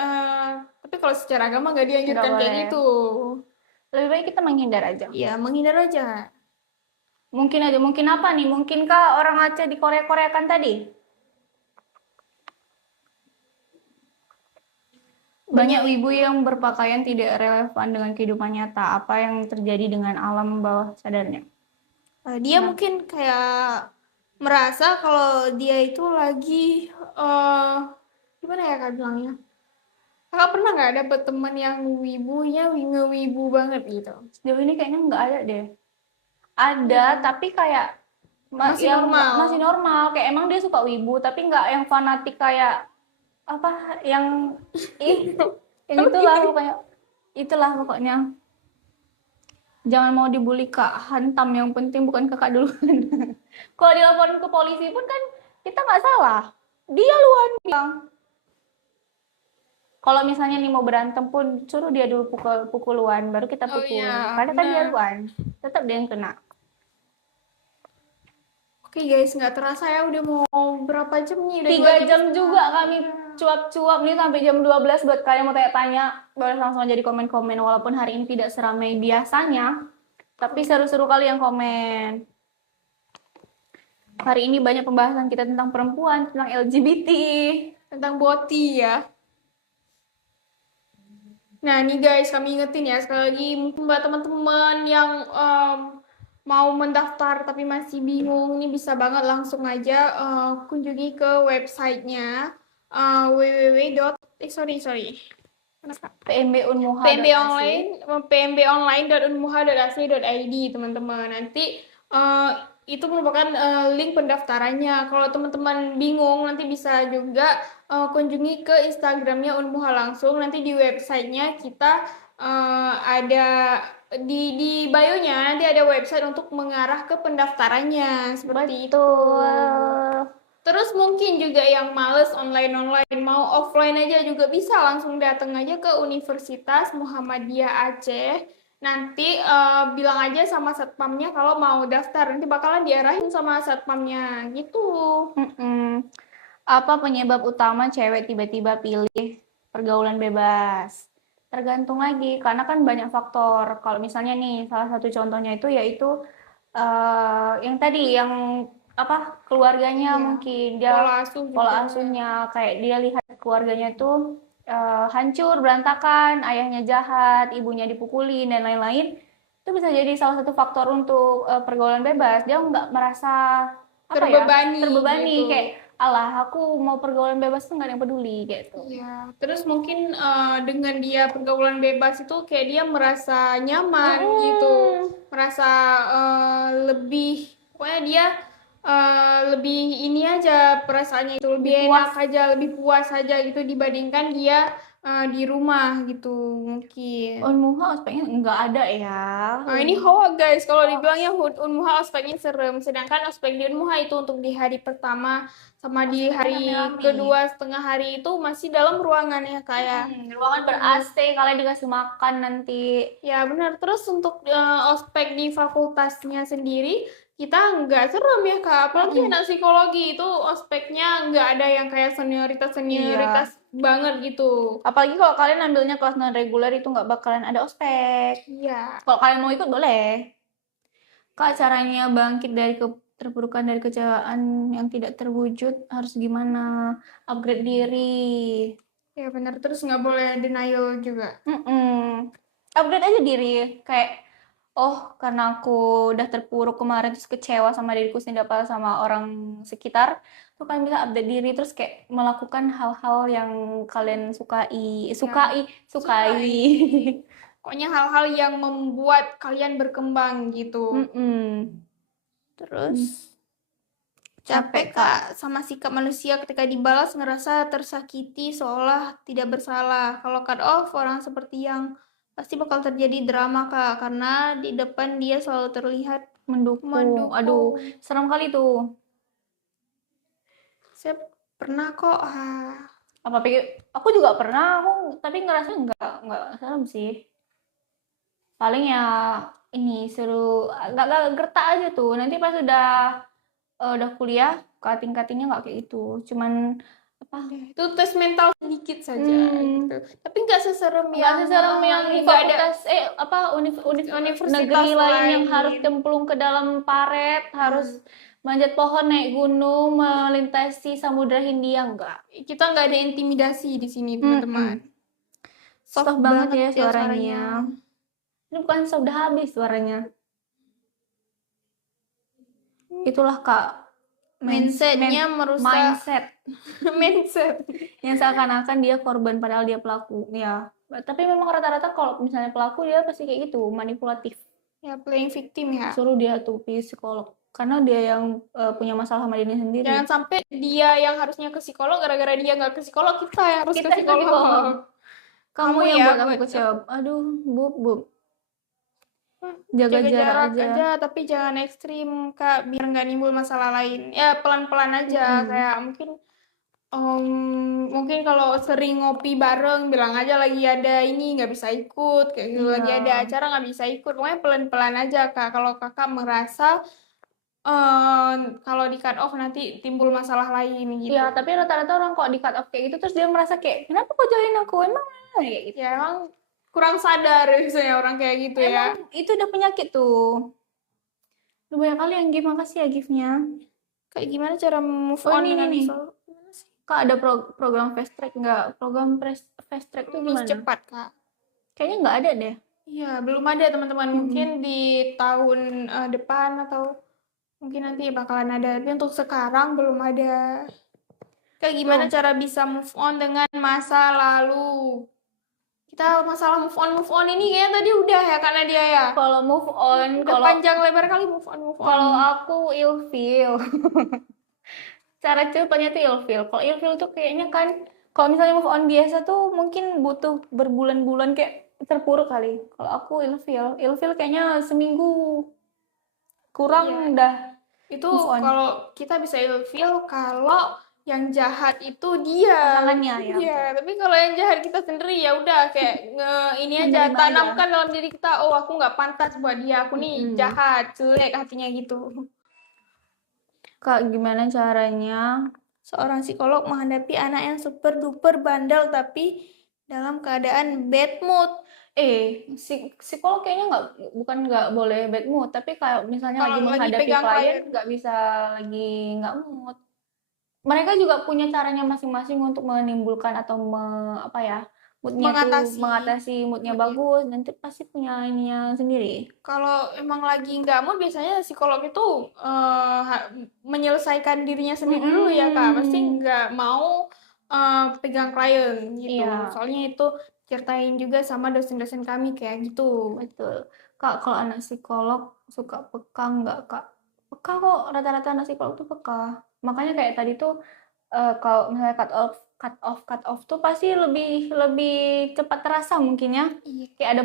tapi kalau secara agama nggak dianjurkan Nggak kayak boleh. gitu. Lebih baik kita menghindar aja. Ya, menghindar aja. Mungkin apa nih? Mungkinkah orang Aceh di Korea kan tadi? Banyak wibu yang berpakaian tidak relevan dengan kehidupan nyata. Apa yang terjadi dengan alam bawah sadarnya? Dia mungkin kayak merasa kalau dia itu lagi, gimana ya Kak bilangnya? Kakak pernah nggak dapet teman yang wibunya ngewibu banget gitu? Sejauh ini kayaknya nggak ada deh. Ada, tapi kayak Masih yang normal. masih normal. Kayak emang dia suka wibu, tapi nggak yang fanatik kayak apa yang yang itulah pokoknya. Jangan mau dibully Kak, hantam, yang penting bukan Kakak duluan. Kalau dilaporin ke polisi pun kan kita nggak salah, dia luan bilang. Kalau misalnya nih mau berantem pun suruh dia dulu pukuluan, baru kita Oh pukul. iya, Karena kan dia benar. luan, tetap dia yang kena. Oke guys, nggak terasa ya udah mau berapa jam nih? Udah 3 jam setengah. juga kami cuap-cuap nih sampai jam 12. Buat kalian mau tanya-tanya, boleh langsung aja di komen-komen. Walaupun hari ini tidak seramai biasanya, tapi seru-seru kali yang komen. Hari ini banyak pembahasan kita tentang perempuan, tentang LGBT. Tentang boti ya. Nah nih guys, kami ingetin ya sekali lagi, mungkin buat teman-teman yang mau mendaftar tapi masih bingung, nih bisa banget langsung aja kunjungi ke websitenya PMB Unmuha. pmbonline.unmuha.ac.id teman-teman. Nanti itu merupakan link pendaftarannya. Kalau teman-teman bingung, nanti bisa juga kunjungi ke Instagramnya Unmuha langsung. Nanti di websitenya kita ada di bio-nya nanti ada website untuk mengarah ke pendaftarannya seperti itu. Terus mungkin juga yang males online mau offline aja juga bisa langsung datang aja ke Universitas Muhammadiyah Aceh. Nanti bilang aja sama satpamnya kalau mau daftar, nanti bakalan diarahin sama satpamnya gitu. Apa penyebab utama cewek tiba-tiba pilih pergaulan bebas? Tergantung lagi, karena kan banyak faktor. Kalau misalnya nih, salah satu contohnya itu yaitu yang tadi, yang apa, keluarganya. Iya. mungkin dia pola asuhnya, kayak dia lihat keluarganya tuh hancur, berantakan, ayahnya jahat, ibunya dipukulin dan lain-lain. Itu bisa jadi salah satu faktor untuk pergaulan bebas. Dia nggak merasa terbebani gitu. kayak alah aku mau pergaulan bebas tuh nggak ada yang peduli gitu. Iya, terus mungkin dengan dia pergaulan bebas itu kayak dia merasa nyaman gitu, merasa lebih, pokoknya dia lebih ini aja perasaannya itu lebih enak aja, lebih puas aja gitu dibandingkan dia di rumah gitu mungkin. Unmuha ospeknya nggak ada ya. Ini hoax guys, kalau dibilangnya Unmuha ospeknya serem, sedangkan ospek di Unmuha itu untuk di hari pertama sama di hari kedua setengah hari itu masih dalam ruangan ya kayak ruangan ber-AC, kalian dikasih makan nanti. ya benar. Terus untuk ospek di fakultasnya sendiri kita nggak serem ya Kak, apalagi Mm-mm. anak psikologi itu ospeknya nggak ada yang kayak Iya. senioritas banget gitu. Apalagi kalau kalian ambilnya kelas non reguler itu nggak bakalan ada ospek. Iya, Kalau kalian mau ikut boleh. Kak, caranya bangkit dari terpurukan dari kecewaan yang tidak terwujud harus gimana? Upgrade diri. ya benar. Terus nggak boleh denial juga. Mm-mm. Upgrade aja diri. Kayak, oh karena aku udah terpuruk kemarin terus kecewa sama diriku sendiri apa sama orang sekitar, tuh kalian bisa update diri terus kayak melakukan hal-hal yang kalian sukai, Yang sukai. pokoknya hal-hal yang membuat kalian berkembang gitu. Mm-mm. Terus Capek capek Kak. Kak sama sikap manusia ketika dibalas ngerasa tersakiti seolah tidak bersalah. Kalau cut off orang seperti yang pasti bakal terjadi drama Kak karena di depan dia selalu terlihat Mendukung. Aduh, mendukung. serem kali tuh. Saya pernah kok Apa pikir? Aku juga pernah, tapi ngerasa enggak serem sih. Paling ya ini suruh agak gertak aja tuh. Nanti pas udah kuliah, kating-katingnya nggak kayak gitu. Cuman apa? itu tes mental sedikit saja gitu. Tapi nggak seserem Nggak seserem yang di nggak ada fakultas universitas negeri lain yang lain. harus cemplung ke dalam paret, harus manjat pohon, naik gunung, melintasi Samudra Hindia enggak. Kita nggak ada intimidasi di sini teman-teman. Soft banget ya dia suaranya. Ini bukan sudah habis suaranya. Itulah Kak, Mindsetnya merusak mindset mindset. yang seakan-akan dia korban padahal dia pelaku. Ya, tapi memang rata-rata kalau misalnya pelaku dia pasti kayak gitu, manipulatif. Ya playing victim ya. Suruh dia tuh psikolog karena dia yang punya masalah sama dirinya sendiri. Jangan sampai dia yang harusnya ke psikolog gara-gara dia nggak ke psikolog, kita yang harus Kita ke psikolog. Kamu yang ya buat aku kecewa. Aduh, Bub. Jaga jaga jarak aja, tapi jangan ekstrim Kak, biar nggak nimbul masalah lain. Ya pelan-pelan aja, kayak mungkin kalau sering ngopi bareng bilang aja lagi ada ini nggak bisa ikut, kayak gitu lagi ada acara nggak bisa ikut. Pokoknya pelan-pelan aja Kak. Kalau Kakak merasa kalau di cut off nanti timbul masalah lain gitu. Ya, tapi rata-rata orang kok di cut off kayak gitu terus dia merasa kayak kenapa kok jauhin aku? Emang kayak gitu. Ya emang kurang sadar biasanya orang kayak gitu ya. Emang itu udah penyakit tuh. Udah banyak kali yang give, makasih ya give-nya. Kayak gimana cara move Oh, on ini dengan nih. gimana sih? Kak, ada program fast track nggak? Program fast track tuh Lulus gimana? cepat Kak. Kayaknya nggak ada deh. Iya, belum ada teman-teman. Mungkin di tahun depan atau mungkin nanti bakalan ada. Tapi untuk sekarang belum ada. Kayak gimana cara bisa move on dengan masa lalu? Kita masalah move on ini kayaknya tadi udah ya karena dia ya. Kalau move on, Udah panjang lebar kali move on. kalau aku ilfeel. Cara cepatnya tuh ilfeel. Kalau ilfeel tuh kayaknya kan, kalau misalnya move on biasa tuh mungkin butuh berbulan-bulan kayak terpuruk kali. Kalau aku ilfeel kayaknya seminggu kurang dah. Itu Move on. kalau kita bisa ilfeel kalau yang jahat itu dia. Pasangannya ya. Iya, tapi kalau yang jahat kita sendiri ya udah kayak ini aja Menerima tanamkan dalam diri kita, oh aku nggak pantas buat dia, aku nih jahat, jelek hatinya gitu. Kak, gimana caranya? Seorang psikolog menghadapi anak yang super duper bandel tapi dalam keadaan bad mood. Psikolog kayaknya bukan nggak boleh bad mood, tapi kalau misalnya Kalau lagi lagi menghadapi pegang klien nggak bisa lagi nggak mood. Mereka juga punya caranya masing-masing untuk menimbulkan atau moodnya tuh mengatasi moodnya bagus. Nanti pasti punya ininya sendiri. Kalau emang lagi nggak mood, biasanya psikolog itu menyelesaikan dirinya sendiri dulu ya Kak. Pasti nggak mau pegang klien gitu. Iya. Soalnya itu ceritain juga sama dosen-dosen kami kayak gitu. Betul. Kak, kalau anak psikolog suka peka nggak Kak? Peka kok, rata-rata anak psikolog tuh peka. Makanya kayak tadi tuh kalau misalnya cut off tuh pasti lebih cepat terasa mungkin ya. Kayak ada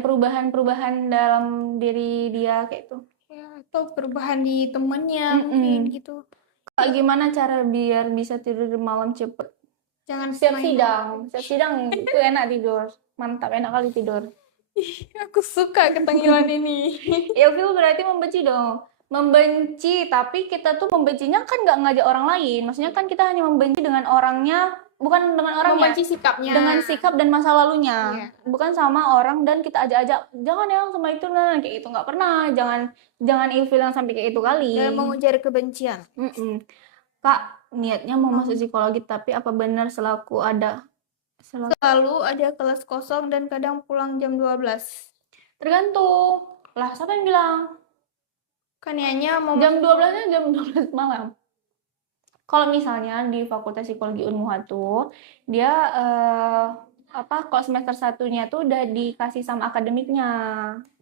perubahan dalam diri dia kayak itu. Ya, atau perubahan di temennya mungkin gitu. Kak, gimana cara biar bisa tidur malam cepet? Jangan Siap sidang itu enak tidur. Mantap, enak kali tidur. Aku suka ketengilan ini. Ilfil berarti membenci dong. Membenci, tapi kita tuh membencinya kan nggak ngajak orang lain. Maksudnya kan kita hanya membenci dengan orangnya, bukan dengan orangnya, Membenci sikapnya. dengan sikap dan masa lalunya. Iya. Bukan sama orang dan kita ajak-ajak, jangan yang sama itu nah, kayak itu nggak pernah. Jangan ilfil yang sampai kayak itu kali. Dan mengujar kebencian. Kak, niatnya mau masuk psikologi, tapi apa benar selalu Selalu ada kelas kosong dan kadang pulang jam 12. tergantung. Lah, siapa yang bilang? Kan niatnya mau Jam 12-nya jam 12 malam. Kalau misalnya di Fakultas Psikologi Unmuha tuh, dia kalau semester satunya tuh udah dikasih sama akademiknya.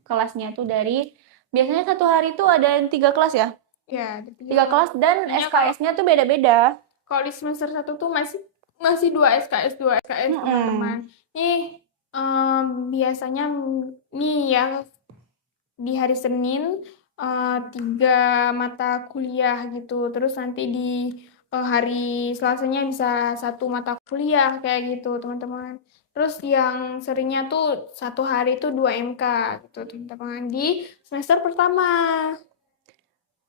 Kelasnya tuh biasanya satu hari tuh ada 3 kelas ya? Ya, 3 kelas dan Biasanya SKS-nya tuh beda-beda. kalau di semester 1 tuh masih 2 SKS teman-teman. Nih biasanya nih ya di hari Senin 3 mata kuliah gitu. Terus nanti di hari Selasanya bisa 1 mata kuliah kayak gitu, teman-teman. Terus yang seringnya tuh 1 hari tuh 2 MK gitu, teman-teman. Di semester pertama.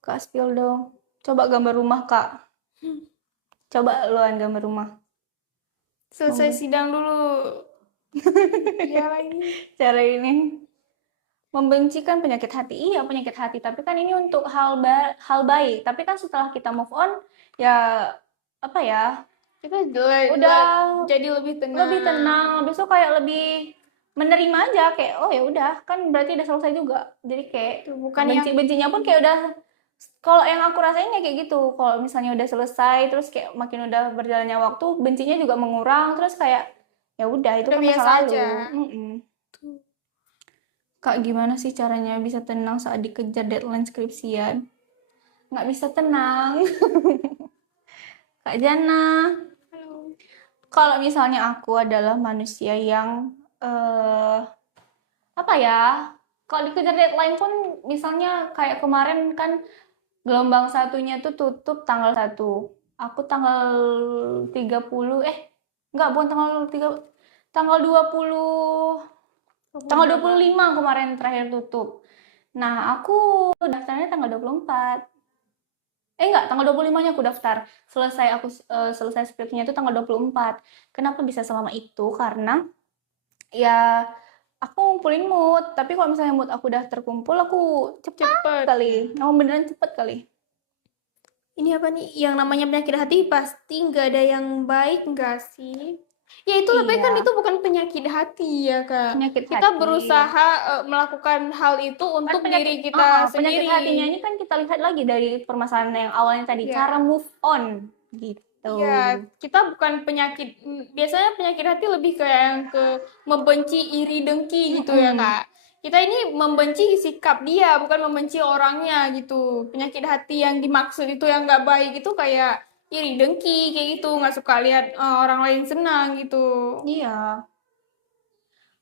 Kak, spill dong. Coba gambar rumah, Kak. Coba luan gambar rumah. Selesai sidang dulu. Iya lagi. Cara ini membenci kan penyakit hati. Iya, penyakit hati, tapi kan ini untuk hal baik. Tapi kan setelah kita move on, ya apa ya? Kita Udah jadi lebih tenang. lebih tenang, besok kayak lebih menerima aja kayak oh ya udah, kan berarti udah selesai juga. Jadi kayak Bukan yang benci-bencinya pun kayak udah, kalau yang aku rasain kayak gitu. Kalau misalnya udah selesai terus kayak makin udah berjalannya waktu, bencinya juga mengurang, terus kayak ya udah itu Udah kan masa biasa lalu. aja. Kak, gimana sih caranya bisa tenang saat dikejar deadline skripsian? Nggak bisa tenang. Kak Jana, kalau misalnya aku adalah manusia yang apa ya? Kalau dikejar deadline pun, misalnya kayak kemarin kan gelombang satunya tuh tutup tanggal 1. Aku tanggal 30, enggak, bukan tanggal 20, tanggal 25 kemarin terakhir tutup. Nah, aku daftarnya tanggal 24. Enggak, tanggal 25-nya aku daftar. Selesai skripsinya itu tanggal 24. Kenapa bisa selama itu? Karena ya aku ngumpulin mood, tapi kalau misalnya mood aku udah terkumpul, aku cepet kali. Beneran cepet kali. Ini apa nih? Yang namanya penyakit hati pasti nggak ada yang baik nggak sih? Ya itu tapi kan Iya. itu bukan penyakit hati ya Kak. Penyakit Kita hati. berusaha melakukan hal itu untuk Kan diri kita penyakit sendiri. hatinya ini kan kita lihat lagi dari permasalahan yang awalnya tadi, Iya. cara move on gitu. Ya, kita bukan penyakit. Biasanya penyakit hati lebih kayak yang ke membenci, iri, dengki gitu ya Kak. Kita ini membenci sikap dia, bukan membenci orangnya gitu. Penyakit hati yang dimaksud itu yang nggak baik itu kayak iri, dengki kayak gitu, nggak suka lihat orang lain senang gitu. Iya.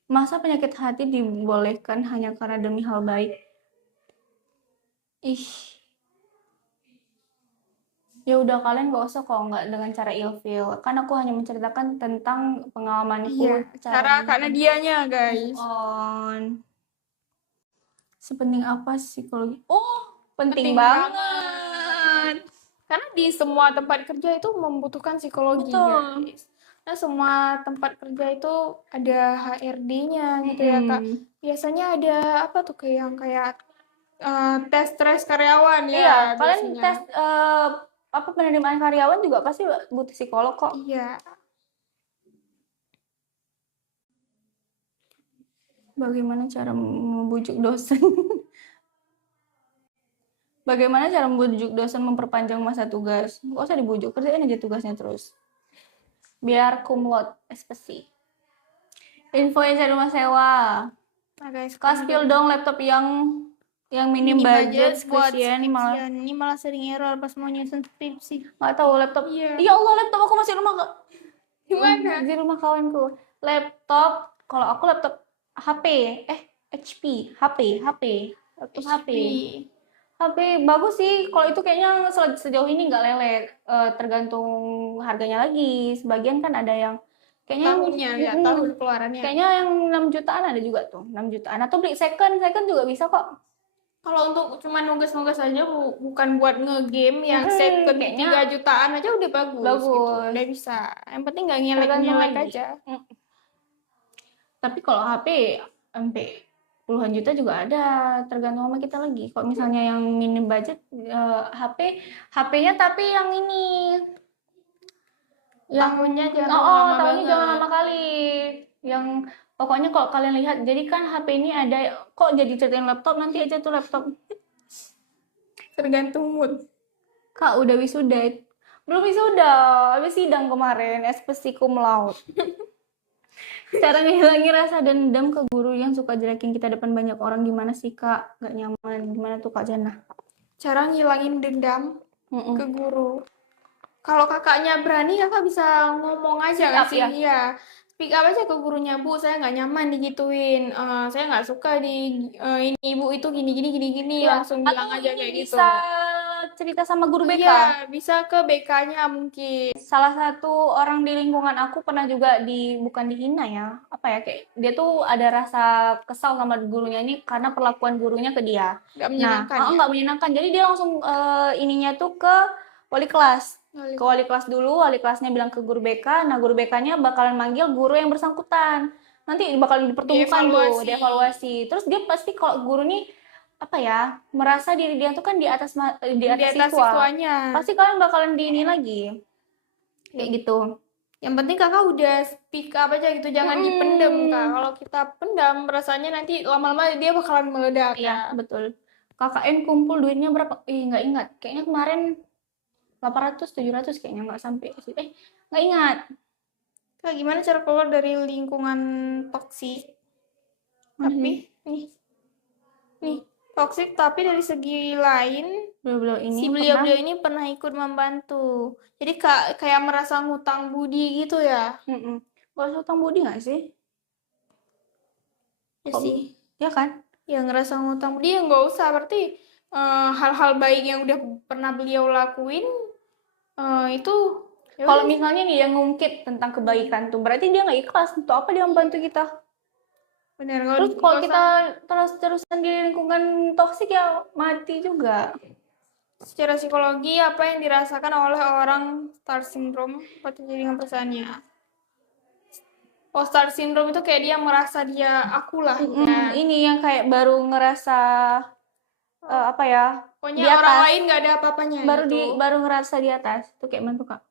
Masa penyakit hati dibolehkan hanya karena demi hal baik? Ih. Ya udah, kalian gak usah kalau nggak dengan cara ilfil. Kan aku hanya menceritakan tentang pengalamanku. Iya, cara karena dianya guys. on. Sepenting apa psikologi? Oh, penting Penting banget. Karena di semua tempat kerja itu membutuhkan psikologi Betul. guys. Nah, semua tempat kerja itu ada HRD-nya gitu ya Kak. Biasanya ada apa tuh kayak tes stres karyawan ya Iya, kalian biasanya. tes penerimaan karyawan juga pasti butuh psikolog kok. Iya. Bagaimana cara membujuk dosen? Bagaimana cara membujuk dosen memperpanjang masa tugas? Gak usah dibujuk, kerjain aja tugasnya terus. Biar kumlot SPC. Info yang cari rumah sewa. Nah guys, Kak, spill dong laptop yang minim budget buat skripsian malah. skripsian. Ini malah sering error pas mau nyusun skripsi. Nggak tahu laptop. Iya. Ya Allah, laptop aku masih Gimana? di rumah kawanku. Laptop, kalau aku laptop HP, HP, laptop HP. HP bagus sih. Kalau itu kayaknya sejauh ini nggak lelet. Tergantung harganya lagi. Sebagian kan ada yang kayaknya Tahunnya ya, tahun keluarannya. kayaknya yang 6 jutaan ada juga tuh. 6 jutaan atau beli second juga bisa kok. Kalau untuk cuma nugas-nugas aja bukan buat ngegame yang second Kayaknya 3 jutaan aja udah bagus gitu. bagus. Udah bisa. Yang penting nggak Tergantung nyelek-nyelek lagi. aja. Tapi kalau HP sampai puluhan juta juga ada, tergantung sama kita lagi. Kalau misalnya yang minim budget, HP-nya tapi yang ini, yang Tahunnya jangan oh, lama tahunnya jangan banget. lama kali. Yang pokoknya kalau kalian lihat, jadi kan HP ini ada kok jadi ceritain laptop nanti aja tuh laptop. Tergantung mood. Kak udah wisuda. Belum wisuda, habis sidang kemarin, SPSI cum laude. Cara ngilangin rasa dendam ke guru yang suka jelekin kita depan banyak orang gimana sih Kak? Gak nyaman. Gimana tuh Kak Jana? Cara ngilangin dendam Mm-mm. ke guru. Kalau kakaknya berani, kakak bisa ngomong aja Speak nggak up sih? ya? Iya. Speak up aja ke gurunya, Bu, saya nggak nyaman digituin. Saya nggak suka ini ibu itu gini. Iya. Langsung Atau bilang aja ini kayak gitu. bisa cerita sama guru BK. Iya, bisa ke BK-nya mungkin. Salah satu orang di lingkungan aku pernah juga bukan dihina ya, apa ya, kayak dia tuh ada rasa kesal sama gurunya ini karena perlakuan gurunya ke dia. Nggak Nah, menyenangkan ya? nggak menyenangkan. Jadi dia langsung ininya tuh ke wali kelas. Ke wali kelas dulu, wali kelasnya bilang ke guru BK, nah guru BK-nya bakalan manggil guru yang bersangkutan. Nanti bakalan dipertemukan tuh, Dievaluasi. dievaluasi. Terus dia pasti kalau guru nih apa ya, merasa diri dia tuh kan di atas Di atas siswa. siswanya. Pasti kalian bakalan ini lagi. Kayak gitu. Yang penting kakak udah speak up aja gitu, jangan dipendem kak. Kalau kita pendam, rasanya nanti lama-lama dia bakalan meledak Iya, ya. betul. KKN kumpul duitnya berapa? Nggak ingat. Kayaknya kemarin 800, 700 kayaknya nggak sampai sih. Nggak ingat. Kak, gimana cara keluar dari lingkungan toksik? Tapi nih toksik, tapi dari segi lain Beliau-beliau ini si beliau-beliau ini pernah ikut membantu. Jadi kayak merasa ngutang budi gitu ya. Gak usah utang budi nggak sih? Ya sih. Ya kan? Ya ngerasa ngutang budi ya nggak usah. Berarti hal-hal baik yang udah pernah beliau lakuin itu ya Kalau udah. misalnya nih yang ngungkit tentang kebaikan tuh, berarti dia nggak ikhlas. Untuk apa dia membantu kita? Bener, Terus kalau kita terus-terusan di lingkungan toksik ya mati juga. secara psikologi apa yang dirasakan oleh orang star syndrome apa terjadi dengan perasaannya? Oh, star syndrome itu kayak dia merasa dia akulah ya. Ini yang kayak baru ngerasa apa ya? Pokoknya Di atas. orang lain nggak ada apa-apanya gitu. Baru ngerasa di atas. Itu kayak mana tuh Kak?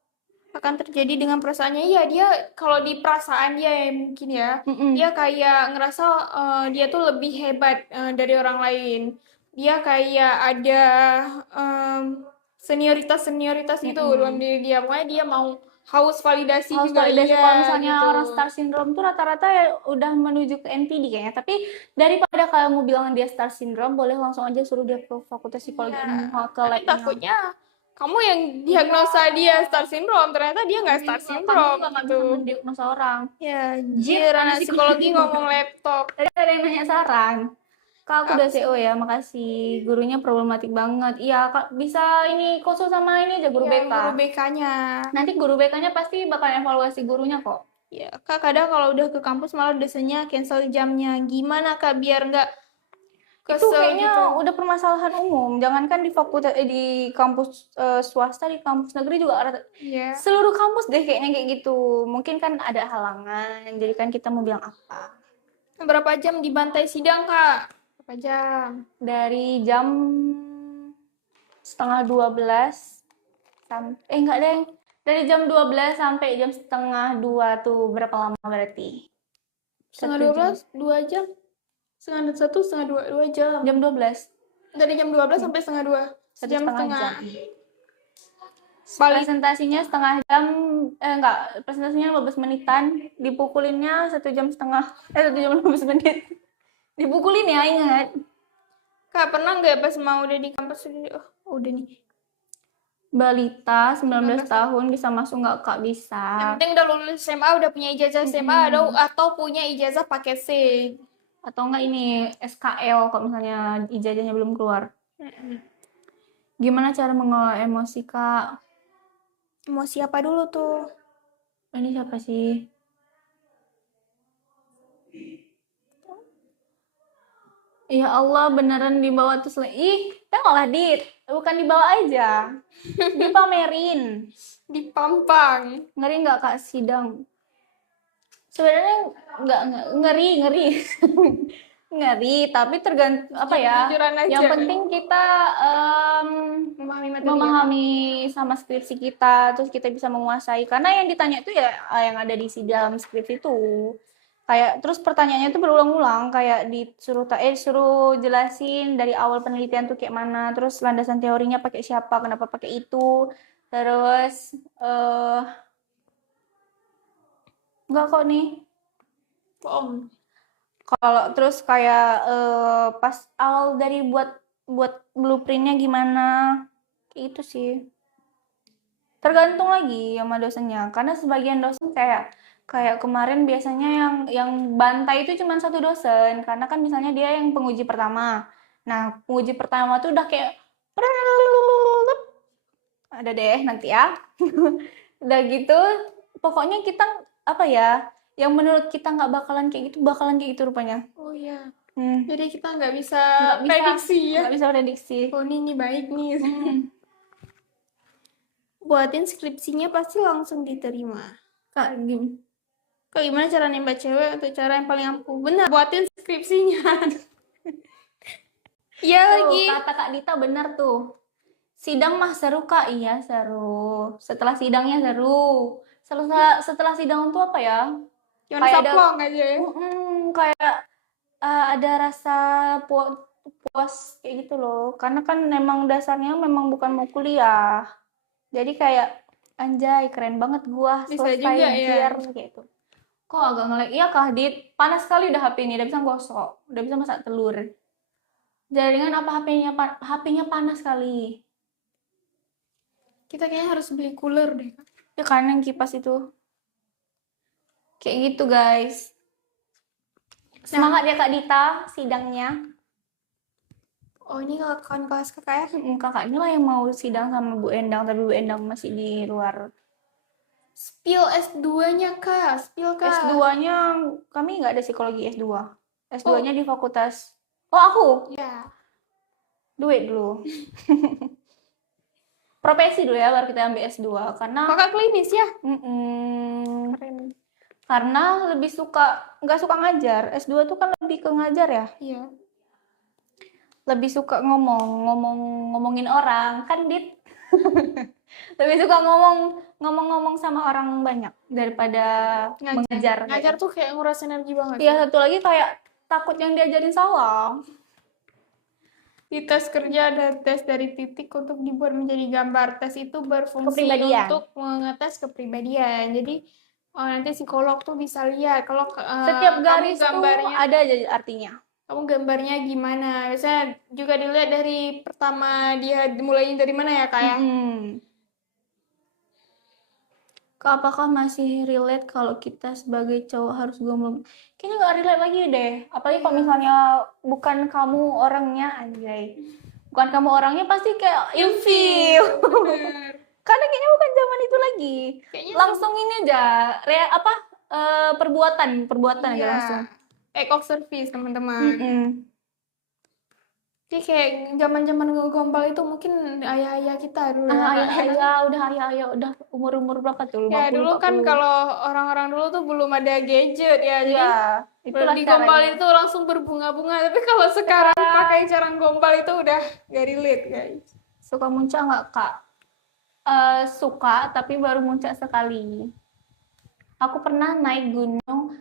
Akan terjadi dengan perasaannya. Iya, dia kalau di perasaan dia ya mungkin ya, dia kayak ngerasa dia tuh lebih hebat dari orang lain. Dia kayak ada senioritas gitu dalam diri dia. Pokoknya dia mau haus validasi Haus juga validasi. iya Kalau misalnya gitu. orang star syndrome tuh rata-rata ya udah menuju ke NPD kayaknya. Tapi daripada kamu bilang dia star syndrome, boleh langsung aja suruh dia ke fakultas psikologi ke Tapi labnya. takutnya kamu yang diagnosa dia star syndrome, ternyata dia nggak star syndrome Kamu nggak gitu. bisa mendiagnosa orang. Ya, Jir, anak psikologi ngomong laptop. Tadi ada yang nanya saran. Kak, aku udah CO ya, makasih. Gurunya problematik banget. Iya, Kak, bisa ini konsul sama ini aja guru Ya, BK. guru BK-nya. Nanti guru BK-nya pasti bakal evaluasi gurunya kok. Ya, Kak, kadang kalau udah ke kampus malah dosennya cancel jamnya. Gimana Kak biar nggak Itu kesel kayaknya gitu? udah permasalahan umum. Jangankan di fakultas di kampus swasta, di kampus negeri juga Iya. seluruh kampus deh kayaknya kayak gitu. Mungkin kan ada halangan. Jadi kan kita mau bilang apa? Berapa jam dibantai sidang, Kak? Berapa jam? Dari jam setengah 12 sampai enggak deh. Dari jam 12 sampai jam setengah 2 tuh berapa lama berarti? Setengah 12, 2 jam. Setengah 1, setengah 2 jam. Jam 12. Dari jam 12 sampai setengah 2. Sejam setengah. Presentasinya setengah jam, enggak, presentasinya 15 menitan, dipukulinnya 1 jam setengah, 1 jam 15 menit. Dipukulin ya, ingat. Kak, pernah nggak pas mau udah di kampus, udah nih. Balita 19 tahun bisa masuk nggak Kak? Bisa. Yang penting udah lulus SMA, udah punya ijazah SMA atau punya ijazah paket C. Atau enggak ini SKL kalau misalnya ijazahnya belum keluar. Gimana cara mengelola emosi Kak? Emosi apa dulu tuh? Ini siapa sih? Ya Allah, beneran dibawa terus ih, tengoklah Dit, bukan dibawa aja, dipamerin. Dipampang. Ngeri nggak Kak sidang? Sebenarnya nggak ngeri ngeri ngeri, tapi tergantung apa ya. Jujur-jujuran aja. Yang penting kita Memahami materi. memahami sama skripsi kita, terus kita bisa menguasai. Karena yang ditanya itu ya yang ada di dalam skripsi itu. Kayak terus pertanyaannya tuh berulang-ulang, kayak suruh jelasin dari awal penelitian tuh kayak mana, terus landasan teorinya pakai siapa, kenapa pakai itu. Terus enggak kok nih. Bohong. Kalau terus kayak pas awal dari buat blueprintnya gimana, kayak itu sih. Tergantung lagi sama dosennya, karena sebagian dosen kayak kemarin biasanya yang bantai itu cuma satu dosen, karena kan misalnya dia yang penguji pertama. Nah, penguji pertama tuh udah kayak ada deh nanti ya. Udah gitu, pokoknya kita apa ya, yang menurut kita nggak bakalan kayak gitu rupanya. Oh iya. Hmm. Jadi kita nggak bisa Nggak bisa prediksi ya. nggak bisa prediksi. Oh ini baik nih. Buatin skripsinya pasti langsung diterima. Kak, Kak, gimana cara nembak cewek untuk cara yang paling ampuh? Benar. Buatin skripsinya. Iya tuh, lagi. kata Kak Dita benar tuh. Sidang mah seru Kak, iya seru. Setelah sidangnya seru. Setelah sidang tuh apa ya? Cuma Kayak ada- saplong aja ya. Kayak ada rasa puas kayak gitu loh. Karena kan memang dasarnya memang bukan mau kuliah. Jadi kayak anjay keren banget gua Bisa selesai juga ya. biar gitu. Kok agak ngelek? Iya Kak Dit, panas sekali udah HP ini, udah bisa gosok, udah bisa masak telur. Jaringan apa HP-nya panas sekali. Kita kayaknya harus beli cooler deh. Ya kan yang kipas itu. Kayak gitu guys. Semangat ya Kak Dita sidangnya. Oh ini kawan kelas kakak ya. Kakaknya lah yang mau sidang sama Bu Endang, tapi Bu Endang masih di luar. Spill S2-nya Kak. Spill Kak. S2-nya kami nggak ada psikologi S2. S2-nya di fakultas. Oh aku? Ya. Duit dulu. Profesi dulu ya baru kita ambil S2 karena Kakak klinis ya. Keren. Karena nggak suka ngajar. S2 tuh kan lebih ke ngajar ya. Iya. Lebih suka ngomongin orang kan Dit. Lebih suka ngomong sama orang banyak daripada mengajar. Ngajar tuh kayak nguras energi banget. Iya, satu lagi kayak takut yang diajarin salah. Di tes kerja ada tes dari titik untuk dibuat menjadi gambar. Tes itu berfungsi Kepribadian. untuk mengetes kepribadian. Jadi nanti psikolog tuh bisa lihat kalau Setiap kamu garis tuh gambarnya ada aja artinya. kamu gambarnya gimana. Biasanya juga dilihat dari pertama dia mulainya dari mana ya Kak ya. Kak, apakah masih relate kalau kita sebagai cowok harus gombal? Kayaknya nggak relate lagi deh. Apalagi kalau misalnya bukan kamu orangnya, anjay. Bukan kamu orangnya pasti kayak ilfeel. Bener. Karena kayaknya bukan zaman itu lagi. Kayaknya Langsung ini aja, perbuatan aja iya. langsung. Act of service teman-teman. Jadi kayak zaman-zaman ngegombal itu mungkin ayah-ayah kita dulu ya. Ayah, udah umur berapa tuh? 50, Ya dulu kan 40. kalau orang-orang dulu tuh belum ada gadget ya. Jadi Iya, itulah digombal caranya. itu langsung berbunga-bunga. Tapi kalau sekarang pakai cara gombal itu udah gak relate guys. Suka muncak nggak Kak? Suka, tapi baru muncak sekali. Aku pernah naik gunung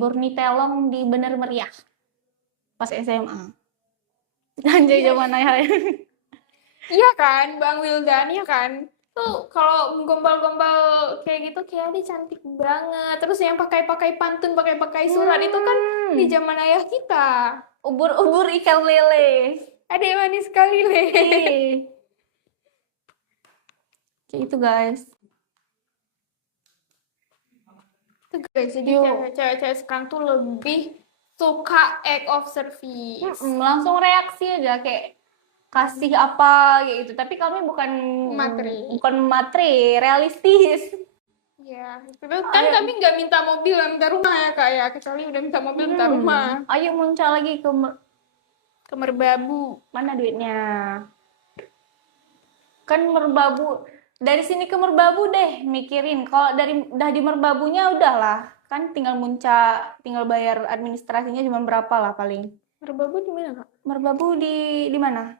Borni Telong di Bener Meriah pas SMA. Anjay zaman ayah. Iya kan, Bang Wildan ya kan. Tuh kalau gombal-gombal kayak gitu kayak dia cantik banget. Terus yang pakai-pakai pantun, pakai-pakai surat itu kan di zaman ayah kita. Ubur-ubur ikan lele. Ada yang manis sekali leh. Kayak itu guys. Tuh guys, jadi cewek-cewek sekarang tuh lebih suka act of service. Langsung reaksi aja kayak kasih apa kayak gitu. Tapi kami bukan materi, realistis. Ya, itu kan kami nggak minta mobil, minta rumah ya Kak ya. Kecuali udah minta mobil, minta rumah. Ayo muncul lagi ke Merbabu. Mana duitnya? Kan Merbabu, dari sini ke Merbabu deh mikirin. Kalau udah di Merbabunya udahlah. Kan tinggal tinggal bayar administrasinya cuma berapa lah paling. Merbabu di mana, Kak? Merbabu di mana?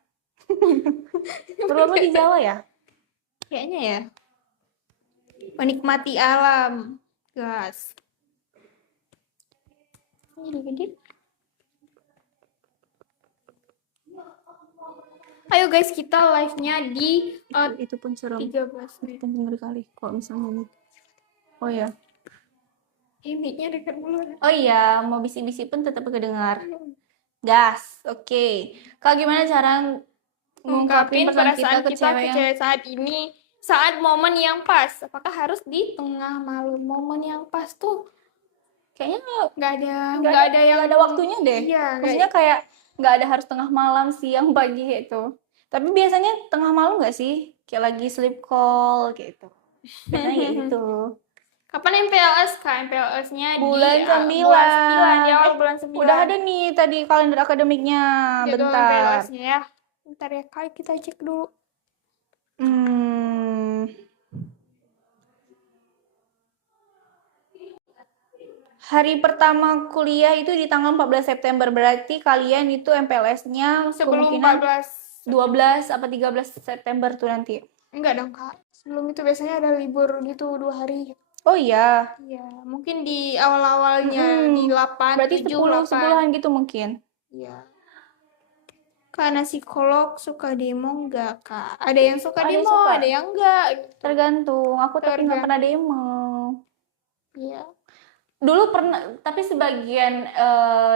Merbabu di Jawa ya? Kayaknya ya. Menikmati alam, gas. Ini gede. Ayo guys, kita live-nya di Itu pun serem. 13 Itu pun ngeri kali kalau misalnya nih. Oh ya. mic-nya dekat dulu. Oh iya, mau bisik-bisik pun tetap kedengar. Gas, oke. Kak, gimana cara ngungkapin Ngungkapin perasaan kita perasaan ke kita cewek ke yang cewek saat ini, saat momen yang pas. Apakah harus di tengah malam? Momen yang pas tuh kayaknya nggak nggak ada yang ada waktunya deh. Iya, Maksudnya kayak nggak ada harus tengah malam, siang, pagi gitu. Tapi biasanya tengah malam nggak sih? Kayak lagi sleep call gitu. Biasanya kayak gitu. kapan MPLS, Kak? MPLS-nya Bulan di 9. bulan 9, di awal bulan 9. Udah ada nih tadi kalender akademiknya. Jadwal Bentar. MPLS-nya ya. Bentar ya, Kak, kita cek dulu. Hari pertama kuliah itu di tanggal 14 September. Berarti kalian itu MPLS-nya Sebelum kemungkinan 14. 12 apa 13 September tuh nanti. Enggak dong, Kak. Sebelum itu biasanya ada libur gitu 2 hari. Oh iya. Iya, mungkin di awal-awalnya di 8, Berarti 7, 10 8. 10-an gitu mungkin. Iya. Karena psikolog suka demo enggak, Kak? Ada yang suka Ada yang demo, suka. ada yang enggak. Tergantung. Aku tapi nggak pernah demo. Iya. Dulu pernah, tapi sebagian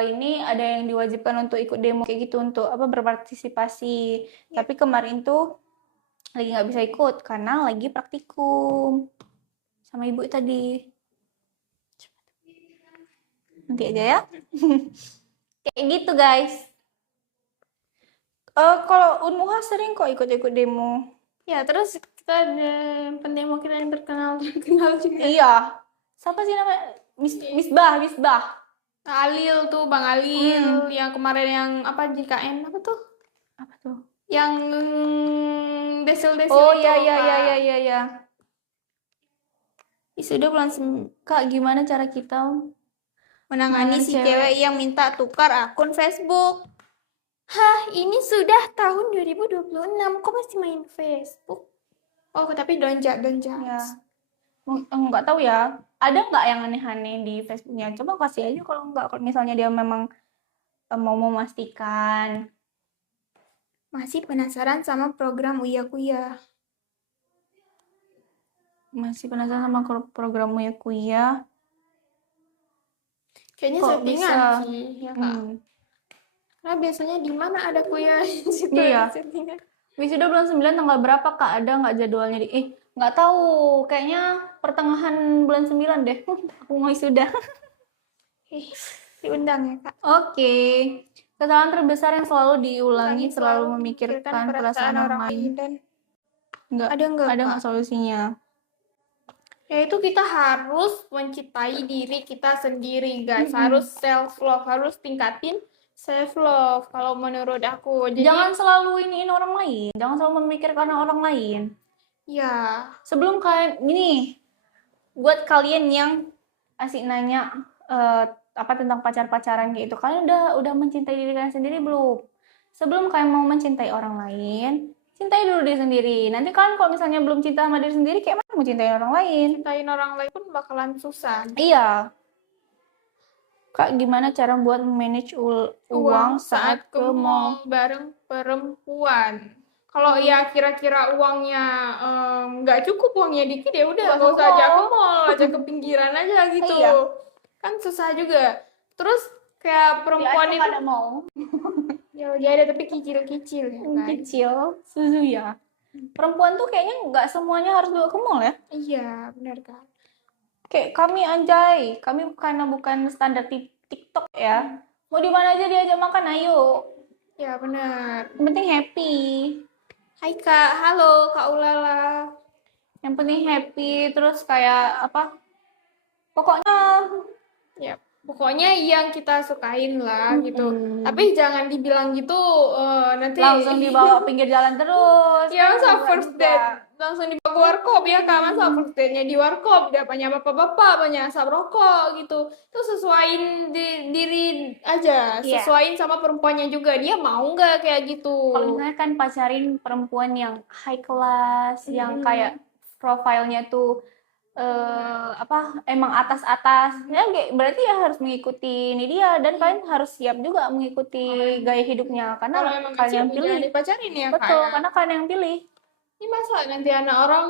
ini ada yang diwajibkan untuk ikut demo kayak gitu untuk apa berpartisipasi. Tapi kemarin tuh lagi nggak bisa ikut karena lagi praktikum sama ibu tadi. Nanti aja ya. Kayak gitu guys. Kalau Unmuha sering kok ikut-ikut demo. Ya, terus kita ada pendemo kita yang terkenal juga. Iya. Siapa sih namanya? Misbah. Alil tuh, Bang Alil, yang kemarin yang apa JKN apa tuh? Apa tuh? Yang desil-desil Oh itu, iya. Kak. Sudah bulan Kak, gimana cara kita menangani si cewek yang minta tukar akun Facebook. Hah, ini sudah tahun 2026, kok masih main Facebook? Oh, tapi donjak. ya nggak tahu ya, ada nggak yang aneh-aneh di Facebooknya? Coba kasih aja kalau nggak, kalau misalnya dia memang mau memastikan. Masih penasaran sama program Uya Kuya. Masih penasaran sama programmu ya Kuya? Kayaknya Kok settingan bisa? sih, ya Kak. Karena biasanya di mana ada Kuya di situ Iya. settingan. Wisuda bulan 9 tanggal berapa Kak? Ada nggak jadwalnya di nggak tahu, kayaknya pertengahan bulan 9 deh. Aku mau wisuda. Diundang ya Kak. Oke. Kesalahan terbesar yang selalu diulangi, selalu memikirkan perasaan orang lain. Dan Nggak ada ada Kak? nggak solusinya? Yaitu kita harus mencintai diri kita sendiri, guys. Harus self love, harus tingkatin self love kalau menurut aku. Jadi Jangan selalu iniin orang lain, jangan selalu memikirkan orang lain. ya, Sebelum kalian gini, buat kalian yang asik nanya apa tentang pacaran kayak itu, kalian udah mencintai diri kalian sendiri belum? Sebelum kalian mau mencintai orang lain, cintai dulu diri sendiri. Nanti kalian kalau misalnya belum cinta sama diri sendiri, kayak mana mau cintain orang lain? cintain orang lain pun bakalan susah. Iya. Kak, gimana cara buat manage uang saat ke mall? Bareng perempuan. Kalau ya kira-kira uangnya nggak cukup, uangnya dikit ya udah Nggak nggak usah usah ajak ke mall. mall, ajak ke pinggiran aja gitu. Iya. Kan susah juga. Terus kayak perempuan itu ada mau ya ada tapi kicil-kicil ya kan. kecil, susu ya. Perempuan tuh kayaknya nggak semuanya harus bawa ke mall ya. Iya, benar kan. Kayak kami anjay, kami karena bukan standar TikTok ya. Mau di mana aja diajak makan, ayo. Ya benar. Yang penting happy. Hai Kak, halo Kak Ulala. Yang penting happy, terus kayak apa? Pokoknya Ya, Pokoknya yang kita sukain lah gitu. Mm-mm. Tapi jangan dibilang gitu nanti Langsung dibawa pinggir jalan terus. ya Kan masa enggak first juga. date langsung dibawa ke warkop ya Kak, masa first date-nya di warkop, udah banyak bapak-bapak, banyak asap rokok gitu. Itu sesuaiin diri aja, Iya. sesuaiin sama perempuannya juga, dia mau nggak kayak gitu. Kalau misalnya kan pacarin perempuan yang high class, yang Mm-mm. kayak profilnya tuh emang atas-atas, ya berarti ya harus mengikuti ini dia, dan kalian harus siap juga mengikuti gaya hidupnya karena Kalau emang kalian yang kecil pilih. jangan dipacarin ya Kak. Betul, karena kalian yang pilih. Ini masa nanti anak orang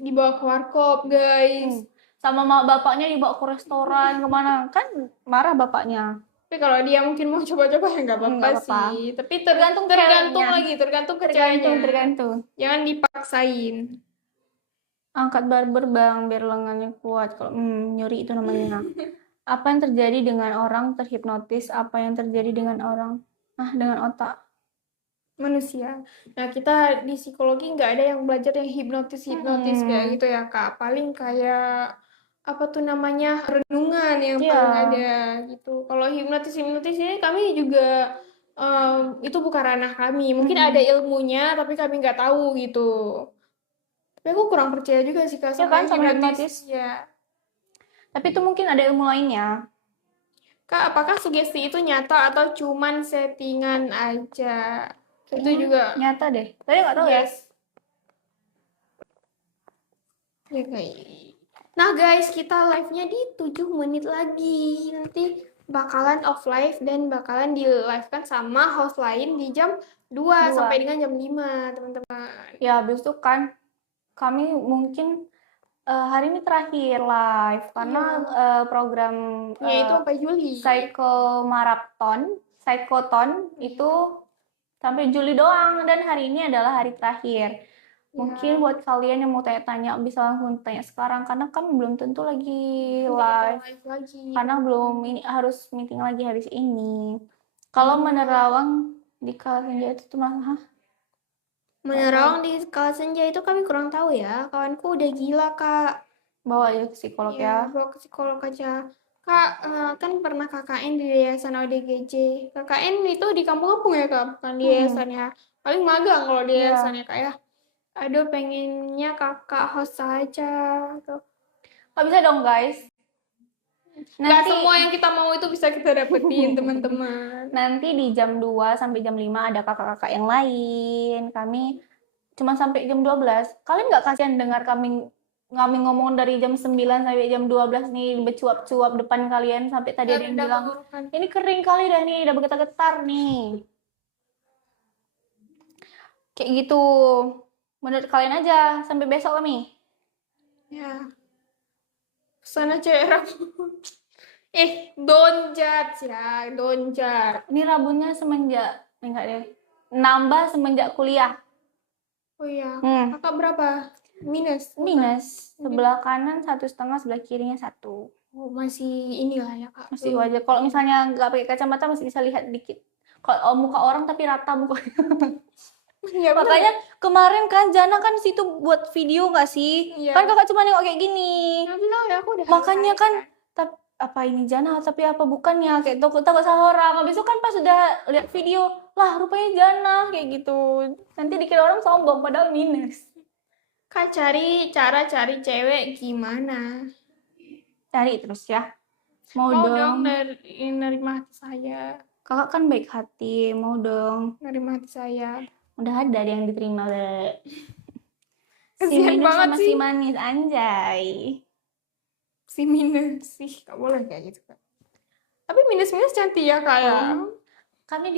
dibawa ke warkop guys. Sama bapaknya dibawa ke restoran kemana, kan marah bapaknya. Tapi kalau dia mungkin mau coba-coba ya nggak apa-apa Nggak apa-apa. sih. Tapi Tergantung tergantung ceweknya. lagi, tergantung ke ceweknya. Tergantung. Jangan dipaksain. Angkat barber bang, biar lengannya kuat. Kalau nyuri itu namanya. Apa yang terjadi dengan orang terhipnotis? Apa yang terjadi dengan orang? Dengan otak. Manusia. Nah, kita di psikologi nggak ada yang belajar yang hipnotis kayak gitu ya, Kak. Paling kayak apa tuh namanya renungan yang Iya. paling ada gitu. Kalau hipnotis ini kami juga itu bukan ranah kami. Mungkin ada ilmunya, tapi kami nggak tahu gitu. Tapi aku kurang percaya juga sih Kak Ya sama kan, sama hipnotis. Ya. Tapi itu mungkin ada ilmu lainnya. Kak, apakah sugesti itu nyata atau cuman settingan aja? Itu juga. Nyata deh. Saya nggak tahu ya. Yes. Ya kayak. Nah guys, kita live-nya di 7 menit lagi. Nanti bakalan off live dan bakalan di live-kan sama host lain di jam 2 sampai dengan jam 5, teman-teman. Ya, habis itu kan kami mungkin hari ini terakhir live karena program Ya itu sampai Juli. Psychoton itu sampai Juli doang, dan hari ini adalah hari terakhir. Mungkin buat kalian yang mau tanya-tanya bisa langsung tanya sekarang karena kami belum tentu lagi live lagi. karena belum ini harus meeting lagi habis ini. Kalau menerawang di Kala Senja itu tuh Menerawang di Kala Senja itu kami kurang tahu ya. Kawanku udah gila, Kak. bawa aja ke psikolog ya. Bawa ke psikolog aja. Kak, kan pernah KKN di Yayasan ODGJ. KKN itu di kampung-kampung ya, Kak? Bukan di yayasan ya. Paling magang kalau di yayasan ya, Kak ya. Aduh, pengennya kakak host aja. Tuh. Nggak bisa dong, guys. Nggak semua yang kita mau itu bisa kita dapetin, teman-teman. Nanti di jam 2 sampai jam 5 ada kakak-kakak yang lain. Kami cuma sampai jam 12. Kalian nggak kasihan dengar kami ngomong dari jam 9 sampai jam 12 nih bercuap-cuap depan kalian sampai tadi ada yang bilang ini kering kali dah nih, udah bergetar-getar nih. Kayak gitu. Menurut kalian aja, sampai besok kami. Ya. Sana cewek don't judge ya, don't judge. Ini rambutnya semenjak, enggak deh, nambah semenjak kuliah. Oh iya, kakak berapa? Minus? Sebelah kanan 1,5, sebelah kirinya 1. Oh, masih inilah ya Kak. Masih wajar. Kalau misalnya nggak pakai kacamata masih bisa lihat dikit. Kalau muka orang tapi rata mukanya. Ya, Makanya kemarin kan Jana kan situ buat video nggak sih? Iya. Kan kakak cuma nengok kayak gini. ya, aku udah Makanya kan apa ini Jana tapi apa bukannya, kayak takut salah orang. Habis itu kan pas udah lihat video, lah rupanya Jana kayak gitu. Nanti dikira orang sombong padahal minus. Kak, cara cari cewek gimana? Cari terus ya. Mau dong dong. nerima hati saya. Kakak kan baik hati, mau dong. Nerima hati saya. Udah ada yang diterima le. Si Kasian minus banget sama sih. si manis, anjay. Si minus sih, gak boleh kayak gitu Kak. Tapi minus cantik ya Kak ya. Kami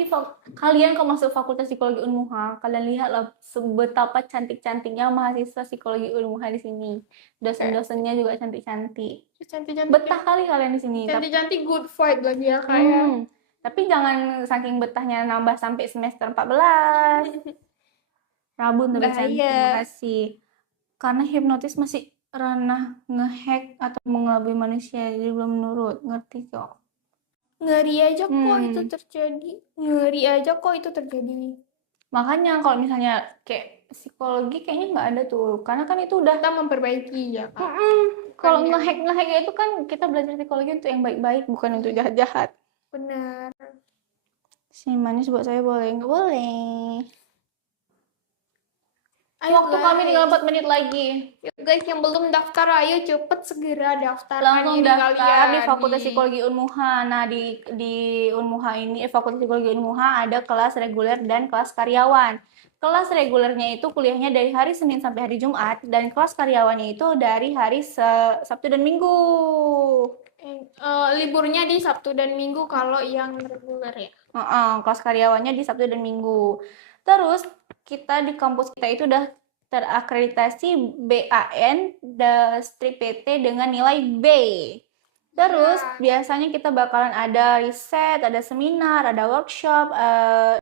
kalian kalau masuk Fakultas Psikologi Unmuha, kalian lihatlah betapa cantik-cantiknya mahasiswa Psikologi Unmuha di sini. Dosen-dosennya juga cantik-cantik. Cantik-cantik. Betah kali kalian di sini. Cantik-cantik good vibe lagi ya Kak ya. Tapi jangan saking betahnya nambah sampai semester 14. Rabun tapi cantik, terima kasih. Karena hipnotis masih ranah ngehack atau mengelabui manusia, jadi belum menurut. Ngerti kok? Ngeri aja kok itu terjadi. Ngeri aja kok itu terjadi. Makanya kalau misalnya kayak psikologi kayaknya nggak ada tuh. Karena kan itu udah Kita memperbaiki ya Kak. Kalau yang ngehack itu kan kita belajar psikologi untuk yang baik-baik, bukan untuk jahat-jahat. benar. Senyum manis buat saya boleh? Nggak boleh. Ayo Waktu kami tinggal guys. 4 menit lagi. Yuk guys, yang belum daftar, ayo cepet segera daftarkan Langsung diri daftar kalian di Fakultas Psikologi Unmuha. Nah, di Unmuha ini, Fakultas Psikologi Unmuha ada kelas reguler dan kelas karyawan. Kelas regulernya itu kuliahnya dari hari Senin sampai hari Jumat, dan kelas karyawannya itu dari hari Sabtu dan Minggu. liburnya di Sabtu dan Minggu kalau yang reguler ya. Kelas karyawannya di Sabtu dan Minggu. Terus kita di kampus kita itu udah terakreditasi BAN dan strip PT dengan nilai B. Terus biasanya kita bakalan ada riset, ada seminar, ada workshop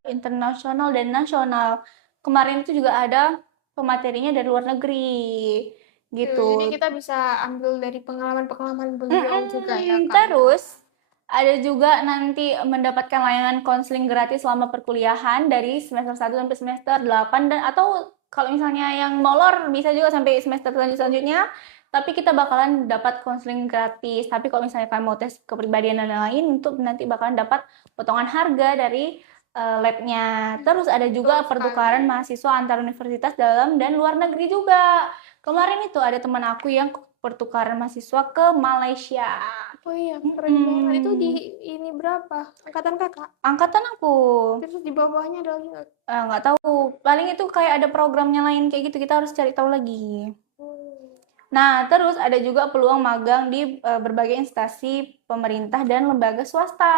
internasional dan nasional. Kemarin itu juga ada pematerinya dari luar negeri gitu. Jadi kita bisa ambil dari pengalaman-pengalaman beliau juga ya Kak. Terus ada juga nanti mendapatkan layanan konseling gratis selama perkuliahan dari semester 1 sampai semester 8 dan atau kalau misalnya yang molor bisa juga sampai semester selanjutnya. Tapi kita bakalan dapat konseling gratis. Tapi kalau misalnya kalian mau tes kepribadian dan lain-lain, untuk nanti bakalan dapat potongan harga dari labnya. Terus ada juga pertukaran mahasiswa antar universitas dalam dan luar negeri juga. Kemarin itu ada teman aku yang pertukaran mahasiswa ke Malaysia. Oh iya, keren banget. Itu di ini berapa? Angkatan kakak? Angkatan aku. Terus di bawahnya ada lagi nggak? Nggak tahu. Paling itu kayak ada programnya lain kayak gitu. Kita harus cari tahu lagi. Nah, terus ada juga peluang magang di berbagai instansi pemerintah dan lembaga swasta.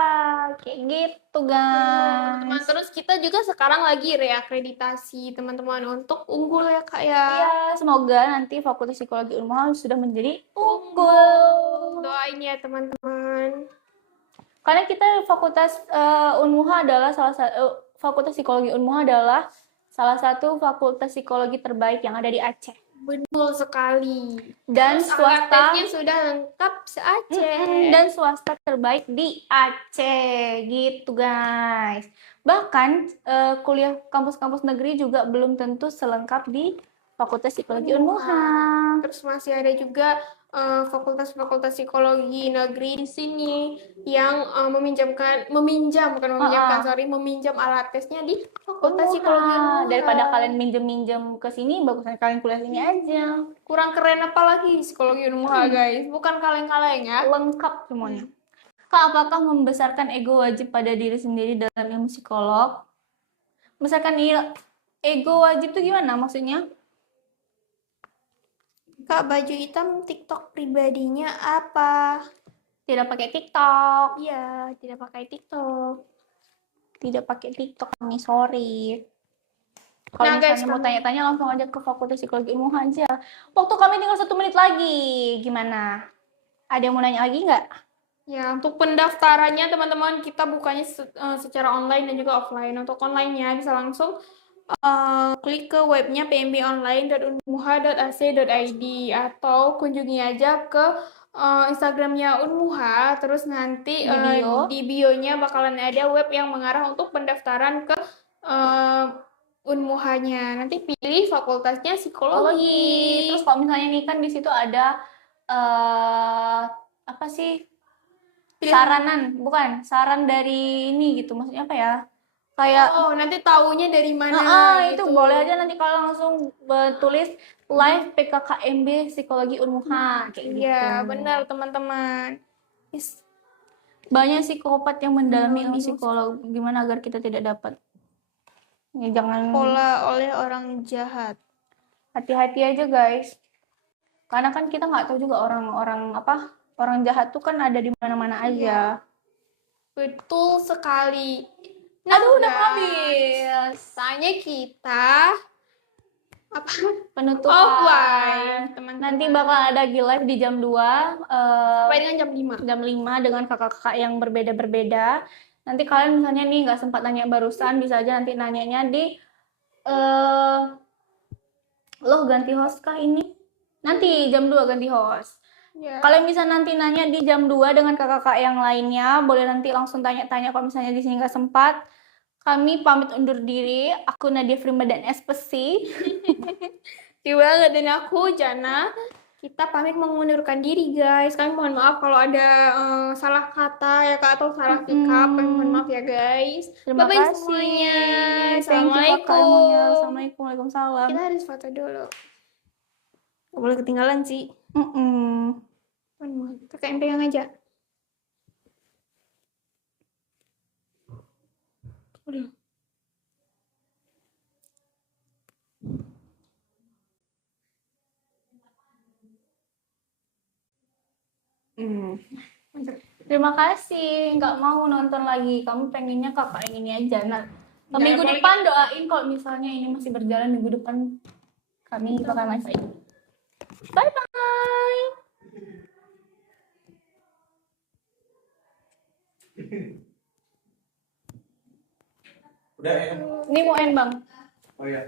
Kayak gitu, guys. Teman-teman, terus kita juga sekarang lagi reakreditasi teman-teman untuk unggul ya Kak ya. Iya, semoga nanti Fakultas Psikologi Unmuha sudah menjadi unggul. Doain ya teman-teman. Karena kita Fakultas Unmuha adalah Fakultas Psikologi Unmuha adalah salah satu fakultas psikologi terbaik yang ada di Aceh. Betul sekali. Dan Terus swasta angkatannya sudah lengkap se-Aceh. dan swasta terbaik di Aceh gitu guys. Bahkan kuliah kampus-kampus negeri juga belum tentu selengkap di Fakultas Psikologi Unmuha. Terus masih ada juga fakultas-fakultas psikologi negeri di sini yang meminjam alat tesnya di Fakultas Psikologi Unmuha. Daripada kalian minjem-minjem ke sini, bagusnya kalian kuliah sini aja. Kurang keren apa lagi psikologi Unmuha guys? Bukan kaleng-kaleng ya. Lengkap semuanya. Kak, apakah membesarkan ego wajib pada diri sendiri dalam ilmu psikolog? Membesarkan ego wajib itu gimana maksudnya? Kak, baju hitam TikTok pribadinya apa? Tidak pakai TikTok. Iya, tidak pakai TikTok. Tidak pakai TikTok nih, sorry. Kalau misalnya mau tanya-tanya langsung aja ke Fakultas Psikologi Unmuha aja. Waktu kami tinggal 1 menit lagi. Gimana? Ada yang mau nanya lagi nggak? Ya, untuk pendaftarannya teman-teman kita bukanya secara online dan juga offline. Untuk online-nya bisa langsung klik ke webnya pmbonline.unmuha.ac.id atau kunjungi aja ke Instagramnya Unmuha. Terus nanti di bio-nya bakalan ada web yang mengarah untuk pendaftaran ke Unmuhanya. Nanti pilih fakultasnya psikologi. Terus kalau misalnya nih kan di situ ada apa sih? Saran dari ini gitu. Maksudnya apa ya? Kayak nanti taunya dari mana itu boleh aja nanti kalau langsung tulis live PKKMB Psikologi Unmuha kayak gitu. Iya, benar teman-teman. Banyak psikopat yang mendalami ilmu psikolog. Gimana agar kita tidak dapat? Ya, jangan pola oleh orang jahat. Hati-hati aja guys. Karena kan kita nggak tahu juga orang jahat tuh kan ada di mana-mana aja. Betul sekali. Aduh, udah habis. Tanya kita apa penutupan offline, teman-teman. Nanti bakal ada live di jam 2 sampai dengan jam 5. Jam 5 dengan kakak-kakak yang berbeda-berbeda. Nanti kalian misalnya nih nggak sempat nanya barusan, bisa aja nanti nanyanya di loh ganti host kah ini? Nanti jam 2 ganti host. Ya. Kalian bisa nanti nanya di jam 2 dengan kakak-kakak yang lainnya. Boleh nanti langsung tanya-tanya kalau misalnya di sini nggak sempat. Kami pamit undur diri. Aku Nadia Frima dan Espesi. Juga dan aku Jana. kita pamit mengundurkan diri, guys. Kami mohon maaf kalau ada salah kata ya Kak atau salah sikap. Kami mohon maaf ya, guys. Terima Bye-bye kasih. semuanya. Thank you Kakak Emangnya. Assalamualaikum. Assalamualaikum. Waalaikumsalam. Kita harus foto dulu. Gak boleh ketinggalan sih. Mm-mm. Kakak yang pegang aja. Udah. Mantap. Terima kasih. Nggak mau nonton lagi. Kamu pengennya kakak yang ini aja. Nah, Jangan minggu boleh depan doain kalau misalnya ini masih berjalan minggu depan kami bakal masak. Bye bye. Udah ya. Ini mau end bang. Oh ya.